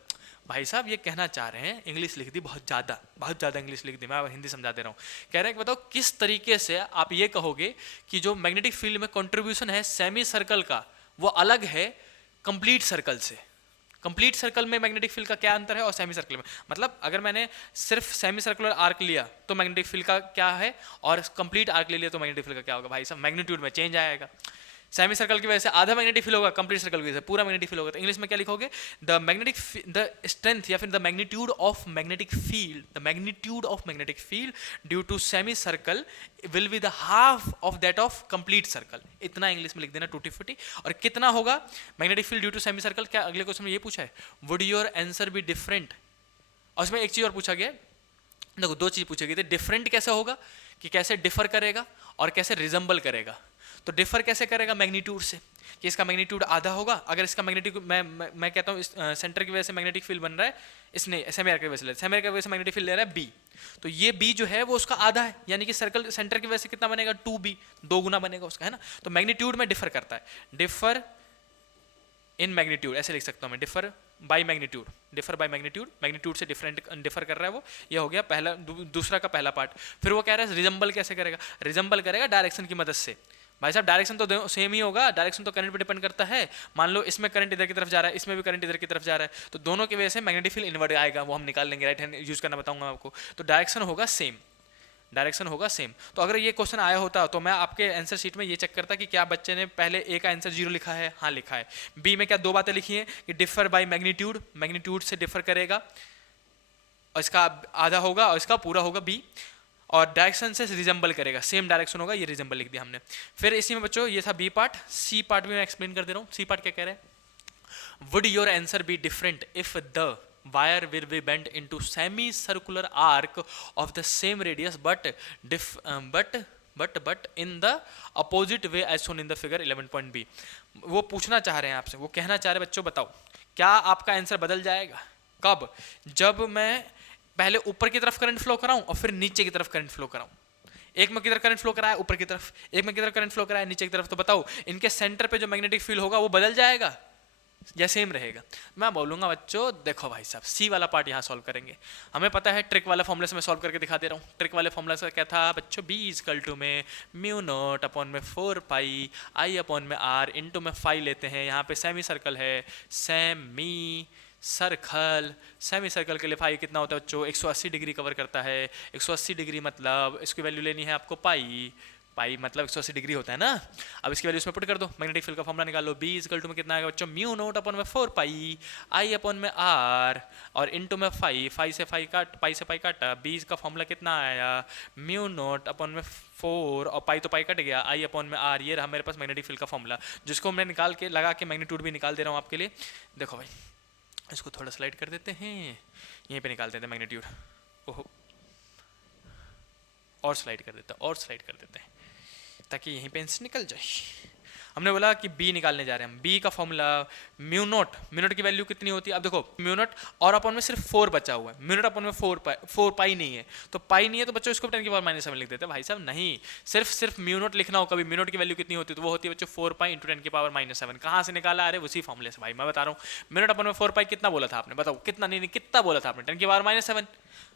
भाई साहब ये कहना चाह रहे हैं, इंग्लिश लिख दी बहुत ज़्यादा इंग्लिश लिख दी, मैं हिंदी समझा दे रहा हूँ। कह रहे हैं कि बताओ किस तरीके से आप ये कहोगे कि जो मैग्नेटिक फील्ड में कंट्रीब्यूशन है सेमी सर्कल का वो अलग है कंप्लीट सर्कल से। कंप्लीट सर्कल में मैग्नेटिक फील्ड का क्या अंतर है और सेमी सर्कल में, मतलब अगर मैंने सिर्फ सेमी सर्कुलर आर्क लिया तो मैग्नेटिक फील्ड का क्या है और कंप्लीट आर्क ले लिया तो मैग्नेटिक फील्ड का क्या होगा। भाई साहब मैग्नीट्यूड में चेंज आएगा। सेमी सर्कल की वजह से आधा मैग्नेटिक फील्ड होगा, कंप्लीट सर्कल की वजह से पूरा मैग्नेटिक फील्ड होगा। तो इंग्लिश में क्या लिखोगे, द स्ट्रेंथ या फिर the magnitude of magnetic field due to semi circle will be the half of that of complete circle. इतना इंग्लिश में लिख देना टूटी फूटी। और कितना होगा magnetic field due to semi circle, क्या अगले क्वेश्चन में ये पूछा है, would your answer be different. और उसमें एक चीज और पूछा गया, देखो दो चीज पूछी गई थी, डिफरेंट कैसे होगा कि कैसे डिफर करेगा और कैसे रिजम्बल करेगा। तो डिफर कैसे करेगा मैग्नीट्यूड से, कि इसका मैग्नीट्यूड आधा होगा, अगर इसका मैग्नेटिक मैं कहता हूँ सेंटर की वजह से मैग्नेटिक फील्ड बन रहा है, इसने सेमी की वजह से मैग्नेटिक फील्ड ले रहा है बी, तो ये बी जो है वो उसका आधा है, यानी कि सर्कल सेंटर की वजह से कितना बनेगा 2b, 2 गुना बनेगा उसका, है ना। तो मैग्नीट्यूड में डिफर करता है, डिफर इन मैग्नीट्यूड ऐसे लिख सकता हूँ मैं, डिफर बाय मैग्नीट्यूड, मैग्नीट्यूड से डिफर कर रहा है वो। ये हो गया पहला, दूसरा का पहला पार्ट। फिर वो कह रहा है रिजम्बल कैसे करेगा, रिजम्बल करेगा डायरेक्शन की मदद से। भाई साहब डायरेक्शन तो सेम ही होगा, डायरेक्शन तो करंट पे डिपेंड करता है। मान लो इसमें करंट इधर की तरफ जा रहा है, इसमें भी करंट इधर की तरफ जा रहा है, तो दोनों की वजह से मैग्नेटिक फील्ड इनवर्ट आएगा, वो हम निकाल लेंगे, राइट हैंड यूज करना बताऊंगा आपको। तो डायरेक्शन होगा सेम, तो अगर ये क्वेश्चन आया होता तो मैं आपके आंसर शीट में ये चेक करता कि क्या बच्चे ने पहले ए का आंसर 0 लिखा है, हाँ लिखा है। बी में क्या दो बातें लिखी हैं कि डिफर बाय मैग्नीट्यूड से डिफर करेगा और इसका आधा होगा और इसका पूरा होगा बी, और डायरेक्शन से रिजम्बल करेगा, सेम डायरेक्शन होगा, ये रिजम्बल लिख दिया हमने। फिर इसी में बच्चों ये था बी पार्ट। सी पार्ट भी मैं एक्सप्लेन कर दे रहा हूँ। सी पार्ट क्या कह रहे हैं, would your answer be different if the wire will be bent into semi-circular arc of the same radius but in the opposite way as shown in the figure 11.b। वो पूछना चाह रहे हैं आपसे, वो कहना चाह रहे हैं बच्चों बताओ क्या आपका आंसर बदल जाएगा, कब, जब मैं पहले ऊपर की तरफ करंट फ्लो कराऊं और फिर नीचे की तरफ करंट फ्लो कराऊं। एक में किधर करंट फ्लो कराया ऊपर की तरफ, एक में किधर करंट फ्लो कराया नीचे की तरफ, तो बताओ इनके सेंटर पे जो मैग्नेटिक फील्ड होगा वो बदल जाएगा या सेम रहेगा। मैं बोलूंगा बच्चों देखो भाई साहब सी वाला पार्ट यहाँ सॉल्व करेंगे, हमें पता है ट्रिक वाला फॉर्मूला से मैं सॉल्व करके दिखा दे रहा हूँ। ट्रिक वाले फॉर्मूला से क्या था बच्चों, बी इजकल टू में म्यू नॉट अपॉन में 4 पाई आई अपॉन में आर इंटू में 5 लेते हैं। यहाँ पे सेमी सर्कल है, सेमी सर्कल के लिए फाई कितना होता है बच्चों, 180 डिग्री कवर करता है। 180 डिग्री मतलब इसकी वैल्यू लेनी है आपको पाई मतलब 180 डिग्री होता है ना। अब इसकी वैल्यू इसमें पुट कर दो, मैग्नेटिक फील्ड का फॉर्मूला निकाल लो। बी इजकल टू में कितना आएगा बच्चों, म्यू नोट अपॉन में 4 पाई आई अपॉन में आर और इनटू में 5 से 5 काटा, बी का फॉर्मूला कितना आया म्यू नोट अपॉन में 4 और पाई तो पाई कट गया, आई अपॉन में आर। ये रहा मेरे पास मैग्नेटिक फील्ड का फॉर्मूला, जिसको मैं निकाल के लगा के मैग्नीट्यूड भी निकाल दे रहा हूँ आपके लिए। देखो भाई इसको थोड़ा स्लाइड कर देते हैं, यहीं पे निकाल देते हैं मैग्नीट्यूड, ओहो और स्लाइड कर देते हैं ताकि यहीं पे इनसे निकल जाए। हमने बोला कि बी निकालने जा रहे हैं हम। बी का फॉर्मूला म्यू नोट की वैल्यू कितनी होती है, अब देखो म्यू नोट और अपन में सिर्फ 4 बचा हुआ है, म्यू नोट अपन में 4 पाई नहीं है, तो पाई नहीं है तो बच्चों इसको 10 की पावर -7 लिख देते हैं। भाई साहब नहीं, सिर्फ म्यू नोट लिखना हो कभी, म्यू नोट की वैल्यू कितनी होती है तो वो होती है बच्चों 4 पाई इंटू 10 की पावर -7। कहाँ से निकाला, अरे उसी फॉर्मूले से भाई मैं बता रहा हूँ। म्यू नोट अपन में 4 पाई कितना बोला था आपने, बताओ कितना, नहीं कितना बोला था आपने, 10 की पावर -7।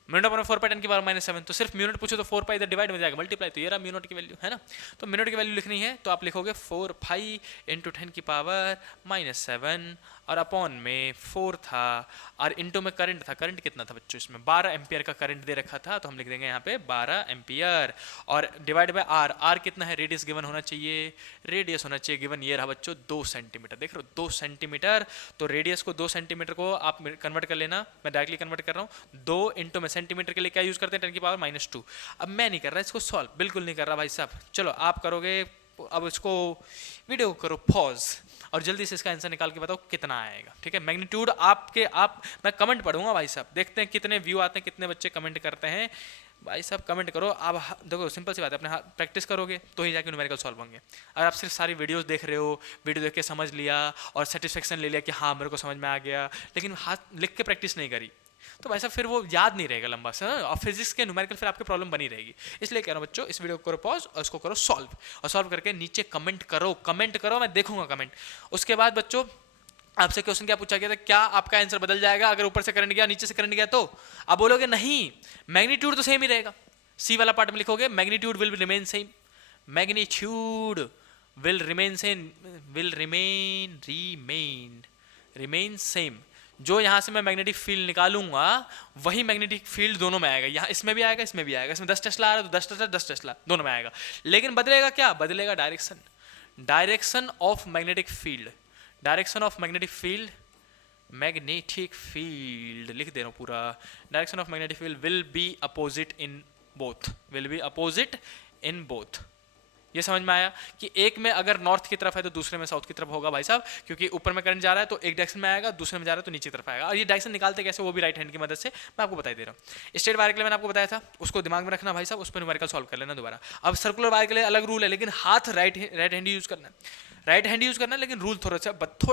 म्यू नोट अपन में 4 पाई 10 की पावर -7, तो सिर्फ म्यू नोट पूछो तो 4 पाई इधर डिवाइड हो जाएगा, मल्टीप्लाई, तो ये रहा म्यू नोट की वैल्यू, है ना। तो म्यू नोट की वैल्यू लिखनी है तो आप लिखोगे 4 पाई इंटू 10 की पावर -7 और अपॉन में 4 था और इनटू में करंट था। करंट कितना था बच्चों इसमें 12 एम्पियर का करंट दे रखा था, तो हम लिख देंगे यहाँ पे 12 एम्पियर और डिवाइड बाय आर। आर कितना है, रेडियस गिवन होना चाहिए, रेडियस होना चाहिए गिवन, ये रहा बच्चों 2 सेंटीमीटर। देख रहे हो 2 सेंटीमीटर, तो रेडियस को 2 सेंटीमीटर को आप कन्वर्ट कर लेना, मैं डायरेक्टली कन्वर्ट कर रहा हूँ। 2 इंटू में सेंटीमीटर के लिए क्या यूज करते हैं 10 की पावर -2। अब मैं नहीं कर रहा इसको सॉल्व, बिल्कुल नहीं कर रहा भाई साहब, चलो आप करोगे। अब इसको वीडियो को करो पॉज और जल्दी से इसका आंसर निकाल के बताओ कितना आएगा। ठीक है, मैग्नीट्यूड मैं कमेंट पढ़ूंगा भाई साहब, देखते हैं कितने व्यू आते हैं, कितने बच्चे कमेंट करते हैं। भाई साहब कमेंट करो। आप देखो सिंपल सी बात है, अपने प्रैक्टिस करोगे तो ही जाके न्यूमेरिकल सॉल्व होंगे। अगर आप सिर्फ सारी वीडियोस देख रहे हो, वीडियो देख के समझ लिया और सेटिस्फेक्शन ले लिया कि हाँ मेरे को समझ में आ गया, लेकिन हाथ लिख के प्रैक्टिस नहीं करी, तो भाई साहब फिर वो याद नहीं रहेगा लंबा सा, और फिजिक्स के न्यूमेरिकल फिर आपके प्रॉब्लम बनी रहेगी। इसलिए कह रहा हूँ बच्चों, इस वीडियो को करो पॉज और इसको करो सॉल्व, और सॉल्व करके नीचे कमेंट करो, मैं देखूंगा कमेंट। उसके बाद बच्चों आपसे क्वेश्चन क्या पूछा गया था, क्या आपका आंसर बदल जाएगा अगर ऊपर से करंट गया नीचे से करंट गया? तो आप बोलोगे नहीं, मैग्नीट्यूड तो सेम ही रहेगा। सी वाला पार्ट में लिखोगे magnitude will remain same, magnitude will remain same. जो यहाँ से मैं मैग्नेटिक फील्ड निकालूंगा वही मैग्नेटिक फील्ड दोनों में आएगा, यहाँ इसमें भी आएगा इसमें भी आएगा। इसमें 10 टेस्ला आ रहा है तो 10 टेस्ला 10 टेस्ला दोनों में आएगा, लेकिन बदलेगा क्या? बदलेगा direction of magnetic field. Direction of magnetic field लिख दे रहा हूँ पूरा। Direction of magnetic field will be opposite in both. ये समझ में आया कि एक में अगर नॉर्थ की तरफ है तो दूसरे में साउथ की तरफ होगा भाई साहब, क्योंकि ऊपर में करंट जा रहा है तो एक डायरेक्शन में आएगा, दूसरे में जा रहा है तो नीचे की तरफ आएगा। और ये डायरेक्शन निकालते कैसे, वो भी राइट हैंड की मदद से मैं आपको बता दे रहा हूँ। स्ट्रेट वायर के लिए मैंने आपको बताया था, उसको दिमाग में रखना भाई साहब, उस पर न्यूमेरिकल सॉल्व कर लेना दोबारा। अब सर्कुलर वायर के लिए अलग रूल है, लेकिन हाथ राइट हैंड यूज करना है, लेकिन रूल थोड़े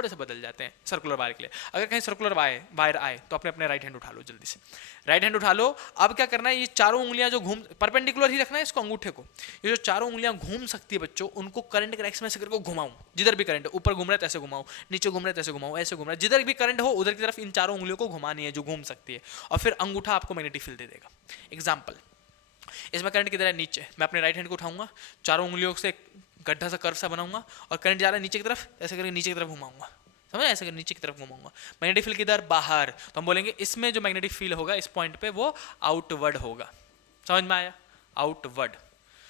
से बदल जाते हैं सर्कुलर वायर के लिए। अगर कहीं सर्कुलर वायर आए तो अपने राइट हैंड उठा लो, जल्दी से राइट हैंड उठा लो। अब क्या करना है, ये चारों उंगलियां जो परपेंडिकुलर ही रखना है इसको, अंगूठे को। ये जो चारों उंगलियां घूम सकती है बच्चों, उनको करंट के डायरेक्शन में से करके घुमाऊं, जिधर भी करंट, ऊपर घूम रहा है तैसे घुमाऊं, नीचे घूम रहा है तैसे घुमाऊं, ऐसे घूम रहा है, जिधर भी करंट हो उधर की तरफ इन चारों उंगलियों को घुमानी है जो घूम सकती है, और फिर अंगूठा आपको मैग्नेटिक फील्ड दे देगा। एग्जाम्पल, इसमें करंट किधर है? नीचे। मैं अपने राइट हैंड को उठाऊंगा, चारों उंगलियों से गड्ढा सा कर्व सा बनाऊंगा, और करंट जा रहा है नीचे की तरफ, ऐसे करके नीचे की तरफ घुमाऊंगा, समझ, ऐसे करके नीचे की तरफ घुमाऊंगा। मैग्नेटिक फील्ड किधर? बाहर। तो हम बोलेंगे इसमें जो मैग्नेटिक फील्ड होगा इस पॉइंट पे वो आउटवर्ड होगा। समझ में आया? आउटवर्ड।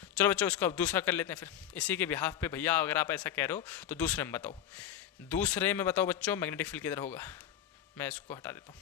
चलो बच्चों इसको अब दूसरा कर लेते हैं फिर इसी के बिहाफ पे। भैया अगर आप ऐसा कह रहे हो तो दूसरे में बताओ, बच्चों मैग्नेटिक फील्ड किधर होगा। मैं इसको हटा देता हूँ।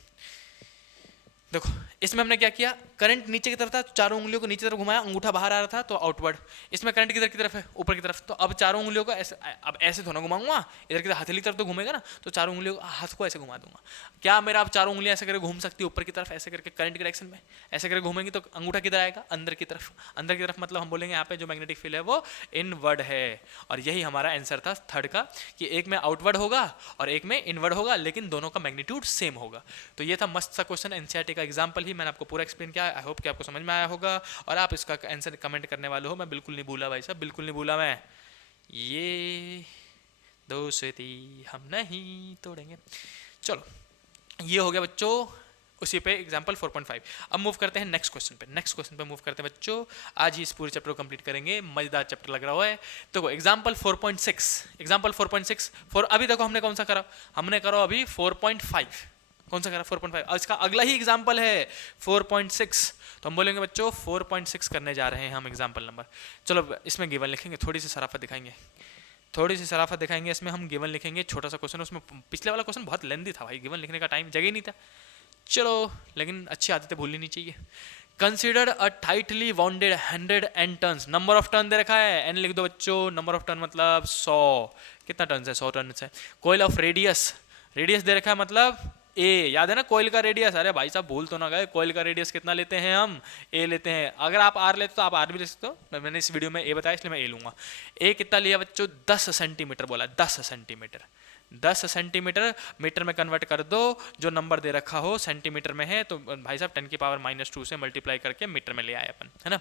देखो इसमें हमने क्या किया, करंट नीचे की तरफ था, चारों उंगलियों को नीचे तरफ घुमाया, अंगूठा बाहर आ रहा था तो आउटवर्ड। इसमें करंट किधर की तरफ है? ऊपर की तरफ। तो अब चारों उंगलियों को ऐसे, अब ऐसे थोड़ा घुमाऊंगा, इधर की हथेली तरफ तो घूमेगा ना, तो चारों उंगलियों को, हाथ को ऐसे घुमा दूंगा। क्या मेरा अब चारों उंगलियां ऐसे करके घूम सकती है ऊपर की तरफ, ऐसे करके करंट के डायरेक्शन में ऐसे करके घूमेंगी, तो अंगूठा किधर आएगा? अंदर की तरफ। अंदर की तरफ मतलब हम बोलेंगे यहाँ पे जो मैग्नेटिक फील्ड है वो इनवर्ड है। और यही हमारा आंसर था थर्ड का, कि एक में आउटवर्ड होगा और एक में इनवर्ड होगा, लेकिन दोनों का मैग्नीट्यूड सेम होगा। तो ये था मस्त सा क्वेश्चन, एनसीईआरटी का एग्जाम्पल ही मैंने आपको पूरा एक्सप्लेन किया। आई होप कि आपको समझ में आया होगा और आप इसका आंसर कमेंट करने वाले हो। मैं बिल्कुल नहीं भूला भाई साहब, बिल्कुल नहीं भूला मैं। ये दोस्ती हम नहीं तोड़ेंगे। चलो ये हो गया बच्चों उसी पे एग्जाम्पल 4.5। अब मूव करते हैं नेक्स्ट क्वेश्चन पे मूव करते हैं बच्चों। आज ही इस पूरे चैप्टर को कंप्लीट करेंगे, मजेदार चैप्टर लग रहा है। तो एग्जाम्पल 4.6 अभी देखो हमने कौन सा करा, हमने करा अभी 4.5। कौन सा करा? 4.5। और इसका अगला ही एग्जाम्पल है 4.6। तो हम बोलेंगे बच्चों 4.6 करने जा रहे हैं हम एग्जाम्पल नंबर। चलो इसमें गिवन लिखेंगे, थोड़ी सी शराफत दिखाएंगे इसमें हम। गिवन लिखेंगे, छोटा सा क्वेश्चन, उसमें पिछले वाला क्वेश्चन बहुत लेंदी था भाई, गिवन लिखने का टाइम जगह ही नहीं था। चलो लेकिन अच्छी आदतें भूलनी नहीं चाहिए। Consider a tightly bounded 100 N turns. Number of turn दे रखा है, N लिख दो बच्चों। नंबर ऑफ टर्न मतलब 100। कितना टर्न्स है? 100 टर्न्स है। कॉइल ऑफ रेडियस दे रखा है मतलब ए। याद है ना कॉइल का रेडियस? अरे भाई साहब भूल तो ना गए, कॉइल का रेडियस कितना लेते हैं हम? ए लेते हैं। अगर आप आर लेते तो आप आर भी ले सकते हो, मैंने इस वीडियो में ए बताया इसलिए मैं ए लूंगा। ए कितना लिया बच्चों? 10 सेंटीमीटर बोला, 10 सेंटीमीटर। 10 सेंटीमीटर मीटर में कन्वर्ट कर दो, जो नंबर दे रखा हो सेंटीमीटर में है तो भाई साहब 10 की पावर -2 से मल्टीप्लाई करके मीटर में ले आए अपन, है ना।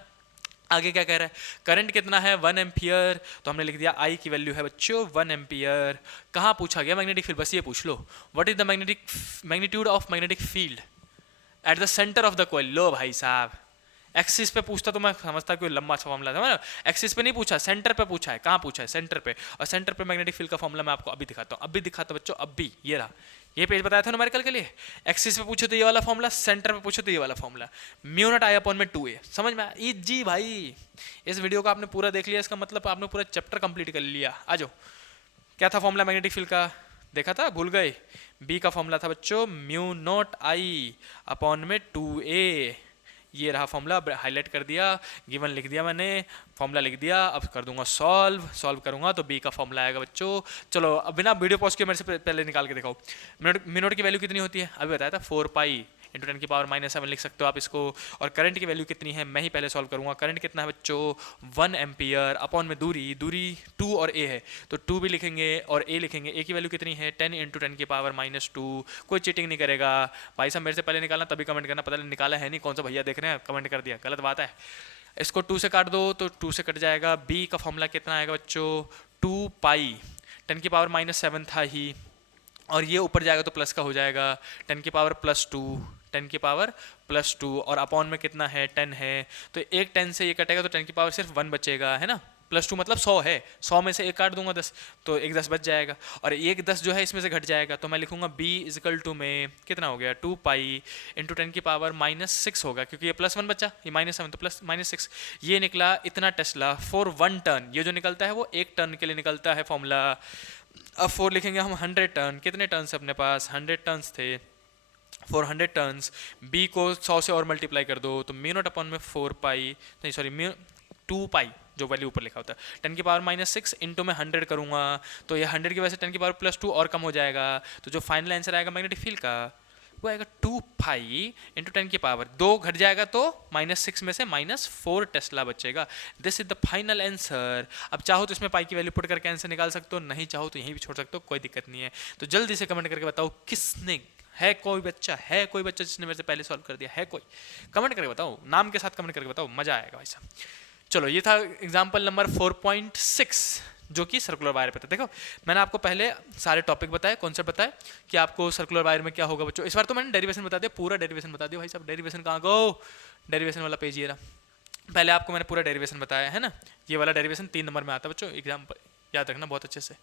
आगे क्या कह रहा है? करंट कितना है? 1 एम्पियर। तो हमने लिख दिया आई की वैल्यू है बच्चों 1 एम्पियर। कहाँ पूछा गया? मैग्नेटिक फील्ड, बस ये पूछ लो। What is the magnitude of magnetic field at the centre of the coil? लो भाई साहब एक्सिस पे पूछता तो मैं समझता कोई लंबा सा फॉर्मूला था, एक्सिस पे नहीं पूछा, सेंटर पे पूछा है। कहाँ पूछा है? सेंटर पे। और सेंटर पे मैग्नेटिक फील्ड का फॉर्मूला मैं आपको अभी दिखाता हूँ, अभी दिखाता हूँ बच्चों, अभी ये रहा, ये पेज बताया था न्यूमेरिकल के लिए। एक्सिस पे पूछे तो ये वाला फॉर्मूला, सेंटर पे पूछे तो ये वाला फॉर्मूला, म्यू नॉट आई अपॉन में 2a। समझ में आया जी भाई? इस वीडियो को आपने पूरा देख लिया, इसका मतलब आपने पूरा चैप्टर कंप्लीट कर लिया। आ जाओ, क्या था फॉर्मूला मैग्नेटिक फील्ड का? देखा था, भूल गए? बी का फॉर्मूला था बच्चों म्यू नॉट आई अपॉन में 2a। ये रहा फॉर्मूला, हाईलाइट कर दिया, गिवन लिख दिया मैंने, फॉर्मूला लिख दिया। अब कर दूंगा सॉल्व करूंगा तो बी का फॉर्मूला आएगा बच्चों। चलो अब बिना वीडियो पॉज के मेरे से पहले निकाल के दिखाओ। मिनट की वैल्यू कितनी होती है? अभी बताया था 4 पाई इंटू 10 की पावर -7 लिख सकते हो आप इसको। और करंट की वैल्यू कितनी है मैं ही पहले सॉल्व करूंगा। करंट कितना है बच्चों? 1 एम्पियर अपॉन में दूरी 2 और a है तो 2 भी लिखेंगे और a लिखेंगे। a की वैल्यू कितनी है? 10 इंटू 10 की पावर -2। कोई चीटिंग नहीं करेगा भाई साहब, मेरे से पहले निकालना तभी कमेंट करना, पता नहीं निकाला है नहीं, कौन सा भैया देख रहे हैं कमेंट कर दिया, गलत बात है। इसको 2 से काट दो तो 2 से कट जाएगा। b का फॉर्मूला कितना आएगा बच्चों? 2 पाई 10 की पावर -7 था ही, और ये ऊपर जाएगा तो प्लस का हो जाएगा 10 की पावर +2, 10 की पावर +2, और अपॉन में कितना है? 10 है, तो एक 10 से ये कटेगा तो 10 की पावर सिर्फ 1 बचेगा, है ना। +2 मतलब 100 है, 100 में से एक काट दूंगा 10, तो एक 10 बच जाएगा, और एक 10 जो है इसमें से घट जाएगा, तो मैं लिखूंगा b इजिकल टू में कितना हो गया? 2 पाई इंटू 10 की पावर -6 होगा, क्योंकि ये +1 बचा, ये -7 तो प्लस -6, ये निकला इतना टेस्ला फॉर 1 टर्न। ये जो निकलता है वो एक टर्न के लिए निकलता है फॉर्मूला। अब 4 लिखेंगे हम 100 टर्न, कितने टर्न्स अपने पास? 100 टर्न्स थे, 400 टर्न्स। बी को 100 से और मल्टीप्लाई कर दो तो म्यू नॉट अपॉन में 4 पाई, नहीं सॉरी म्यू 2 पाई, जो वैल्यू ऊपर लिखा होता है 10 की पावर -6 इंटू में 100 करूंगा तो ये 100 की वजह से 10 की पावर +2 और कम हो जाएगा, तो जो फाइनल आंसर आएगा मैग्नेटिक फील्ड का वो आएगा 2 पाई इंटू 10 की पावर 2 घट जाएगा तो -6 में से -4 टेस्ला बचेगा। This is the final answer. अब चाहो तो इसमें पाई की वैल्यू पुट करके आंसर निकाल सकते हो, नहीं चाहो तो यहीं भी छोड़ सकते हो, कोई दिक्कत नहीं है। तो जल्दी से कमेंट करके बताओ किसने, है कोई बच्चा जिसने मेरे से पहले सॉल्व कर दिया है? कोई कमेंट करके बताओ, नाम के साथ कमेंट करके बताओ, मजा आएगा भाई साहब। चलो ये था एग्जाम्पल नंबर 4.6 जो कि सर्कुलर वायर पे था। देखो मैंने आपको पहले सारे टॉपिक बताए, कॉन्सेप्ट बताए कि आपको सर्कुलर वायर में क्या होगा बच्चों। इस बार तो मैंने डेरिवेशन बता दिया, पूरा डेरिवेशन बता दिया भाई साहब। डेरिवेशन कहाँ गो? डेरिवेशन वाला पेज ये रहा, पहले आपको मैंने पूरा डेरिवेशन बताया है ना। ये वाला डेरिवेशन 3 नंबर में आता है बच्चों, एग्जाम याद रखना बहुत अच्छे से,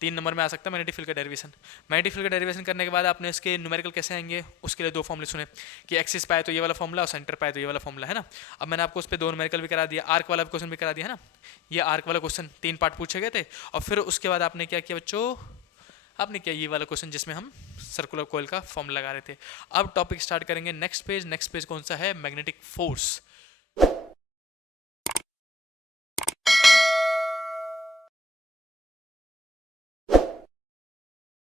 3 नंबर में आ सकता है मैग्नेटिक फील्ड का डेरिवेशन। मैग्नेटिक फील्ड का डेरिवेशन करने के बाद आपने इसके न्यूमेरिकल कैसे आएंगे, उसके लिए 2 फॉर्मूले सुने कि एक्सिस पे आए तो ये वाला फॉर्मूला और सेंटर पे आए तो ये वाला फॉर्मूला, है ना। अब मैंने आपको उस पर 2 न्यूमेरिकल भी करा दिया, आर्क वाला क्वेश्चन भी करा दिया, है ना। ये आर्क वाला क्वेश्चन 3 पार्ट पूछे गए थे, और फिर उसके बाद आपने क्या किया बच्चों? आपने किया ये वाला क्वेश्चन जिसमें हम सर्कुलर कोयल का फॉर्म लगा रहे थे। अब टॉपिक स्टार्ट करेंगे नेक्स्ट पेज कौन सा है? Magnetic force.